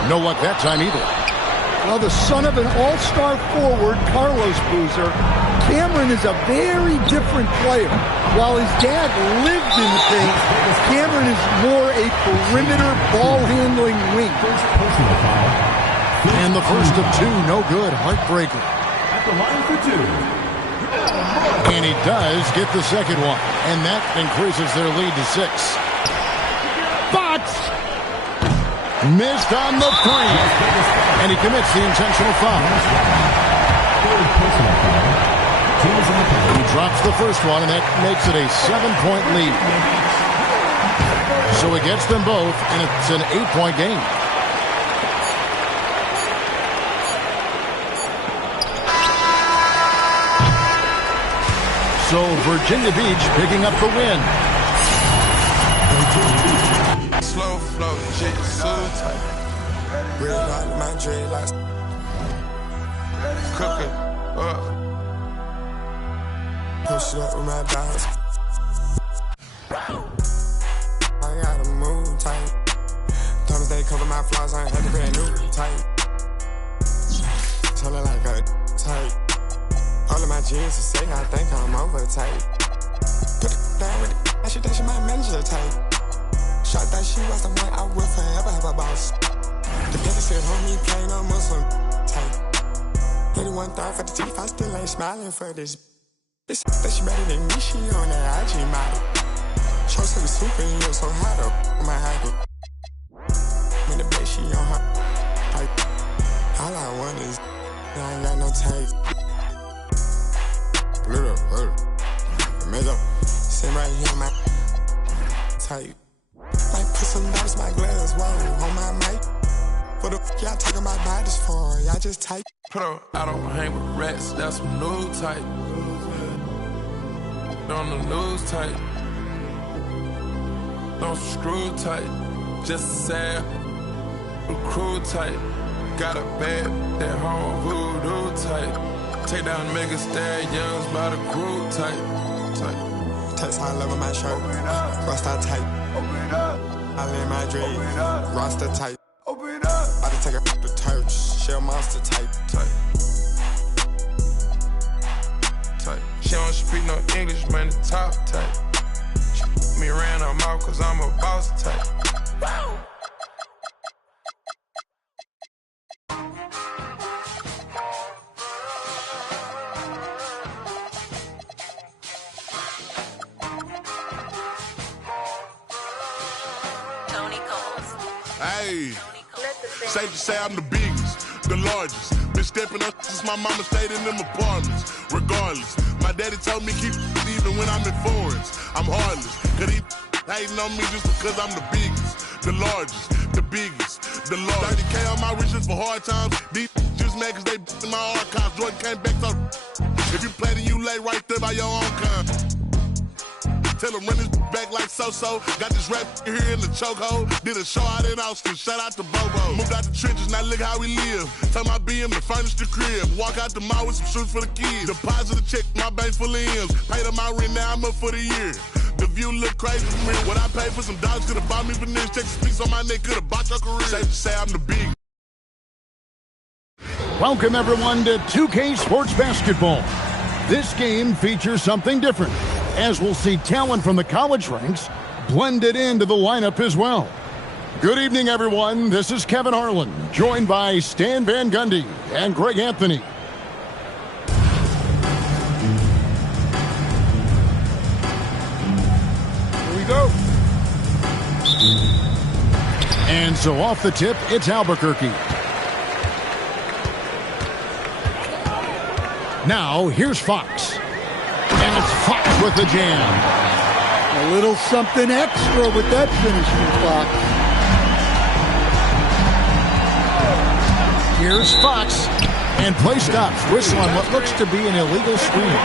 No luck that time either. Well, the son of an all-star forward, Carlos Boozer, Cameron is a very different player. While his dad lived in the paint, Cameron is more a perimeter ball-handling wing. And the first of two, no good, heartbreaker. At the line for two. And he does get the second one, and that increases their lead to 6. Fox missed on the three, and he commits the intentional foul. He drops the first one, and that makes it a 7-point lead. So he gets them both, and it's an 8-point game. So Virginia Beach picking up the win. Slow flow, shit so tight. Red light in my dreadlocks. Cooking up. Push it up with my dogs. I gotta move tight. Thomas they cover my flaws, I ain't had to brand new tight. Tell her like a tight. All of my jeans to say I think I'm over tight. Put it down with it. I should think she my manager tight. Shot that she was the one I will forever have a boss. The baby said, homie, play no Muslim tight. 81 for the teeth, I still ain't smiling for this. This that she better than me, she on that IG model. Show to the superhero, so hot up my habit. When the bitch, she on her tight. All I want is, I ain't got no tape. Little, make up, sit right here, my tight. Might put some dollars, my gloves, whoa, on my mic. What the f*** y'all talking about bodies for? Y'all just tight. Pro, I don't hang with rats, that's some new type. On the news type. Don't screw tight, just sad, crew tight. Got a bad, that home voodoo type. Take down mega stallions by the crew type. Text high level my shirt, Rasta tight. I lay my dreams, Rasta tight. About to take a to church, shell monster type. She don't speak no English, man, the top type. Me ran her mouth cause I'm a boss type. Hey, safe to say I'm the biggest, the largest. Been stepping up since my mama stayed in them apartments. Regardless, my daddy told me keep even when I'm in foreigns. I'm heartless, cause he hating on me just because I'm the biggest, the largest, the biggest, the largest. 30K on my riches for hard times. These just mad cause they in my archives. Jordan came back, so if you play then you lay right there by your own kind. Tell him run his back like so-so. Got this rap here in the chokehold. Did a show out in Austin, shout out to Bobo. Moved out the trenches, now look how we live. Tell my BM to furnish the crib. Walk out the mall with some shoes for the kids. Deposit a check, my bank full of M's. Paid up my rent, now I'm up for the year. The view look crazy from here. What I paid for some dogs could have bought me veneers. Check the speaks on my neck, could have bought your career. Safe to say I'm the big. Welcome, everyone, to 2K Sports Basketball. This game features something different, as we'll see talent from the college ranks blended into the lineup as well. Good evening, everyone. This is Kevin Harlan, joined by Stan Van Gundy and Greg Anthony. Here we go. And so off the tip, it's Albuquerque. Now, here's Fox. And it's Fox with the jam. A little something extra with that finish from Fox. Here's Fox. And play stops. Whistle on what looks to be an illegal screen.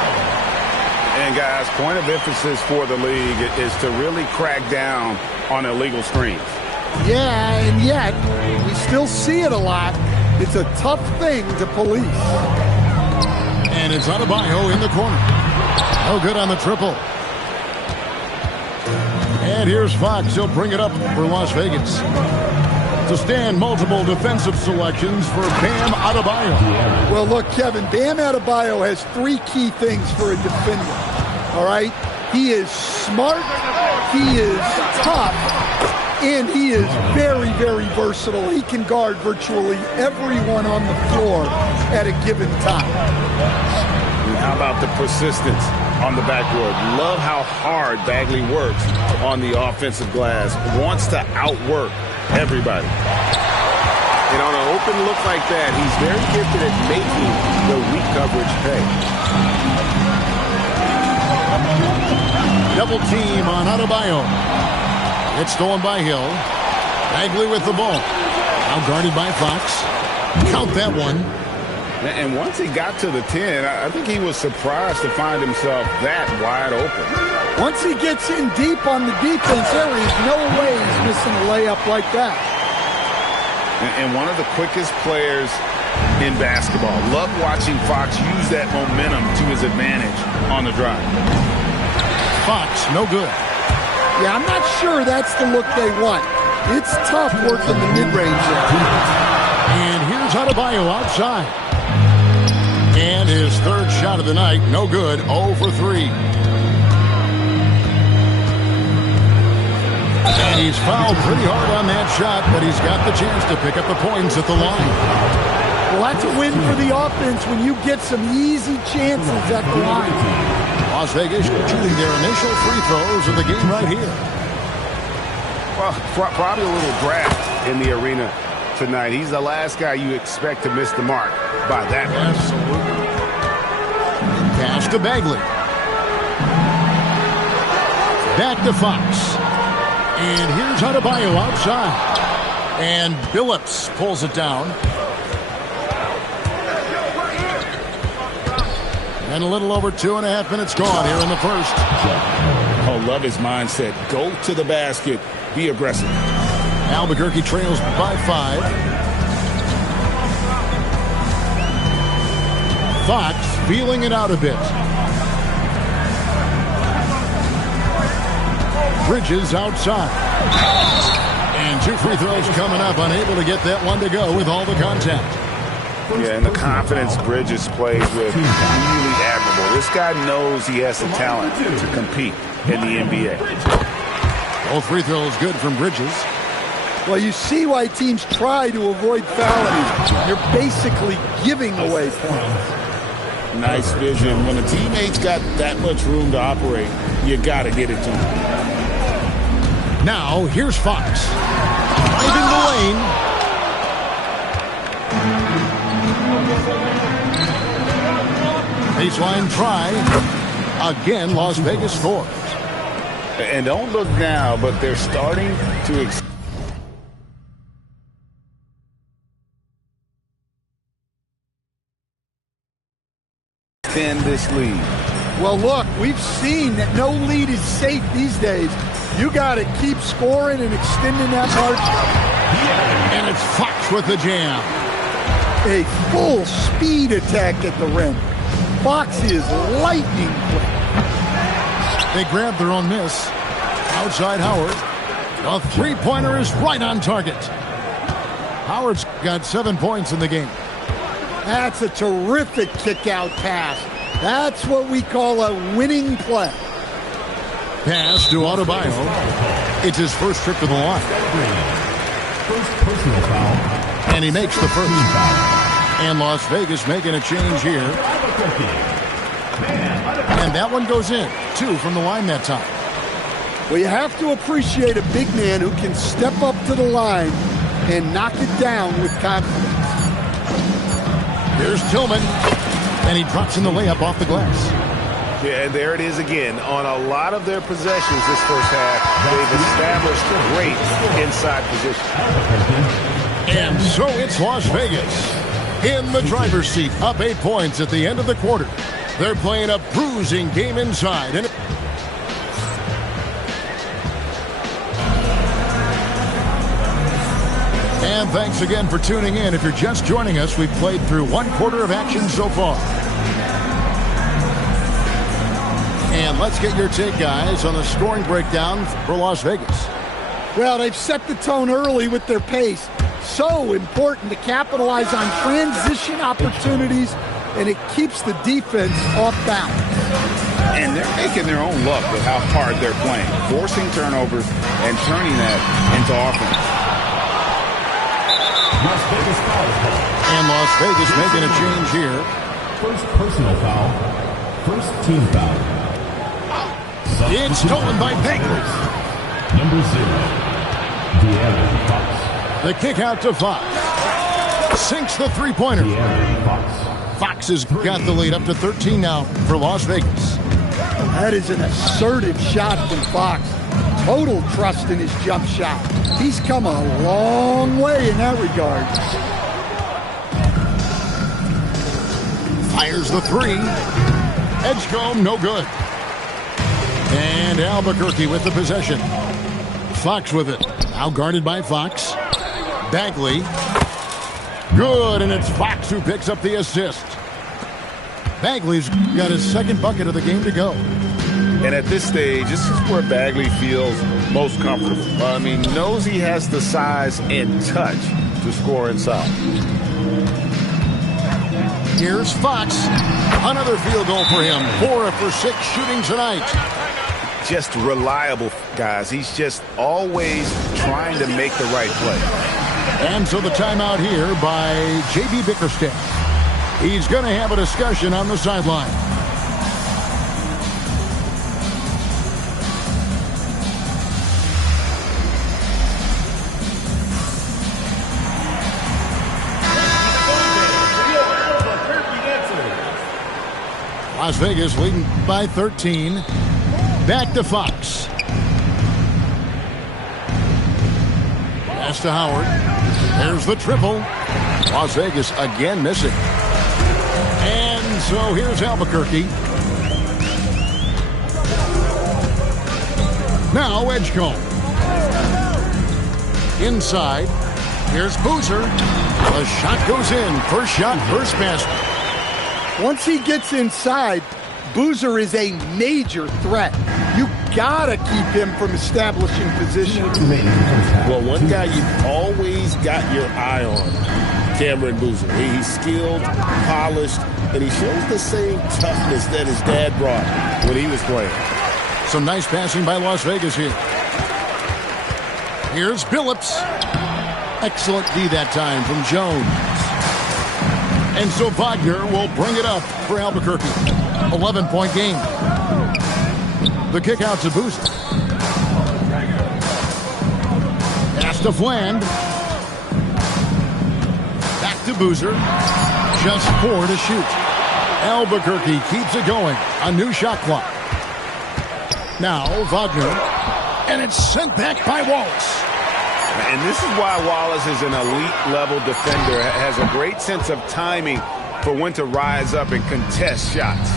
And, guys, point of emphasis for the league is to really crack down on illegal screens. Yeah, and yet, we still see it a lot. It's a tough thing to police. And it's Adebayo in the corner. No good on the triple. And here's Fox. He'll bring it up for Las Vegas. To stand multiple defensive selections for Bam Adebayo. Well, look, Kevin, Bam Adebayo has three key things for a defender. All right? He is smart, he is tough, and he is very, very versatile. He can guard virtually everyone on the floor at a given time. And how about the persistence on the backboard? Love how hard Bagley works on the offensive glass. Wants to outwork everybody. And on an open look like that, he's very gifted at making the weak coverage pay. Double team on Adebayo. It's stolen by Hill. Bagley with the ball. Now guarded by Fox. Count that one. And once he got to the 10, I think he was surprised to find himself that wide open. Once he gets in deep on the defense, there is no way he's missing a layup like that. And one of the quickest players in basketball. Love watching Fox use that momentum to his advantage on the drive. Fox, no good. Yeah, I'm not sure that's the look they want. It's tough working the mid-range there. And here's Adebayo outside. And his third shot of the night, no good, 0 for 3. And he's fouled pretty hard on that shot, but he's got the chance to pick up the points at the line. Well, that's a win for the offense when you get some easy chances at the line. Las Vegas shooting their initial free throws of the game right here. Well, probably a little draft in the arena tonight. He's the last guy you expect to miss the mark by that much. Absolutely. Pass to Bagley. Back to Fox. And here's Adebayo outside. And Billups pulls it down. And a little over 2.5 minutes gone here in the first. Oh, love his mindset. Go to the basket. Be aggressive. Albuquerque trails by 5. Fox feeling it out a bit. Bridges outside. And 2 free throws coming up. Unable to get that one to go with all the contact. Yeah, and the confidence Bridges plays with, really admirable. This guy knows he has the talent to compete in the NBA. Both free throws good from Bridges. Well, you see why teams try to avoid fouling. You're basically giving away points. Nice vision. When a teammate's got that much room to operate, you got to get it to him. Now, here's Fox. Driving the lane. Baseline try. Again, Las Vegas scores. And don't look now, but they're starting to extend this lead. Well, look, we've seen that no lead is safe these days. You got to keep scoring and extending that margin. And it's Fox with the jam. A full speed attack at the rim. Fox is lightning quick. They grab their own miss. Outside Howard. A three-pointer is right on target. Howard's got 7 points in the game. That's a terrific kick-out pass. That's what we call a winning play. Pass to Adebayo. It's his first trip to the line. First personal foul. And he makes the first. And Las Vegas making a change here. And that one goes in. 2 from the line that time. Well, you have to appreciate a big man who can step up to the line and knock it down with confidence. Here's Tillman. And he drops in the layup off the glass. Yeah, and there it is again. On a lot of their possessions this first half, they've established great inside position. And so it's Las Vegas in the driver's seat, up 8 points at the end of the quarter. They're playing a bruising game inside. And thanks again for tuning in. If you're just joining us, we've played through 1 quarter of action so far. And let's get your take, guys, on the scoring breakdown for Las Vegas. Well, they've set the tone early with their pace. So important to capitalize on transition opportunities, and it keeps the defense off balance. And they're making their own luck with how hard they're playing, forcing turnovers and turning that into offense. Las Vegas foul. And Las Vegas making a change here. First personal foul. First team foul. It's stolen by Bagley. Number 0. De'Aaron Fox. The kick out to Fox. Sinks the three-pointer. Fox has got the lead up to 13 now for Las Vegas. That is an assertive shot from Fox. Total trust in his jump shot. He's come a long way in that regard. Fires the three. Edgecombe, no good. And Albuquerque with the possession. Fox with it. Now guarded by Fox. Bagley. Good, and it's Fox who picks up the assist. Bagley's got his second bucket of the game to go. And at this stage, this is where Bagley feels most comfortable. I mean, knows he has the size and touch to score inside. Here's Fox. Another field goal for him. 4 for 6 shooting tonight. Just reliable, guys. He's just always trying to make the right play. And so the timeout here by J.B. Bickerstaff. He's going to have a discussion on the sideline. Las Vegas leading by 13. Back to Fox. Pass to Howard. There's the triple. Las Vegas again missing. And so here's Albuquerque. Now Edgecombe. Inside. Here's Boozer. The shot goes in. First shot, first basket. Once he gets inside, Boozer is a major threat. You gotta keep him from establishing position. Well, one guy you've always got your eye on, Cameron Boozer. He's skilled, polished, and he shows the same toughness that his dad brought when he was playing. Some nice passing by Las Vegas here. Here's Billups. Excellent D that time from Jones. And so Wagner will bring it up for Albuquerque. 11-point game. The kick out to Boozer. Pass to Fland. Back to Boozer. Just 4 to shoot. Albuquerque keeps it going. A new shot clock. Now Wagner. And it's sent back by Wallace. And this is why Wallace is an elite-level defender, has a great sense of timing for when to rise up and contest shots.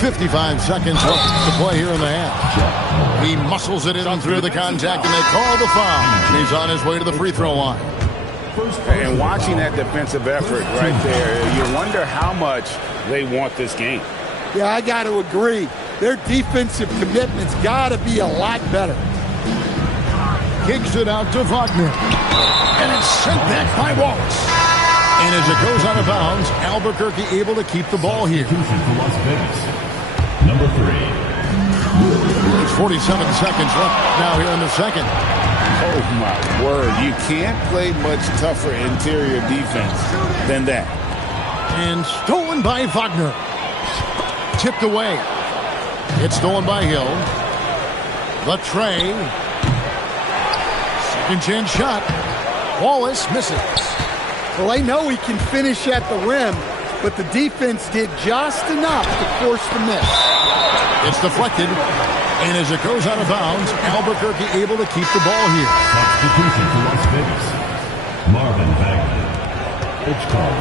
55 seconds left to play here in the half. He muscles it in through the contact, and they call the foul. He's on his way to the free throw line. And watching that defensive effort right there, you wonder how much they want this game. Yeah, I got to agree. Their defensive commitment's got to be a lot better. Kicks it out to Wagner. And it's sent back by Wallace. And as it goes out of bounds, Albuquerque able to keep the ball here. Las Vegas. Number 3. It's 47 seconds left now here in the second. Oh, my word. You can't play much tougher interior defense than that. And stolen by Wagner. Tipped away. It's stolen by Hill. The tray. Second chance shot. Wallace misses. Well, they know he can finish at the rim, but the defense did just enough to force the miss. It's deflected, and as it goes out of bounds, Albuquerque able to keep the ball here. Substitution for Las Vegas. Marvin Bagley. Pitch call.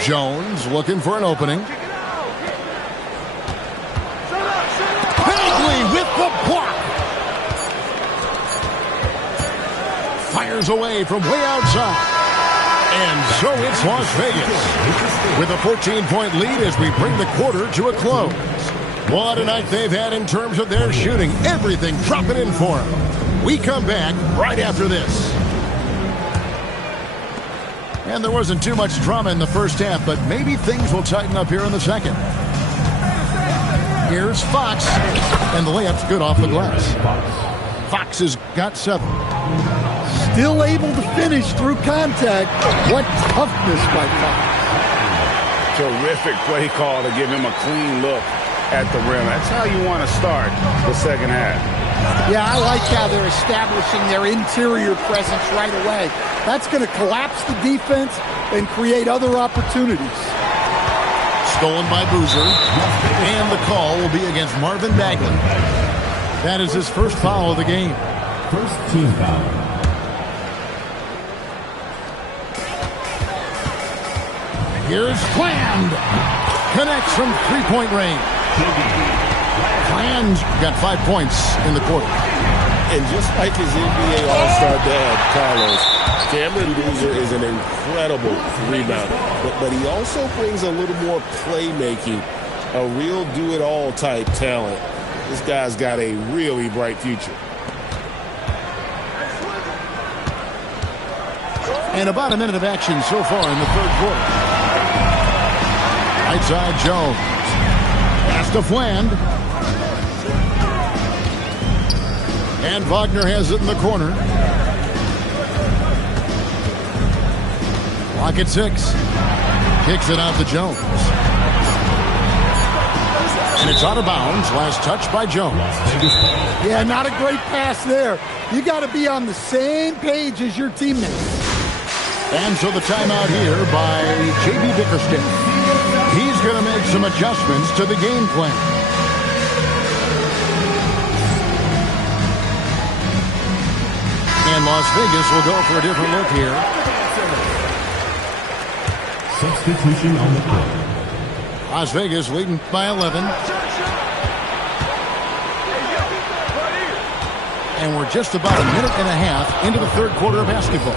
Jones looking for an opening. Bagley with the block. Fires away from way outside. And so it's Las Vegas with a 14-point lead as we bring the quarter to a close. What a night they've had in terms of their shooting. Everything dropping in for them. We come back right after this. And there wasn't too much drama in the first half, but maybe things will tighten up here in the second. Here's Fox, and the layup's good off the glass. Fox has got 7. Still able to finish through contact. What toughness by Fox. Terrific play call to give him a clean look at the rim. That's how you want to start the second half. Yeah, I like how they're establishing their interior presence right away. That's going to collapse the defense and create other opportunities. Stolen by Boozer, and the call will be against Marvin Bagley. That is his first foul of the game. First team foul. Here's Fland. Connects from three-point range. Fland's got 5 points in the quarter. And just like his NBA All-Star dad, Carlos, Cameron Boozer is an incredible rebounder. But he also brings a little more playmaking, a real do-it-all type talent. This guy's got a really bright future. And about a minute of action so far in the third quarter. Right side Jones. Pass to Fland. And Wagner has it in the corner. Clock at 6. Kicks it out to Jones. And it's out of bounds. Last touch by Jones. Yeah, not a great pass there. You got to be on the same page as your teammates. And so the timeout here by J.B. Dickerson. He's going to make some adjustments to the game plan. And Las Vegas will go for a different look here. Substitution on the court. Las Vegas leading by 11. And we're just about a minute and a half into the third quarter of basketball.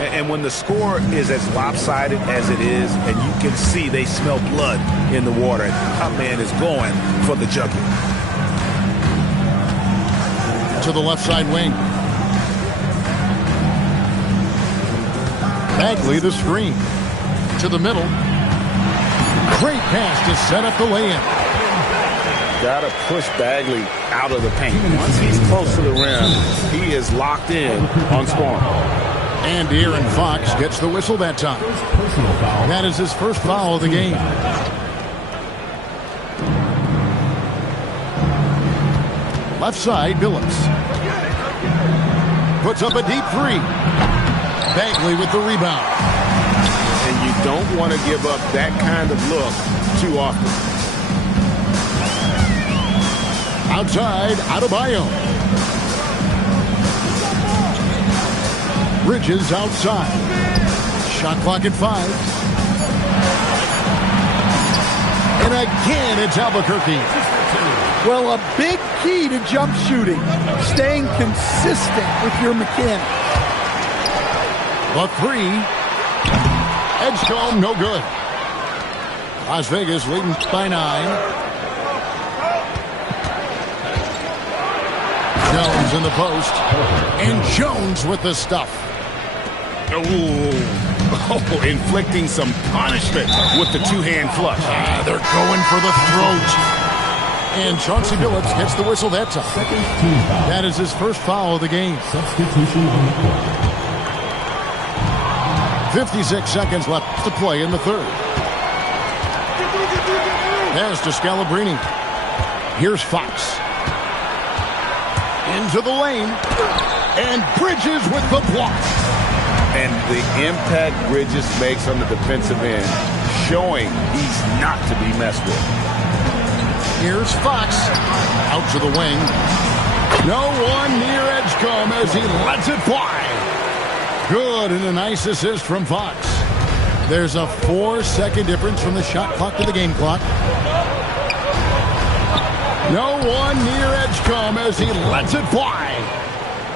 And when the score is as lopsided as it is, and you can see they smell blood in the water, that man is going for the jugular. To the left side wing. Bagley the screen. To the middle. Great pass to set up the lay-in. Got to push Bagley out of the paint. Once he's close to the rim, he is locked in on scoring. And De'Aaron Fox gets the whistle that time. That is his first foul of the game. Left side, Billups. Puts up a deep 3. Bagley with the rebound. And you don't want to give up that kind of look too often. Outside, Adebayo. Bridges outside. Shot clock at 5. And again, it's Albuquerque. Well, a big key to jump shooting, staying consistent with your mechanics. The 3. Edgecombe, no good. Las Vegas leading by 9. Jones in the post. And Jones with the stuff. Oh, inflicting some punishment with the two-hand flush. They're going for the throat. And Chauncey Billups gets the whistle that time. That is his first foul of the game. Substitution on the court. 56 seconds left to play in the third. Pass to Scalabrine. Here's Fox. Into the lane. And Bridges with the block. And the impact Bridges makes on the defensive end, showing he's not to be messed with. Here's Fox. Out to the wing. No one near Edgecombe as he lets it fly. Good, and a nice assist from Fox. There's a 4-second difference from the shot clock to the game clock. No one near Edgecombe as he lets it fly.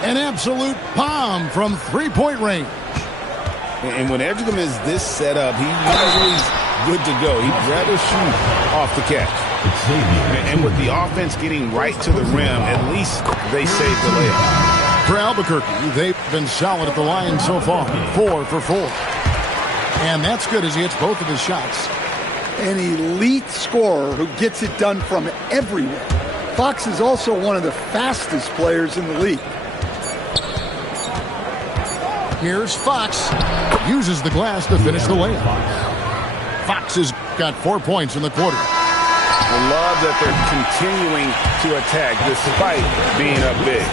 An absolute bomb from three-point range. And when Edgecombe is this set up, he usually is good to go. He'd rather shoot off the catch. And with the offense getting right to the rim, at least they save the layup. For Albuquerque, they've been solid at the line so far. 4 for 4. And that's good as he hits both of his shots. An elite scorer who gets it done from everywhere. Fox is also one of the fastest players in the league. Here's Fox. Uses the glass to finish the layup. Fox has got 4 points in the quarter. I love that they're continuing to attack despite being up big.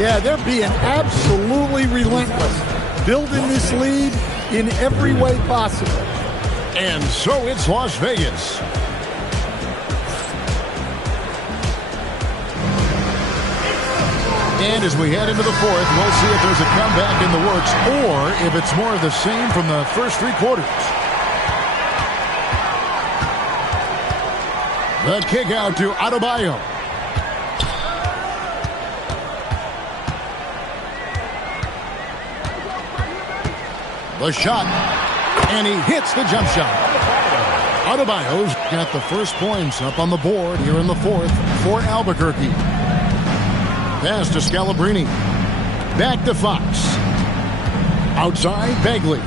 Yeah, they're being absolutely relentless. Building this lead in every way possible. And so it's Las Vegas. And as we head into the fourth, we'll see if there's a comeback in the works or if it's more of the same from the first 3 quarters. The kick out to Adebayo. The shot. And he hits the jump shot. Adebayo's got the first points up on the board here in the fourth for Albuquerque. Pass to Scalabrine. Back to Fox. Outside, Bagley.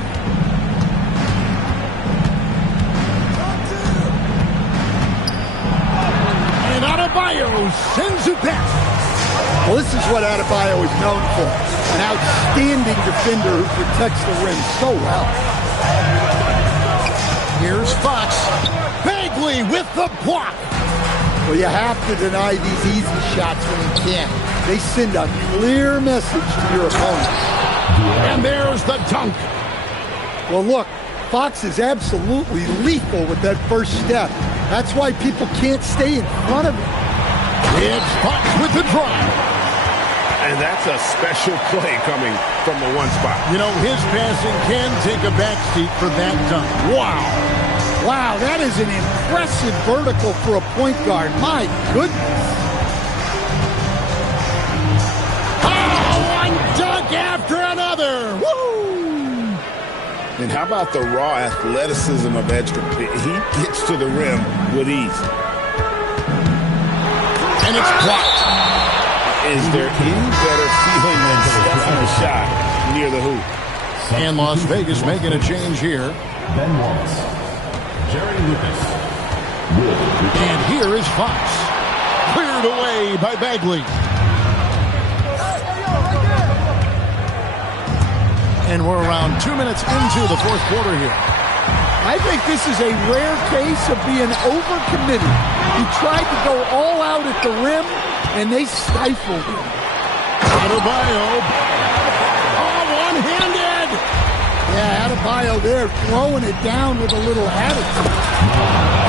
And Adebayo sends it back. Well, this is what Adebayo is known for. An outstanding defender who protects the rim so well. Here's Fox. Bagley with the block. Well, you have to deny these easy shots when you can. They send a clear message to your opponent. And there's the dunk. Well, look, Fox is absolutely lethal with that first step. That's why people can't stay in front of him. It's Fox with the drive. And that's a special play coming from the one spot. You know, his passing can take a backseat for that dunk. Wow. Wow, that is an impressive vertical for a point guard. My goodness. Oh, one dunk after another. Woo! And how about the raw athleticism of Edgecombe? He gets to the rim with ease. And it's blocked. Is there any better feeling than stuffing a shot near the hoop? And Las Vegas making a change here. Ben Wallace. Jerry Lucas. And here is Fox. Cleared away by Bagley. And we're around 2 minutes into the fourth quarter here. I think this is a rare case of being overcommitted. He tried to go all out at the rim, and they stifled him. Adebayo. Oh, one-handed. Yeah, Adebayo there throwing it down with a little attitude.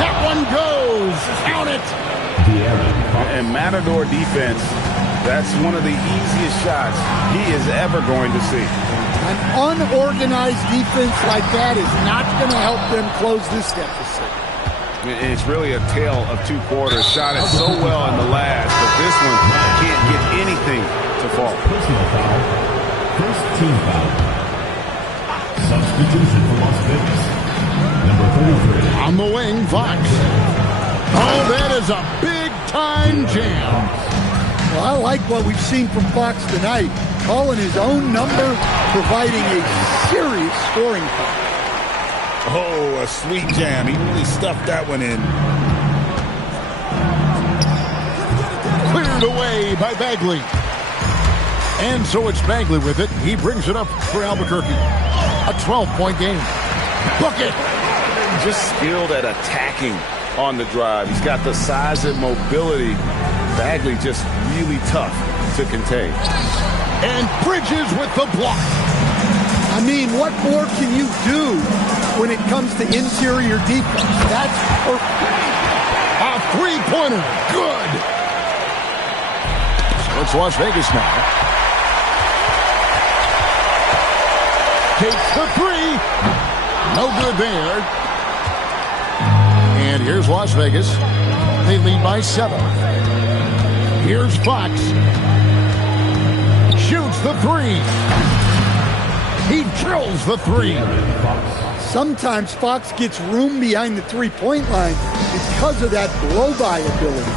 That one goes. Count it. And Matador defense, that's one of the easiest shots he is ever going to see. An unorganized defense like that is not going to help them close this deficit. And it's really a tale of 2 quarters. Shot it so well in the last, but this one can't get anything to fall. Personal foul. First team foul. Substitution for Las Vegas. Number On the wing, Fox. Oh, that is a big-time jam. Well, I like what we've seen from Fox tonight. Calling his own number, providing a serious scoring point. Oh, a sweet jam. He really stuffed that one in. Cleared away by Bagley. And so it's Bagley with it. He brings it up for Albuquerque. A 12-point game. Bucket. Just skilled at attacking on the drive. He's got the size and mobility. Bagley just really tough to contain. And Bridges with the block. I mean, what more can you do when it comes to interior defense? That's perfect. A three-pointer. Good. So it's Las Vegas now. Takes the three. No good there. And here's Las Vegas. They lead by 7. Here's Fox. Shoots the three. He drills the three. Sometimes Fox gets room behind the three-point line because of that blow-by ability.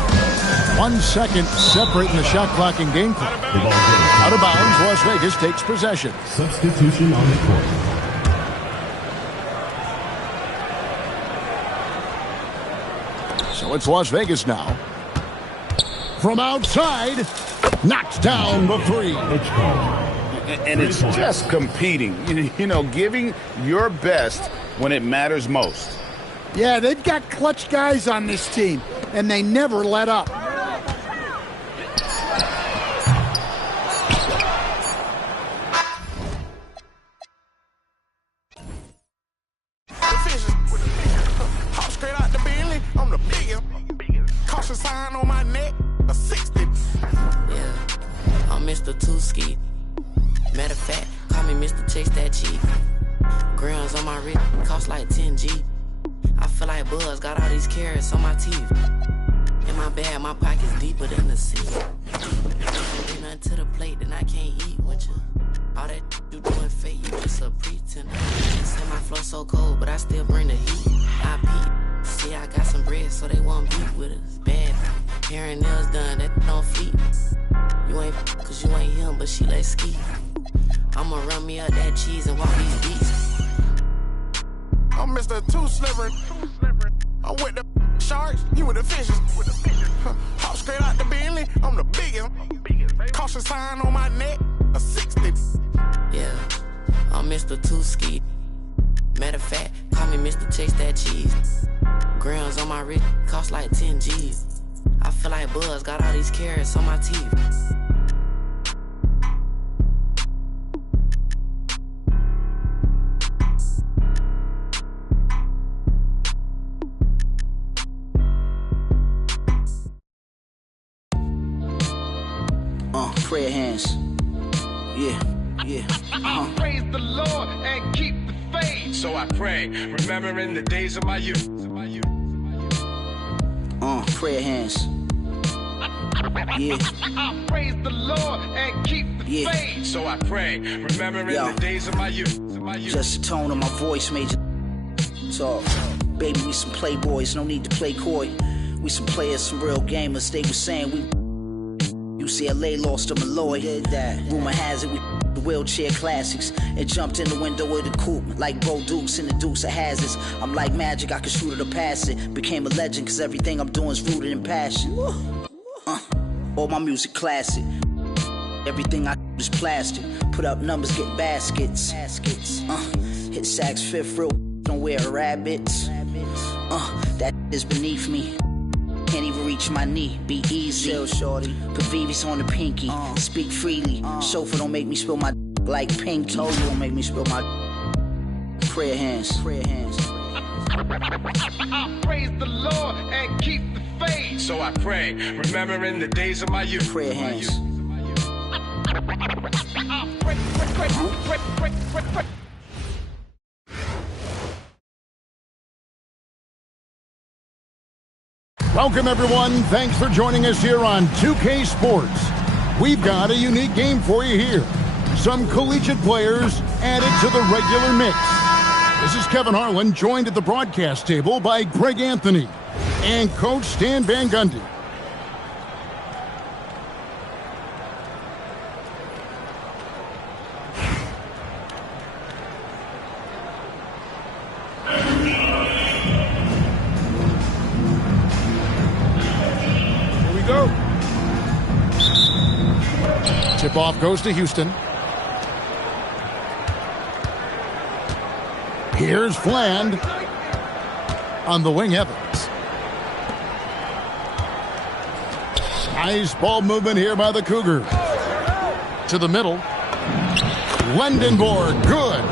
1 second separating the shot clock and game clock. Out of bounds, Las Vegas takes possession. Substitution on the court. So it's Las Vegas now. From outside, knocks down the three. And it's just competing. You know, giving your best when it matters most. Yeah, they've got clutch guys on this team, and they never let up. Mr. Two-Ski. Matter of fact, call me Mr. Chase That Cheap. Grams on my wrist, cost like 10 G. I feel like Buzz, got all these carrots on my teeth. In my bag, my pocket's deeper than the sea. Ain't nothing to the plate, then I can't eat with you. All that you doing fake, you just a pretender. Say my flow so cold, but I still bring the heat. I peep. See, I got some bread, so they won't beat with us. Bad. Hair and nails done, that don't feet. You ain't cause you ain't him, but she like ski. I'ma run me up that cheese and walk these beats. I'm Mr. Two Slivering. I'm with the sharks, you with the fishes. Hop straight out the Bentley, I'm the biggest. Caution sign on my neck, a 60. Yeah, I'm Mr. Two-Ski. Matter of fact, call me Mr. Chase That Cheese. Grams on my wrist, cost like 10 G's. I feel like Buzz, got all these carrots on my teeth. Prayer hands. Yeah. Praise the Lord and keep the faith. So I pray, remembering the days of my youth. Prayer hands. Yeah. Praise the Lord and keep the faith. So I pray, remembering the days of my youth. Just the tone of my voice made you talk. Baby, we some playboys, no need to play coy. We some players, some real gamers. They was saying we UCLA lost to Malloy. Rumor has it we the wheelchair classics and jumped in the window of the coupe like Bo Dukes in the Dukes of Hazards. I'm like magic, I can shoot it or pass it. Became a legend cause everything I'm doing is rooted in passion. All my music classic. Everything I is plastic. Put up numbers, get baskets. Hit sacks fifth real, don't wear rabbits. That is beneath me. Can't even reach my knee, be easy. Chill, shorty. Put VVs on the pinky. Speak freely. Chauffeur don't make me spill my like pinky. Told you don't make me spill my prayer hands. Prayer hands. Praise the Lord and keep the faith. So I pray, remembering the days of my youth. Prayer hands. Welcome, everyone. Thanks for joining us here on 2K Sports. We've got a unique game for you here. Some collegiate players added to the regular mix. This is Kevin Harlan, joined at the broadcast table by Greg Anthony and Coach Stan Van Gundy. Here we go. Tip-off goes to Houston. Here's Fland on the wing, Evans. Nice ball movement here by the Cougars. To the middle. Lendenborg, good.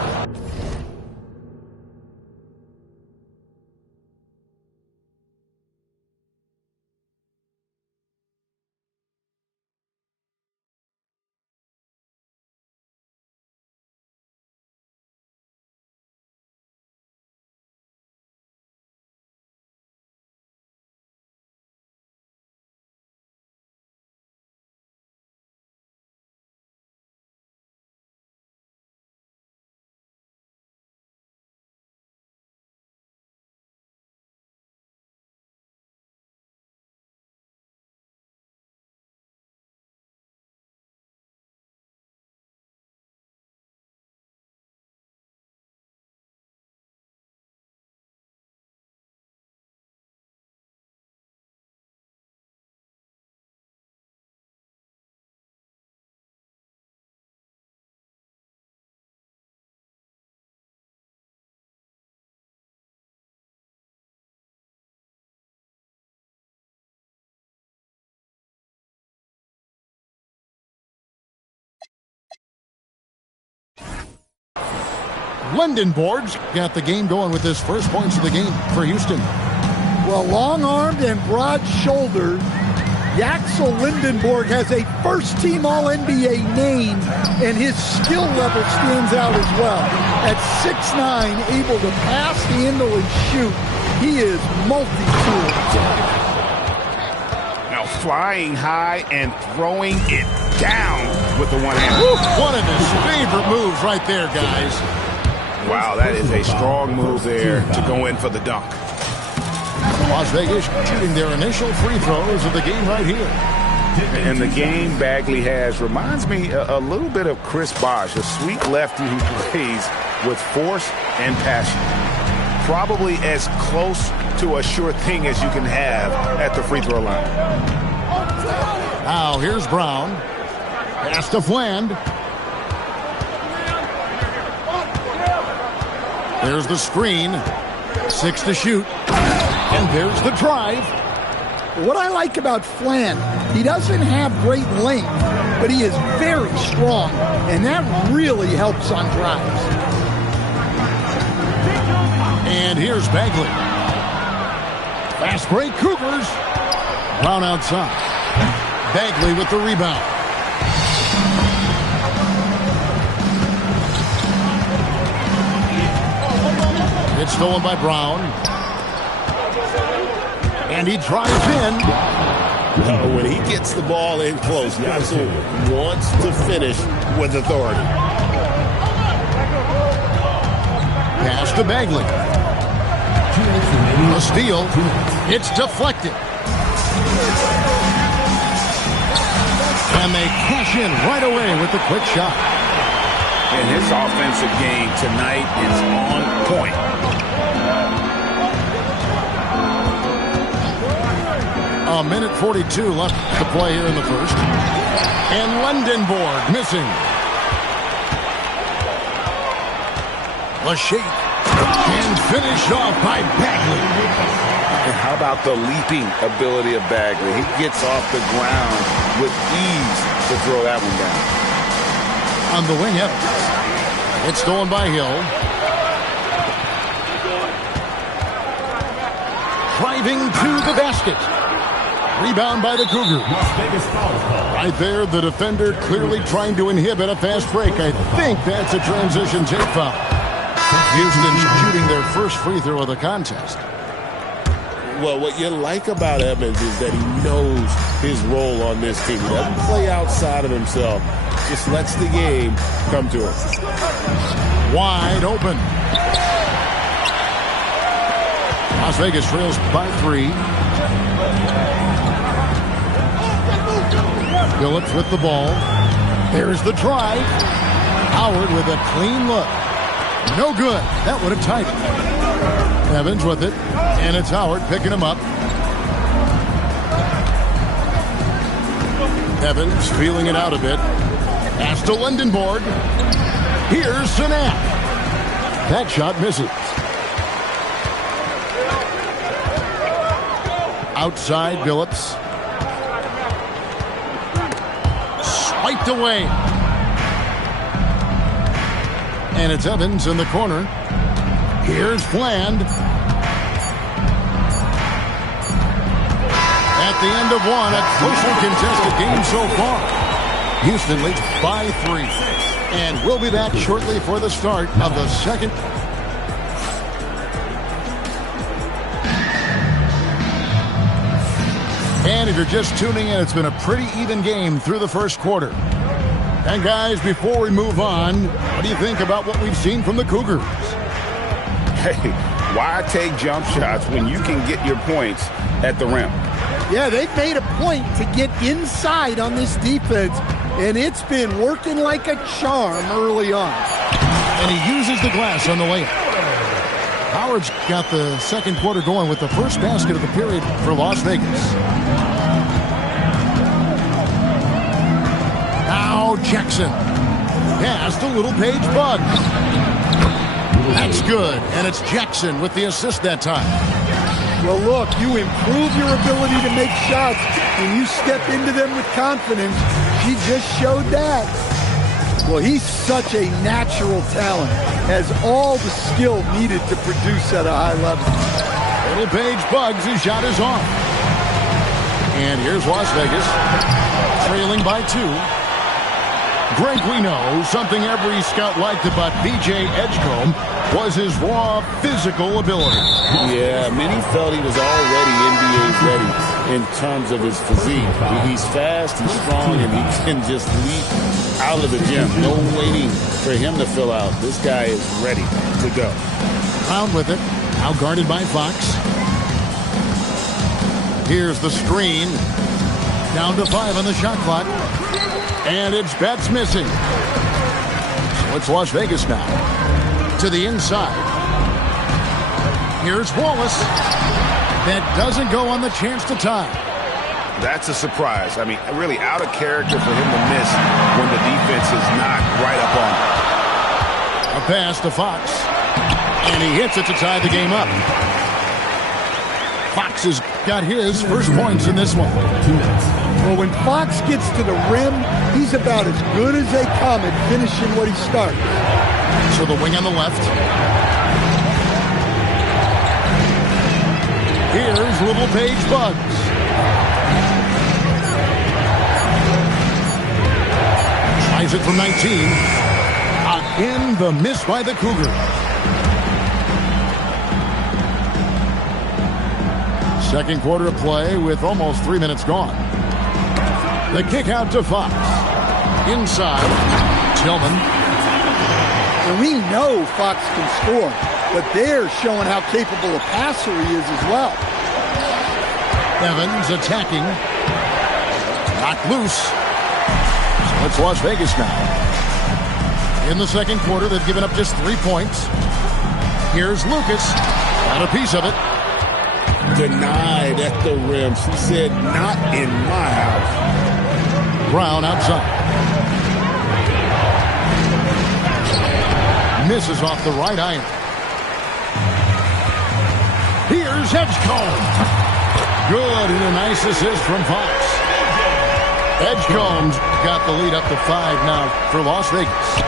Lendenborg's got the game going with his first points of the game for Houston. Well, long-armed and broad-shouldered, Yaxel Lendenborg has a first-team All-NBA name, and his skill level stands out as well. At 6'9", able to pass, handle, and shoot, he is multi-tooled. Now flying high and throwing it down with the one hand. One of his favorite moves right there, guys. Wow, that is a strong move there to go in for the dunk. Las Vegas shooting their initial free throws of the game right here. And the game Bagley has reminds me a little bit of Chris Bosh, a sweet lefty who plays with force and passion. Probably as close to a sure thing as you can have at the free throw line. Now here's Brown. Pass to Fland. There's the screen. 6 to shoot. And there's the drive. What I like about Fland, he doesn't have great length, but he is very strong, and that really helps on drives. And here's Bagley. Fast break, Cougars. Brown outside. Bagley with the rebound. It's stolen by Brown. And he drives in. When he gets the ball in close, Yaxel wants to finish with authority. Pass to Bagley. A steal. It's deflected. And they cash in right away with the quick shot. And his offensive game tonight is on point. A minute 42 left to play here in the first. And Lendenborg missing. The shake. And finished off by Bagley. And how about the leaping ability of Bagley? He gets off the ground with ease to throw that one down. On the wing, Evans. It's stolen by Hill. Driving to the basket. Rebound by the Cougars. Right there, the defender clearly trying to inhibit a fast break. I think that's a transition take foul. Houston shooting their first free throw of the contest. Well, what you like about Evans is that he knows his role on this team. He doesn't play outside of himself. Just lets the game come to him. Wide open. Las Vegas trails by 3. Phillips with the ball. There's the drive. Howard with a clean look. No good. That would have tied it. Evans with it. And it's Howard picking him up. Evans feeling it out a bit. Pass to Lindenborg. Here's Sanat. That shot misses. Outside Phillips. Swiped away. And it's Evans in the corner. Here's Fland. At the end of one, a closely contested game so far. Houston leads by 3. And we'll be back shortly for the start of the second. And if you're just tuning in, it's been a pretty even game through the first quarter. And guys, before we move on, what do you think about what we've seen from the Cougars? Hey, why take jump shots when you can get your points at the rim? Yeah, they've made a point to get inside on this defense, and it's been working like a charm early on. And he uses the glass on the layup. Howard's got the second quarter going with the first basket of the period for Las Vegas. Now Jackson. Passed a little Page Bug. That's good, and it's Jackson with the assist that time. Well, look, you improve your ability to make shots when you step into them with confidence. She just showed that. Well, he's such a natural talent, has all the skill needed to produce at a high level. Little Page Bugs, his shot is off. And here's Las Vegas, trailing by 2. Greg, we know something every scout liked about B.J. Edgecombe was his raw physical ability. Yeah, many felt he was already NBA ready in terms of his physique. He's fast, he's strong, and he can just leap out of the gym. No waiting for him to fill out. This guy is ready to go. Brown with it, now guarded by Fox. Here's the screen. Down to 5 on the shot clock. And it's Betts missing. So it's Las Vegas now. To the inside. Here's Wallace. That doesn't go on the chance to tie. That's a surprise. I mean, really out of character for him to miss when the defense is not right up on him. A pass to Fox. And he hits it to tie the game up. Fox has got his first points in this one. Well, when Fox gets to the rim, he's about as good as they come at finishing what he starts. So the wing on the left. Here's Little Page Bugs. Tries it from 19. Again, the miss by the Cougars. Second quarter of play with almost 3 minutes gone. The kick out to Fox. Inside, Tillman. And we know Fox can score, but they're showing how capable a passer he is as well. Evans attacking. Knocked loose. So it's Las Vegas now. In the second quarter, they've given up just 3 points. Here's Lucas. Got a piece of it. Denied at the rim. She said, not in my house. Brown outside. Misses off the right iron. Here's Edgecombe. Good, and a nice assist from Fox. Edgecombe's got the lead up to 5 now for Las Vegas.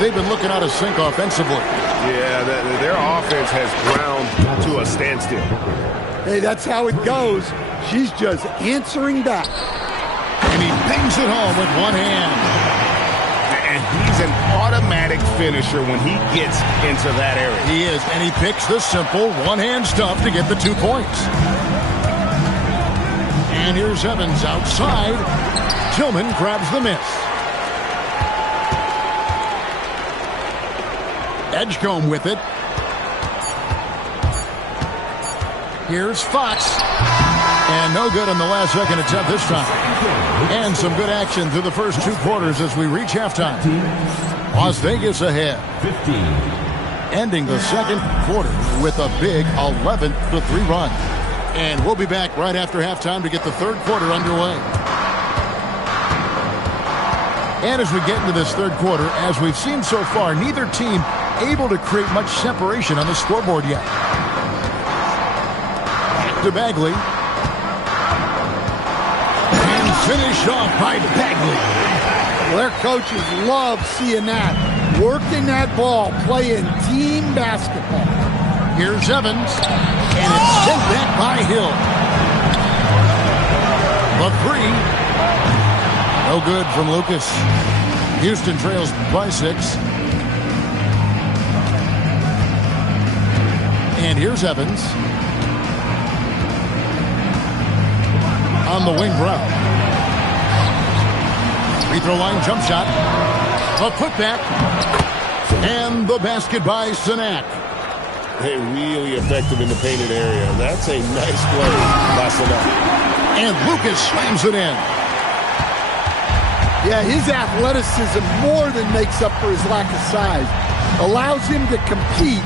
They've been looking out of sync offensively. Yeah, their offense has ground to a standstill. Hey, that's how it goes. She's just answering back. And he bangs it home with one hand. And he's an automatic finisher when he gets into that area. He is, and he picks the simple one-hand stuff to get the 2 points. And here's Evans outside. Tillman grabs the miss. Edgecombe with it. Here's Fox. And no good on the last second attempt this time. And some good action through the first 2 quarters as we reach halftime. Las Vegas ahead. 15. Ending the second quarter with a big 11-3 run. And we'll be back right after halftime to get the third quarter underway. And as we get into this third quarter, as we've seen so far, neither team able to create much separation on the scoreboard yet. Back to Bagley. And finished off by Bagley. Well, their coaches love seeing that. Working that ball, playing team basketball. Here's Evans. And it's sent back by Hill. The three. No good from Lucas. Houston trails by 6. And here's Evans. On the wing, Brown. Free throw line jump shot. A putback. And the basket by Sanak. Hey, really effective in the painted area. That's a nice play by Sanak. And Lucas slams it in. Yeah, his athleticism more than makes up for his lack of size. Allows him to compete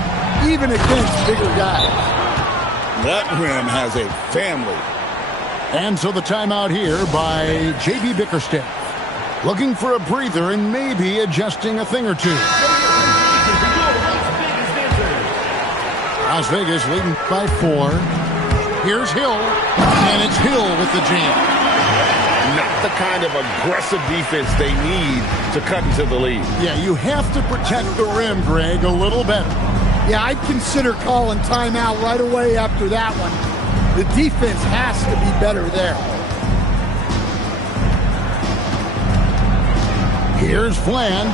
even against bigger guys. That rim has a family. And so the timeout here by J.B. Bickerstaff. Looking for a breather and maybe adjusting a thing or two. Las Vegas leading by 4. Here's Hill. And it's Hill with the jam. Not the kind of aggressive defense they need to cut into the lead. Yeah, you have to protect the rim, Greg, a little better. Yeah, I'd consider calling timeout right away after that one. The defense has to be better there. Here's Fland.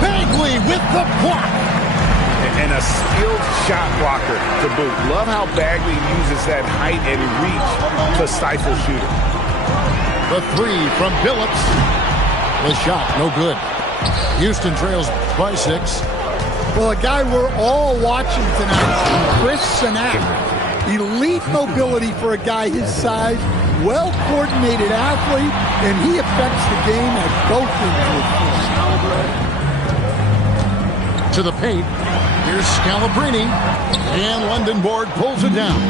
Bagley with the block. And a skilled shot blocker to boot. Love how Bagley uses that height and reach to stifle shooting. The 3 from Billups. The shot, no good. Houston trails by 6. Well, a guy we're all watching tonight, Chris Sanak. Elite mobility for a guy his size. Well-coordinated athlete, and he affects the game at both ends. To the paint. Here's Scalabrine. And London Board pulls it down.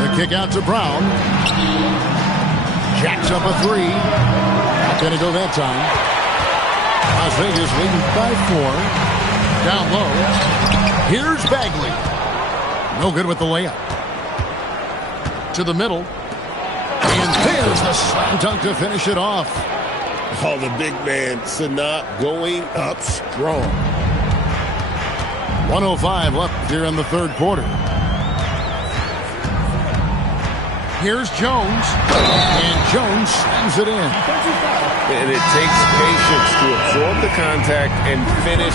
The kick out to Brown. Jacks up a 3. Not going to go that time. Las Vegas leading by 4. Down low. Here's Bagley. No good with the layup. To the middle. And there's the slam dunk to finish it off. Oh, the big man, Sanak, going up strong. 1:05 left here in the third quarter. Here's Jones. And Jones slams it in. And it takes patience to absorb the contact and finish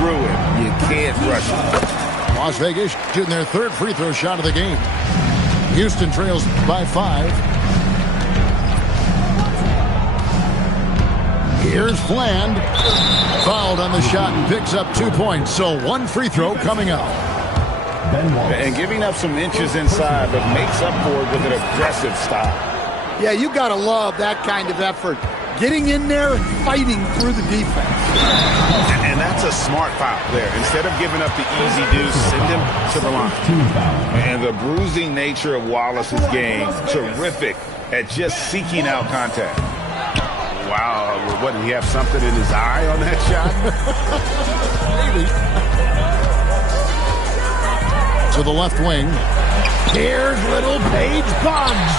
through it. You can't rush it. Las Vegas shooting their third free throw shot of the game. Houston trails by 5. Here's Fland. Fouled on the shot and picks up 2 points. So 1 free throw coming up. And giving up some inches inside, but makes up for it with an aggressive style. Yeah, you got to love that kind of effort. Getting in there and fighting through the defense. And that's a smart foul there. Instead of giving up the easy deuce, send him to the line. And the bruising nature of Wallace's game, terrific at just seeking out contact. Wow, what, did he have something in his eye on that shot? Maybe. To the left wing. Here's little Paige Boggs.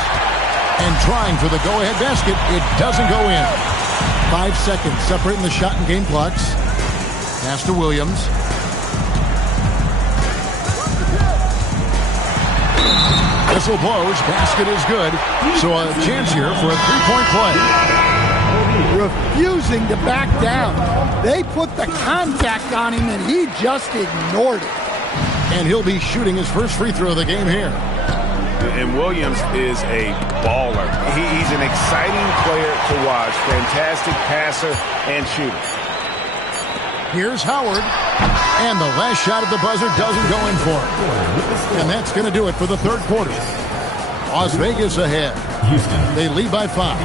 And trying for the go-ahead basket. It doesn't go in. 5 seconds separating the shot and game clocks. Pass to Williams. Whistle blows. Basket is good. So a chance here for a three-point play. Refusing to back down. They put the contact on him, and he just ignored it. And he'll be shooting his first free throw of the game here. And Williams is a baller. He's an exciting player to watch. Fantastic passer and shooter. Here's Howard. And the last shot at the buzzer doesn't go in for it. And that's going to do it for the third quarter. Las Vegas ahead. Houston. They lead by 5.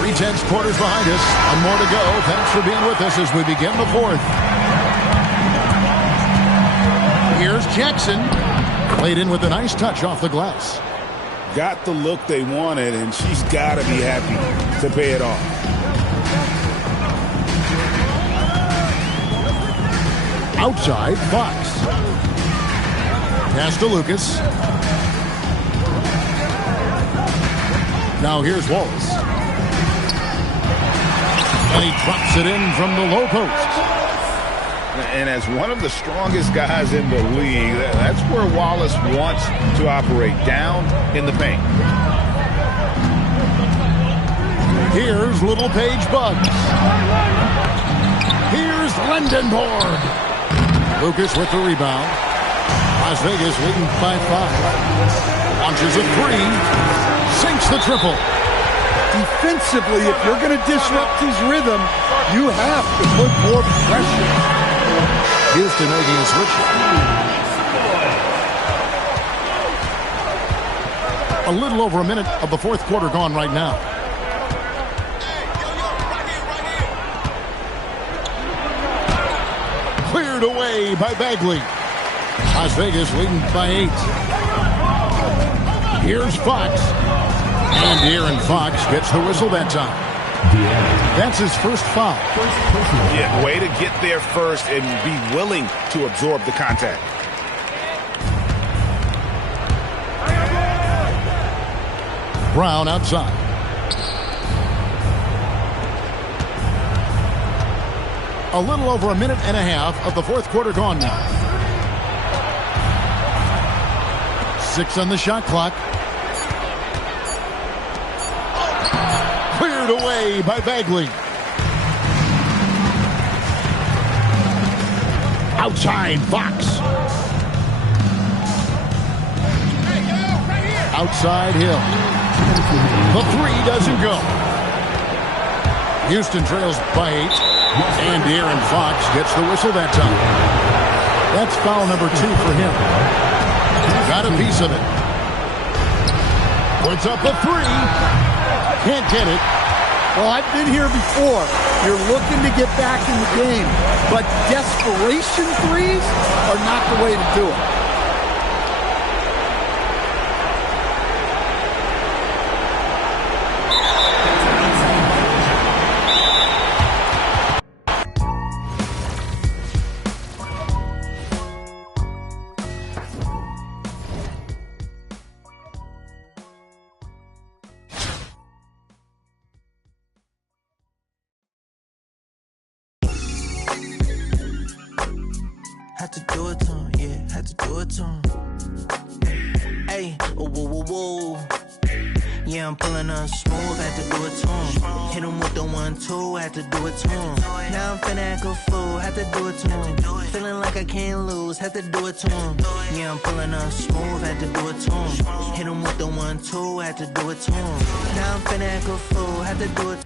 3/10 quarters behind us. One more to go. Thanks for being with us as we begin the fourth. Here's Jackson. Played in with a nice touch off the glass. Got the look they wanted, and she's got to be happy to pay it off. Outside, Fox. Pass to Lucas. Now here's Wallace. And he drops it in from the low post. And as one of the strongest guys in the league, that's where Wallace wants to operate, down in the paint. Here's Little Paige Bugs. Here's Lendenborg. Lucas with the rebound. Las Vegas leading by 5. Launches a 3. Sinks the triple. Defensively, if you're going to disrupt his rhythm, you have to put more pressure. Houston making a switch. A little over a minute of the fourth quarter gone right now. Cleared away by Bagley. Las Vegas leading by 8. Here's Fox. And De'Aaron Fox gets the whistle that time. That's his first foul. Yeah, way to get there first and be willing to absorb the contact. Brown outside. A little over a minute and a half of the fourth quarter gone now. 6 on the shot clock. Cleared away by Bagley. Outside, Fox. Outside, Hill. The 3 doesn't go. Houston trails by 8. And De'Aaron Fox gets the whistle that time. That's foul number 2 for him. Got a piece of it. Puts up a 3. Can't get it. Well, I've been here before. You're looking to get back in the game, but desperation threes are not the way to do it. Had to do it to him, yeah, had to do it to him. Hey, oh, whoa, whoa, whoa. Yeah, I'm pulling up smooth, had to do it to him. Hit him with the 1-2, had to do it to him. Now I'm finna act a fool, had to do it to him. Feeling like I can't lose, had to do it to him. Yeah, I'm pulling up smooth, had to do it to him. Hit him with the 1-2, had to do it to him. Now I'm finna act a fool, had to do it.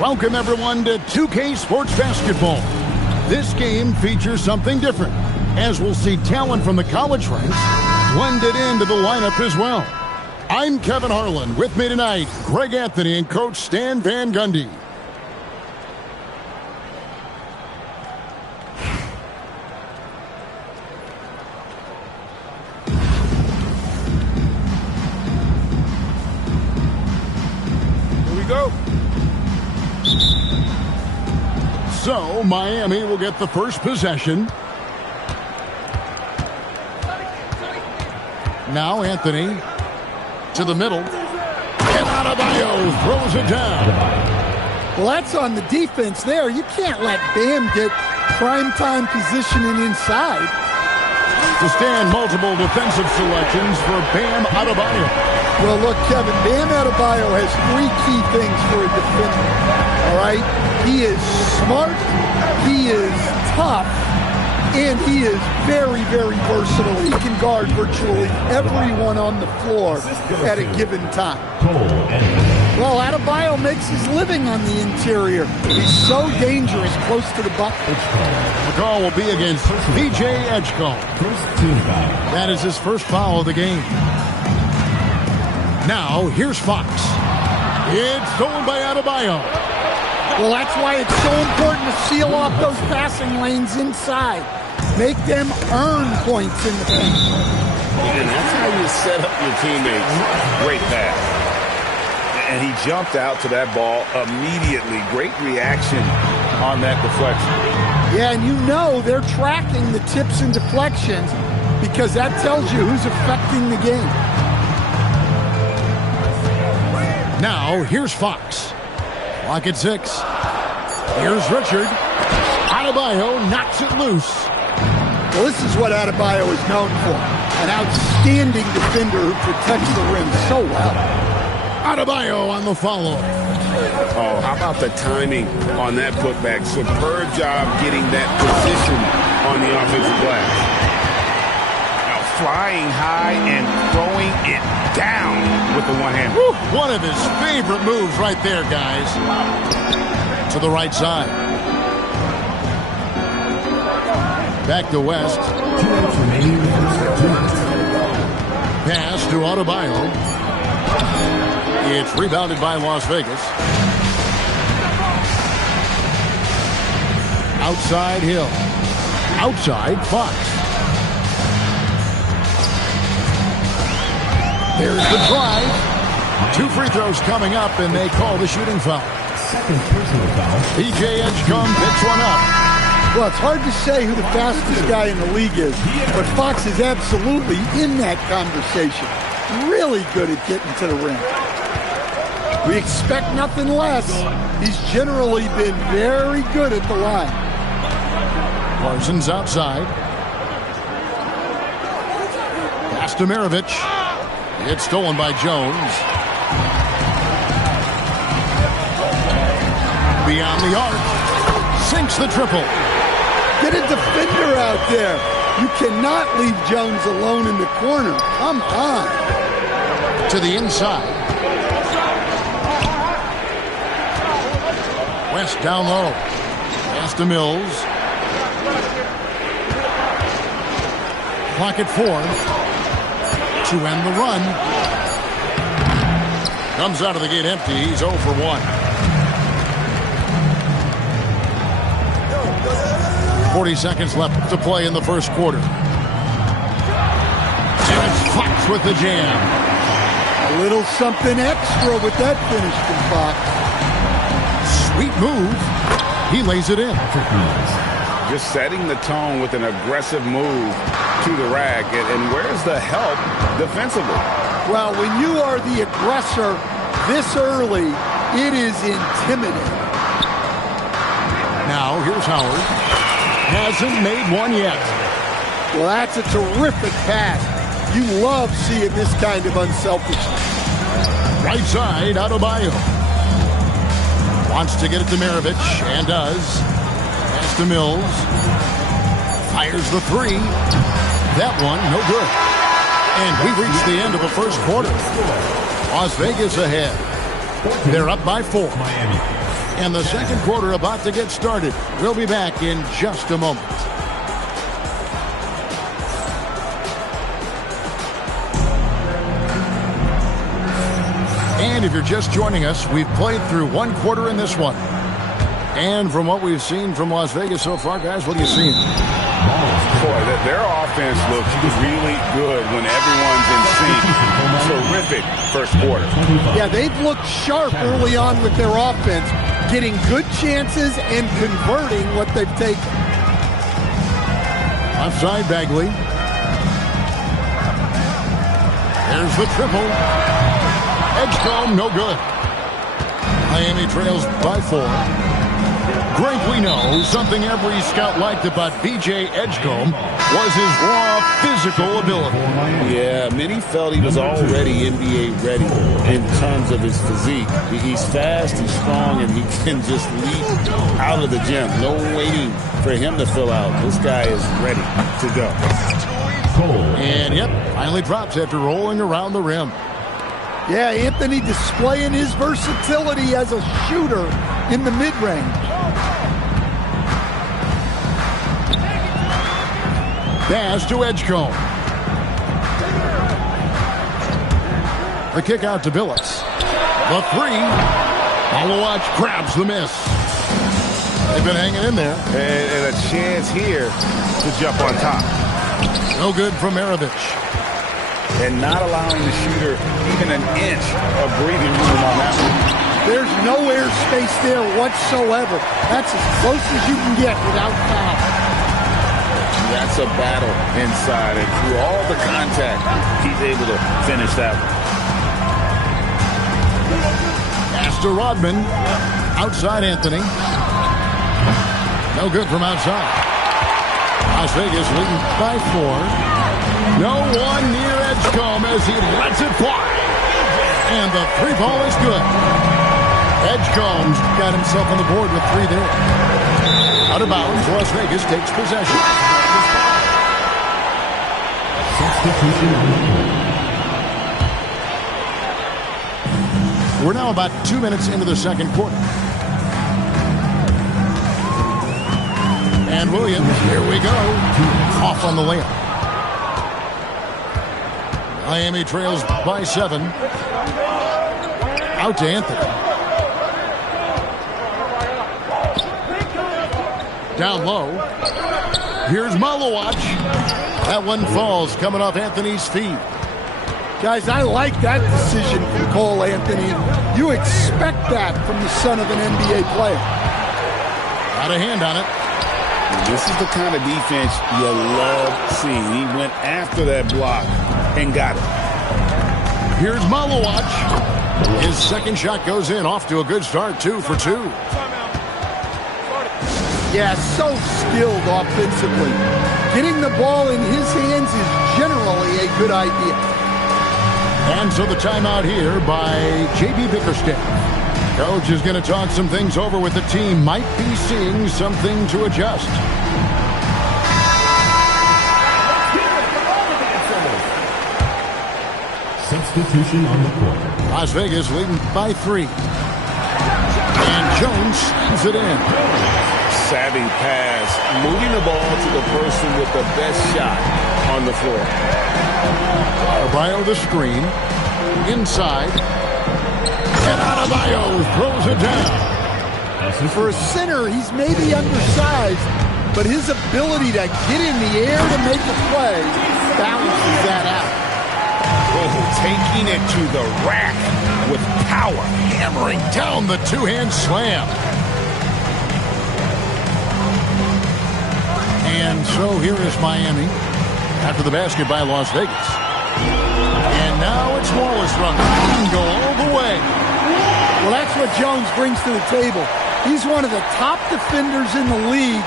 Welcome, everyone, to 2K Sports Basketball. This game features something different, as we'll see talent from the college ranks blended into the lineup as well. I'm Kevin Harlan. With me tonight, Greg Anthony and Coach Stan Van Gundy. Here we go. So, Miami will get the first possession. Now Anthony to the middle. And Adebayo throws it down. Well, that's on the defense there. You can't let Bam get primetime positioning inside. To stand, multiple defensive selections for Bam Adebayo. Well, look, Kevin, Bam Adebayo has 3 key things for a defender, all right? He is smart, he is tough, And he is very, very versatile. He can guard virtually everyone on the floor at a given time. Well, Adebayo makes his living on the interior. He's so dangerous close to the bucket. The call will be against PJ Edgecombe. That is his first foul of the game. Now, here's Fox. It's stolen by Adebayo. Well, that's why it's so important to seal off those passing lanes inside. Make them earn points in the paint. And that's how you set up your teammates. Great pass. And he jumped out to that ball immediately. Great reaction on that deflection. Yeah, and you know they're tracking the tips and deflections because that tells you who's affecting the game. Now, here's Fox. Clock at 6. Here's Richard. Adebayo knocks it loose. Well, this is what Adebayo is known for. An outstanding defender who protects the rim so well. Adebayo on the follow. Oh, how about the timing on that putback? Superb job getting that position on the offensive glass. Now flying high and throwing it down with the one hand. One of his favorite moves right there, guys. To the right side. Back to West. Pass to Adebayo. It's rebounded by Las Vegas. Outside Hill. Outside Fox. There's the drive. 2 free throws coming up, and they call the shooting foul. Second personal foul. PJ Edgecombe picks one up. Well, it's hard to say who the fastest guy in the league is, but Fox is absolutely in that conversation. Really good at getting to the rim. We expect nothing less. He's generally been very good at the line. Parsons outside. Pass to Maravich. It's stolen by Jones. Beyond the arc. Sinks the triple. Get a defender out there. You cannot leave Jones alone in the corner. Come on. To the inside. West down low. Pass to Mills. Clock at 4. To end the run. Comes out of the gate empty. He's 0 for 1. 40 seconds left to play in the first quarter. And it's Fox with the jam. A little something extra with that finish from Fox. Sweet move. He lays it in. Just setting the tone with an aggressive move to the rack. And where's the help defensively? Well, when you are the aggressor this early, it is intimidating. Now, here's Howard. Hasn't made one yet. Well, that's a terrific pass. You love seeing this kind of unselfishness. Right side, Adebayo. Wants to get it to Maravich, and does. Pass to Mills. Fires the 3. That one, no good. And we reached the end of the first quarter. Las Vegas ahead. They're up by 4. And the second quarter about to get started. We'll be back in just a moment. And if you're just joining us, we've played through one quarter in this one. And from what we've seen from Las Vegas so far, guys, what are you seeing? Boy, their offense looks really good when everyone's in sync. Terrific first quarter. Yeah, they've looked sharp early on with their offense, getting good chances and converting what they've taken. Offside Bagley. There's the triple. Edgecombe, no good. Miami trails by 4. Greg, we know something every scout liked about B.J. Edgecombe was his raw physical ability. Yeah, many felt he was already NBA ready in terms of his physique. He's fast, he's strong, and he can just leap out of the gym. No waiting for him to fill out. This guy is ready to go. And, yep, finally drops after rolling around the rim. Yeah, Anthony displaying his versatility as a shooter in the mid-range. Pass to Edgecombe. The kick out to Billups. The three. Malawatch grabs the miss. They've been hanging in there. And a chance here to jump on top. No good from Maravich. And not allowing the shooter even an inch of breathing room on that one. There's no air space there whatsoever. That's as close as you can get without foul. That's a battle inside, and through all the contact, he's able to finish that one. Pass to Rodman. Outside Anthony. No good from outside. Las Vegas leading by 4. No one near Edgecombe as he lets it fly. And the three ball is good. Edgecombe's got himself on the board with 3 there. Out of bounds, Las Vegas takes possession. We're now about 2 minutes into the second quarter. And Williams, here we go. Off on the layup. Miami trails by 7. Out to Anthony. Down low. Here's Malawatch. That one falls coming off Anthony's feet. Guys, I like that decision from Cole Anthony. You expect that from the son of an NBA player. Got a hand on it. This is the kind of defense you love seeing. He went after that block and got it. Here's Malawatch. His second shot goes in. Off to a good start. 2 for 2. Yeah, so skilled offensively. Getting the ball in his hands is generally a good idea. And so the timeout here by J.B. Bickerstaff. Coach is going to talk some things over with the team. Might be seeing something to adjust. Substitution on the court. Las Vegas leading by 3. And Jones slams it in. Savvy pass, moving the ball to the person with the best shot on the floor. Adebayo the screen. Inside. And Adebayo throws it down. For a center, he's maybe undersized, but his ability to get in the air to make a play balances that out. Taking it to the rack with power. Hammering down the two-hand slam. And so here is Miami after the basket by Las Vegas. And now it's Wallace running. He can go all the way. Well, that's what Jones brings to the table. He's one of the top defenders in the league.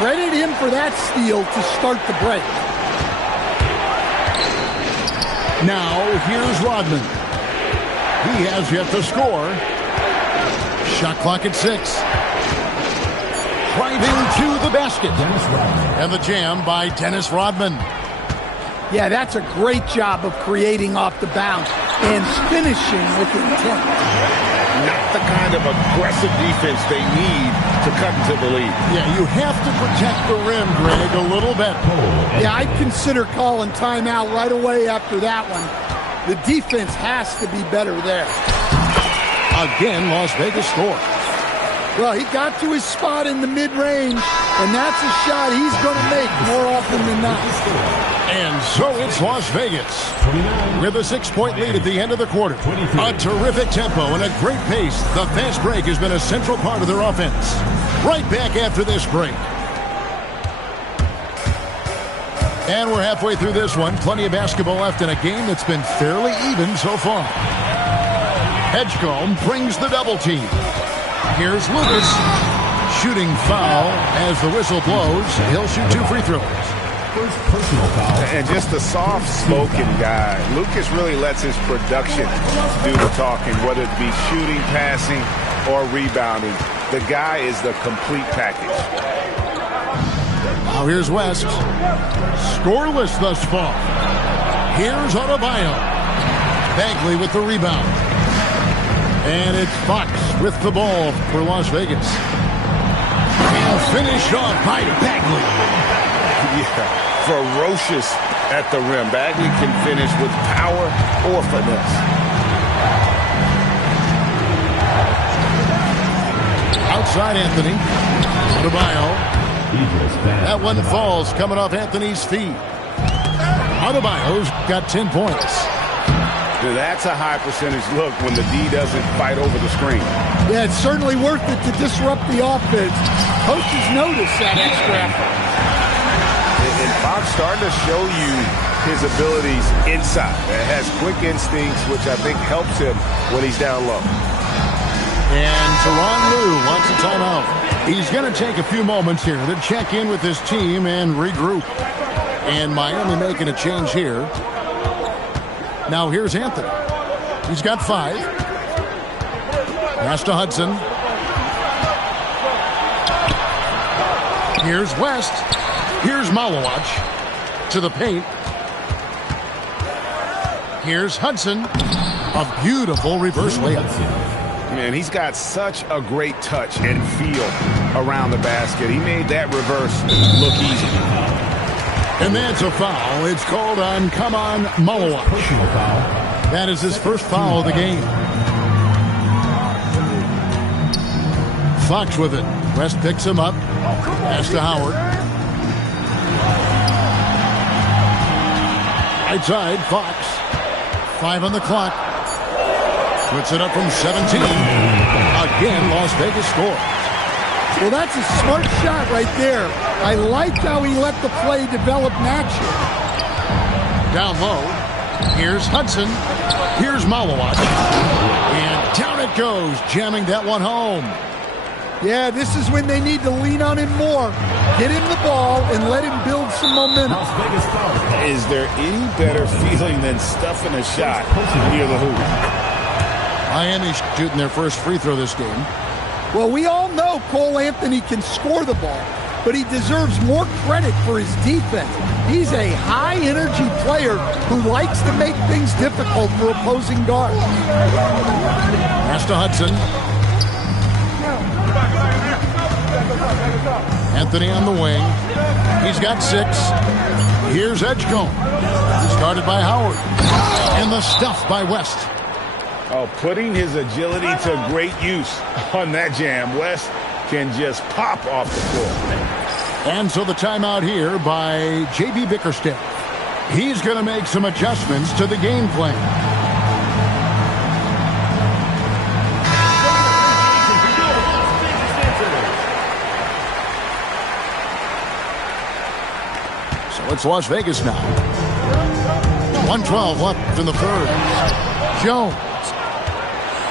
Credit him for that steal to start the break. Now, here's Rodman. He has yet to score. Shot clock at 6. Driving to the basket. And the jam by Dennis Rodman. Yeah, that's a great job of creating off the bounce and finishing with intent. Not the kind of aggressive defense they need to cut into the lead. Yeah, you have to protect the rim, Greg, a little bit. Yeah, I'd consider calling timeout right away after that one. The defense has to be better there. Again, Las Vegas scores. Well, he got to his spot in the mid-range, and that's a shot he's going to make more often than not. And so it's Las Vegas with a 6-point lead at the end of the quarter. A terrific tempo and a great pace. The fast break has been a central part of their offense. Right back after this break. And we're halfway through this one. Plenty of basketball left in a game that's been fairly even so far. Edgecombe brings the double team. Here's Lucas. shooting foul as the whistle blows. He'll shoot 2 free throws. First personal foul. And just a soft-spoken guy. Lucas really lets his production do the talking, whether it be shooting, passing, or rebounding. The guy is the complete package. Now here's West. Scoreless thus far. Here's Adebayo. Bagley with the rebound. And it's Fox with the ball for Las Vegas. And finished off by Bagley. Yeah, ferocious at the rim. Bagley can finish with power or finesse. Outside Anthony. Adebayo. That one falls coming off Anthony's feet. Adebayo's got 10 points. That's a high percentage look when the D doesn't fight over the screen. Yeah, it's certainly worth it to disrupt the offense. Coaches notice that extra effort. And Fox starting to show you his abilities inside. It has quick instincts, which I think helps him when he's down low. And Tyronn Lue wants a timeout. He's going to take a few moments here to check in with his team and regroup. And Miami making a change here. Now here's Anthony. He's got 5. Pass to Hudson. Here's West. Here's Malawach to the paint. Here's Hudson. A beautiful reverse layup. Man, he's got such a great touch and feel around the basket. He made that reverse look easy. And that's a foul. It's called on Malawach. That is his first foul of the game. Fox with it. West picks him up. Pass to Howard. Right side, Fox. 5 on the clock. Puts it up from 17. Again, Las Vegas scores. Well, that's a smart shot right there. I like how he let the play develop naturally. Down low. Here's Hudson. Here's Malawach. And down it goes, jamming that one home. Yeah, this is when they need to lean on him more. Get him the ball and let him build some momentum. Is there any better feeling than stuffing a shot near the hoop? Miami shooting their first free throw this game. Well, we all know Cole Anthony can score the ball, but he deserves more credit for his defense. He's a high-energy player who likes to make things difficult for opposing guards. Pass to Hudson. Anthony on the wing. He's got 6. Here's Edgecombe. Started by Howard. And the stuff by West. Oh, putting his agility to great use on that jam. West can just pop off the floor. And so the timeout here by J.B. Bickerstaff. He's going to make some adjustments to the game plan. So it's Las Vegas now. 1:12 left in the third. Jones.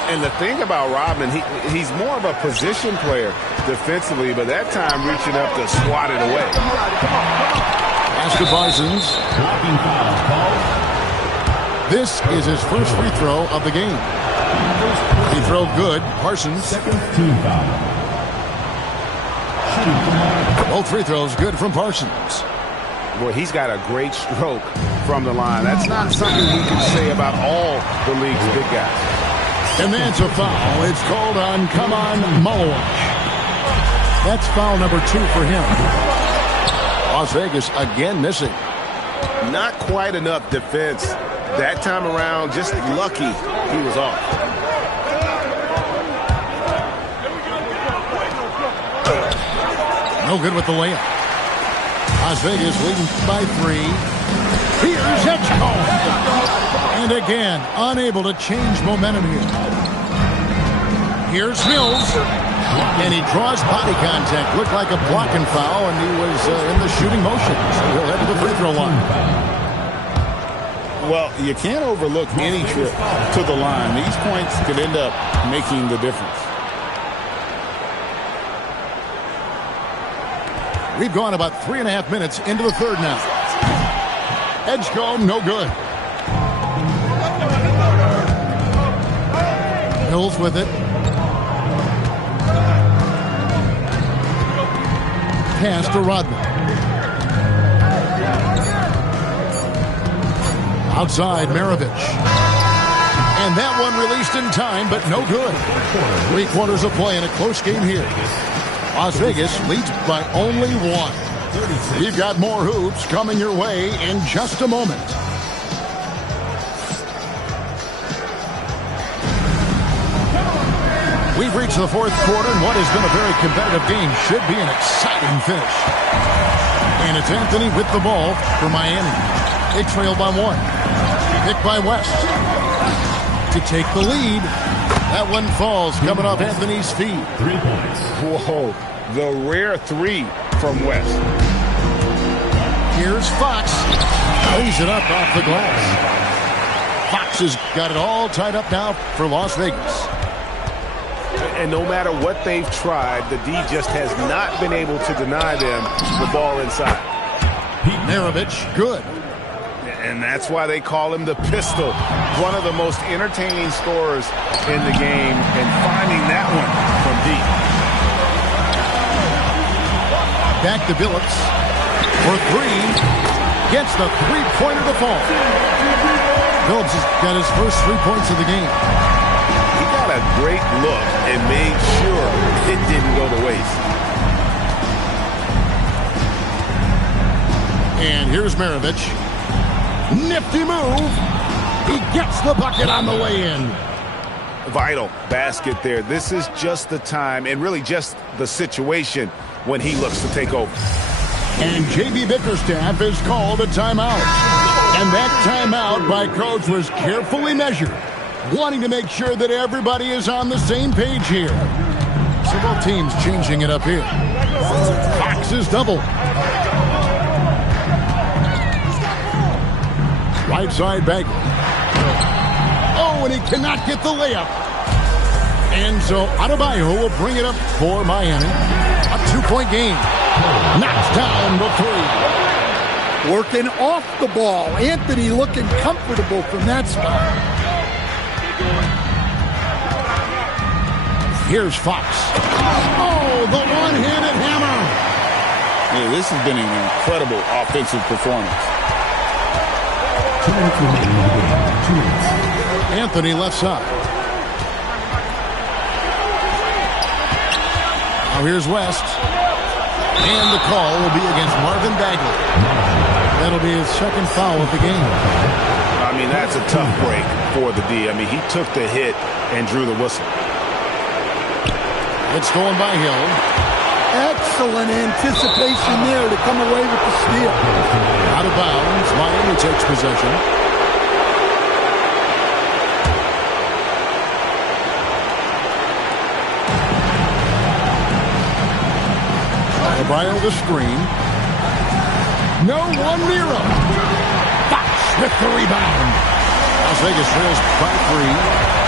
And the thing about Rodman, he's more of a position player defensively, but that time reaching up to swat it away. Pass to Parsons. This is his first free throw of the game. Free throw good. Parsons. Second team foul. Both free throws good from Parsons. Boy, he's got a great stroke from the line. That's not something we can say about all the league's big guys. And that's a foul. It's called on Malawach. That's foul number 2 for him. Las Vegas again missing. Not quite enough defense that time around. Just lucky he was off. No good with the layup. Las Vegas leading by 3. Here's Edgecombe. And again, unable to change momentum here. Here's Mills. And he draws body contact. Looked like a blocking foul, and he was in the shooting motion. So he'll head to the free throw line. Well, you can't overlook any trip to the line. These points could end up making the difference. We've gone about 3.5 minutes into the third now. Edgecombe, no good. Hills with it. Pass to Rodman. Outside, Maravich. And that one released in time, but no good. 3 quarters of play in a close game here. Las Vegas leads by only 1. You've got more hoops coming your way in just a moment. We've reached the fourth quarter, and what has been a very competitive game should be an exciting finish. And it's Anthony with the ball for Miami. They trail by 1. Picked by West to take the lead. That one falls, coming off Anthony's feet. 3 points. Whoa, the rare 3 from West. Here's Fox. Lays it up off the glass. Fox has got it all tied up now for Las Vegas. And no matter what they've tried, the D just has not been able to deny them the ball inside. Maravich, good. And that's why they call him the pistol. One of the most entertaining scorers in the game, and finding that one from deep. Back to Billups for 3. Gets the three-pointer to fall. Billups has got his first 3 points of the game. He got a great look and made sure it didn't go to waste. And here's Maravich. Nifty move. He gets the bucket on the way in. Vital basket there. This is just the time, and really just the situation, when he looks to take over. And J.B. Bickerstaff has called a timeout. And that timeout by Coach was carefully measured, wanting to make sure that everybody is on the same page here. So both teams changing it up here. Fox is doubled. Right side Bagley. Oh, and he cannot get the layup. And so Adebayo will bring it up for Miami. A 2-point game. Knocks down the 3. Working off the ball. Anthony looking comfortable from that spot. Here's Fox. Oh, the one-handed hammer. Yeah, this has been an incredible offensive performance. Anthony left side. Now here's West. And the call will be against Marvin Bagley. That'll be his second foul of the game. I mean, that's a tough break for the D. I mean, he took the hit and drew the whistle. It's going by Hill. Excellent anticipation there to come away with the steal. Out of bounds. Miami takes possession. Adebayo the screen. No one near him. Fox with the rebound. Las Vegas trails by 3.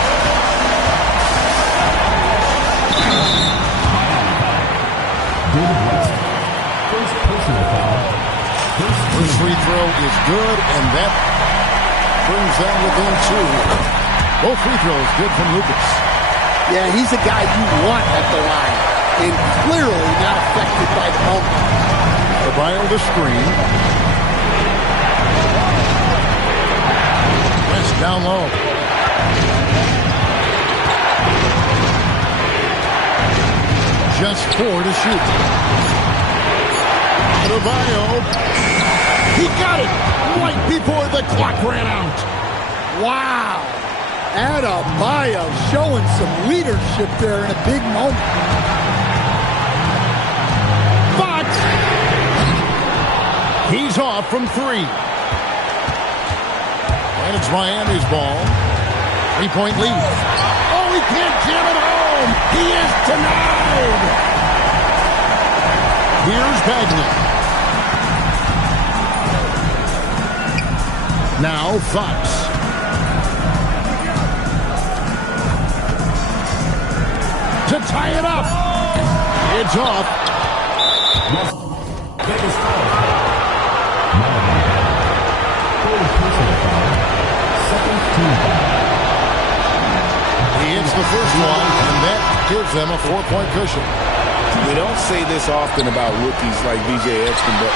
First free throw is good, and that brings them within 2. Both free throws good from Lucas. Yeah, he's a guy you want at the line, and clearly not affected by the moment. Adebayo the screen. West down low. Just 4 to shoot. Adebayo. He got it right before the clock ran out. Wow. Adebayo showing some leadership there in a big moment. Fox. He's off from 3. And it's Miami's ball. 3-point lead. Oh, he can't jam it home. He is denied. Here's Bagley. Now Fox. To tie it up. It's off. Biggest foul. Third personal foul. Second team foul. He hits the first one, and that gives them a 4-point cushion. We don't say this often about rookies like B.J. Exton, but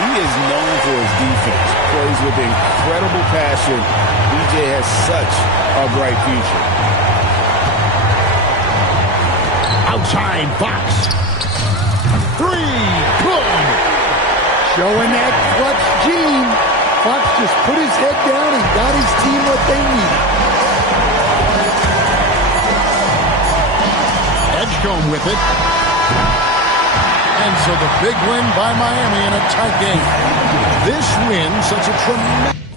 he is known for his defense. Plays with incredible passion. B.J. has such a bright future. Outside Fox. 3, good. Showing that clutch gene. Fox just put his head down and got his team what they needed. Edgecombe with it. And so the big win by Miami in a tight game. This win, such a tremendous...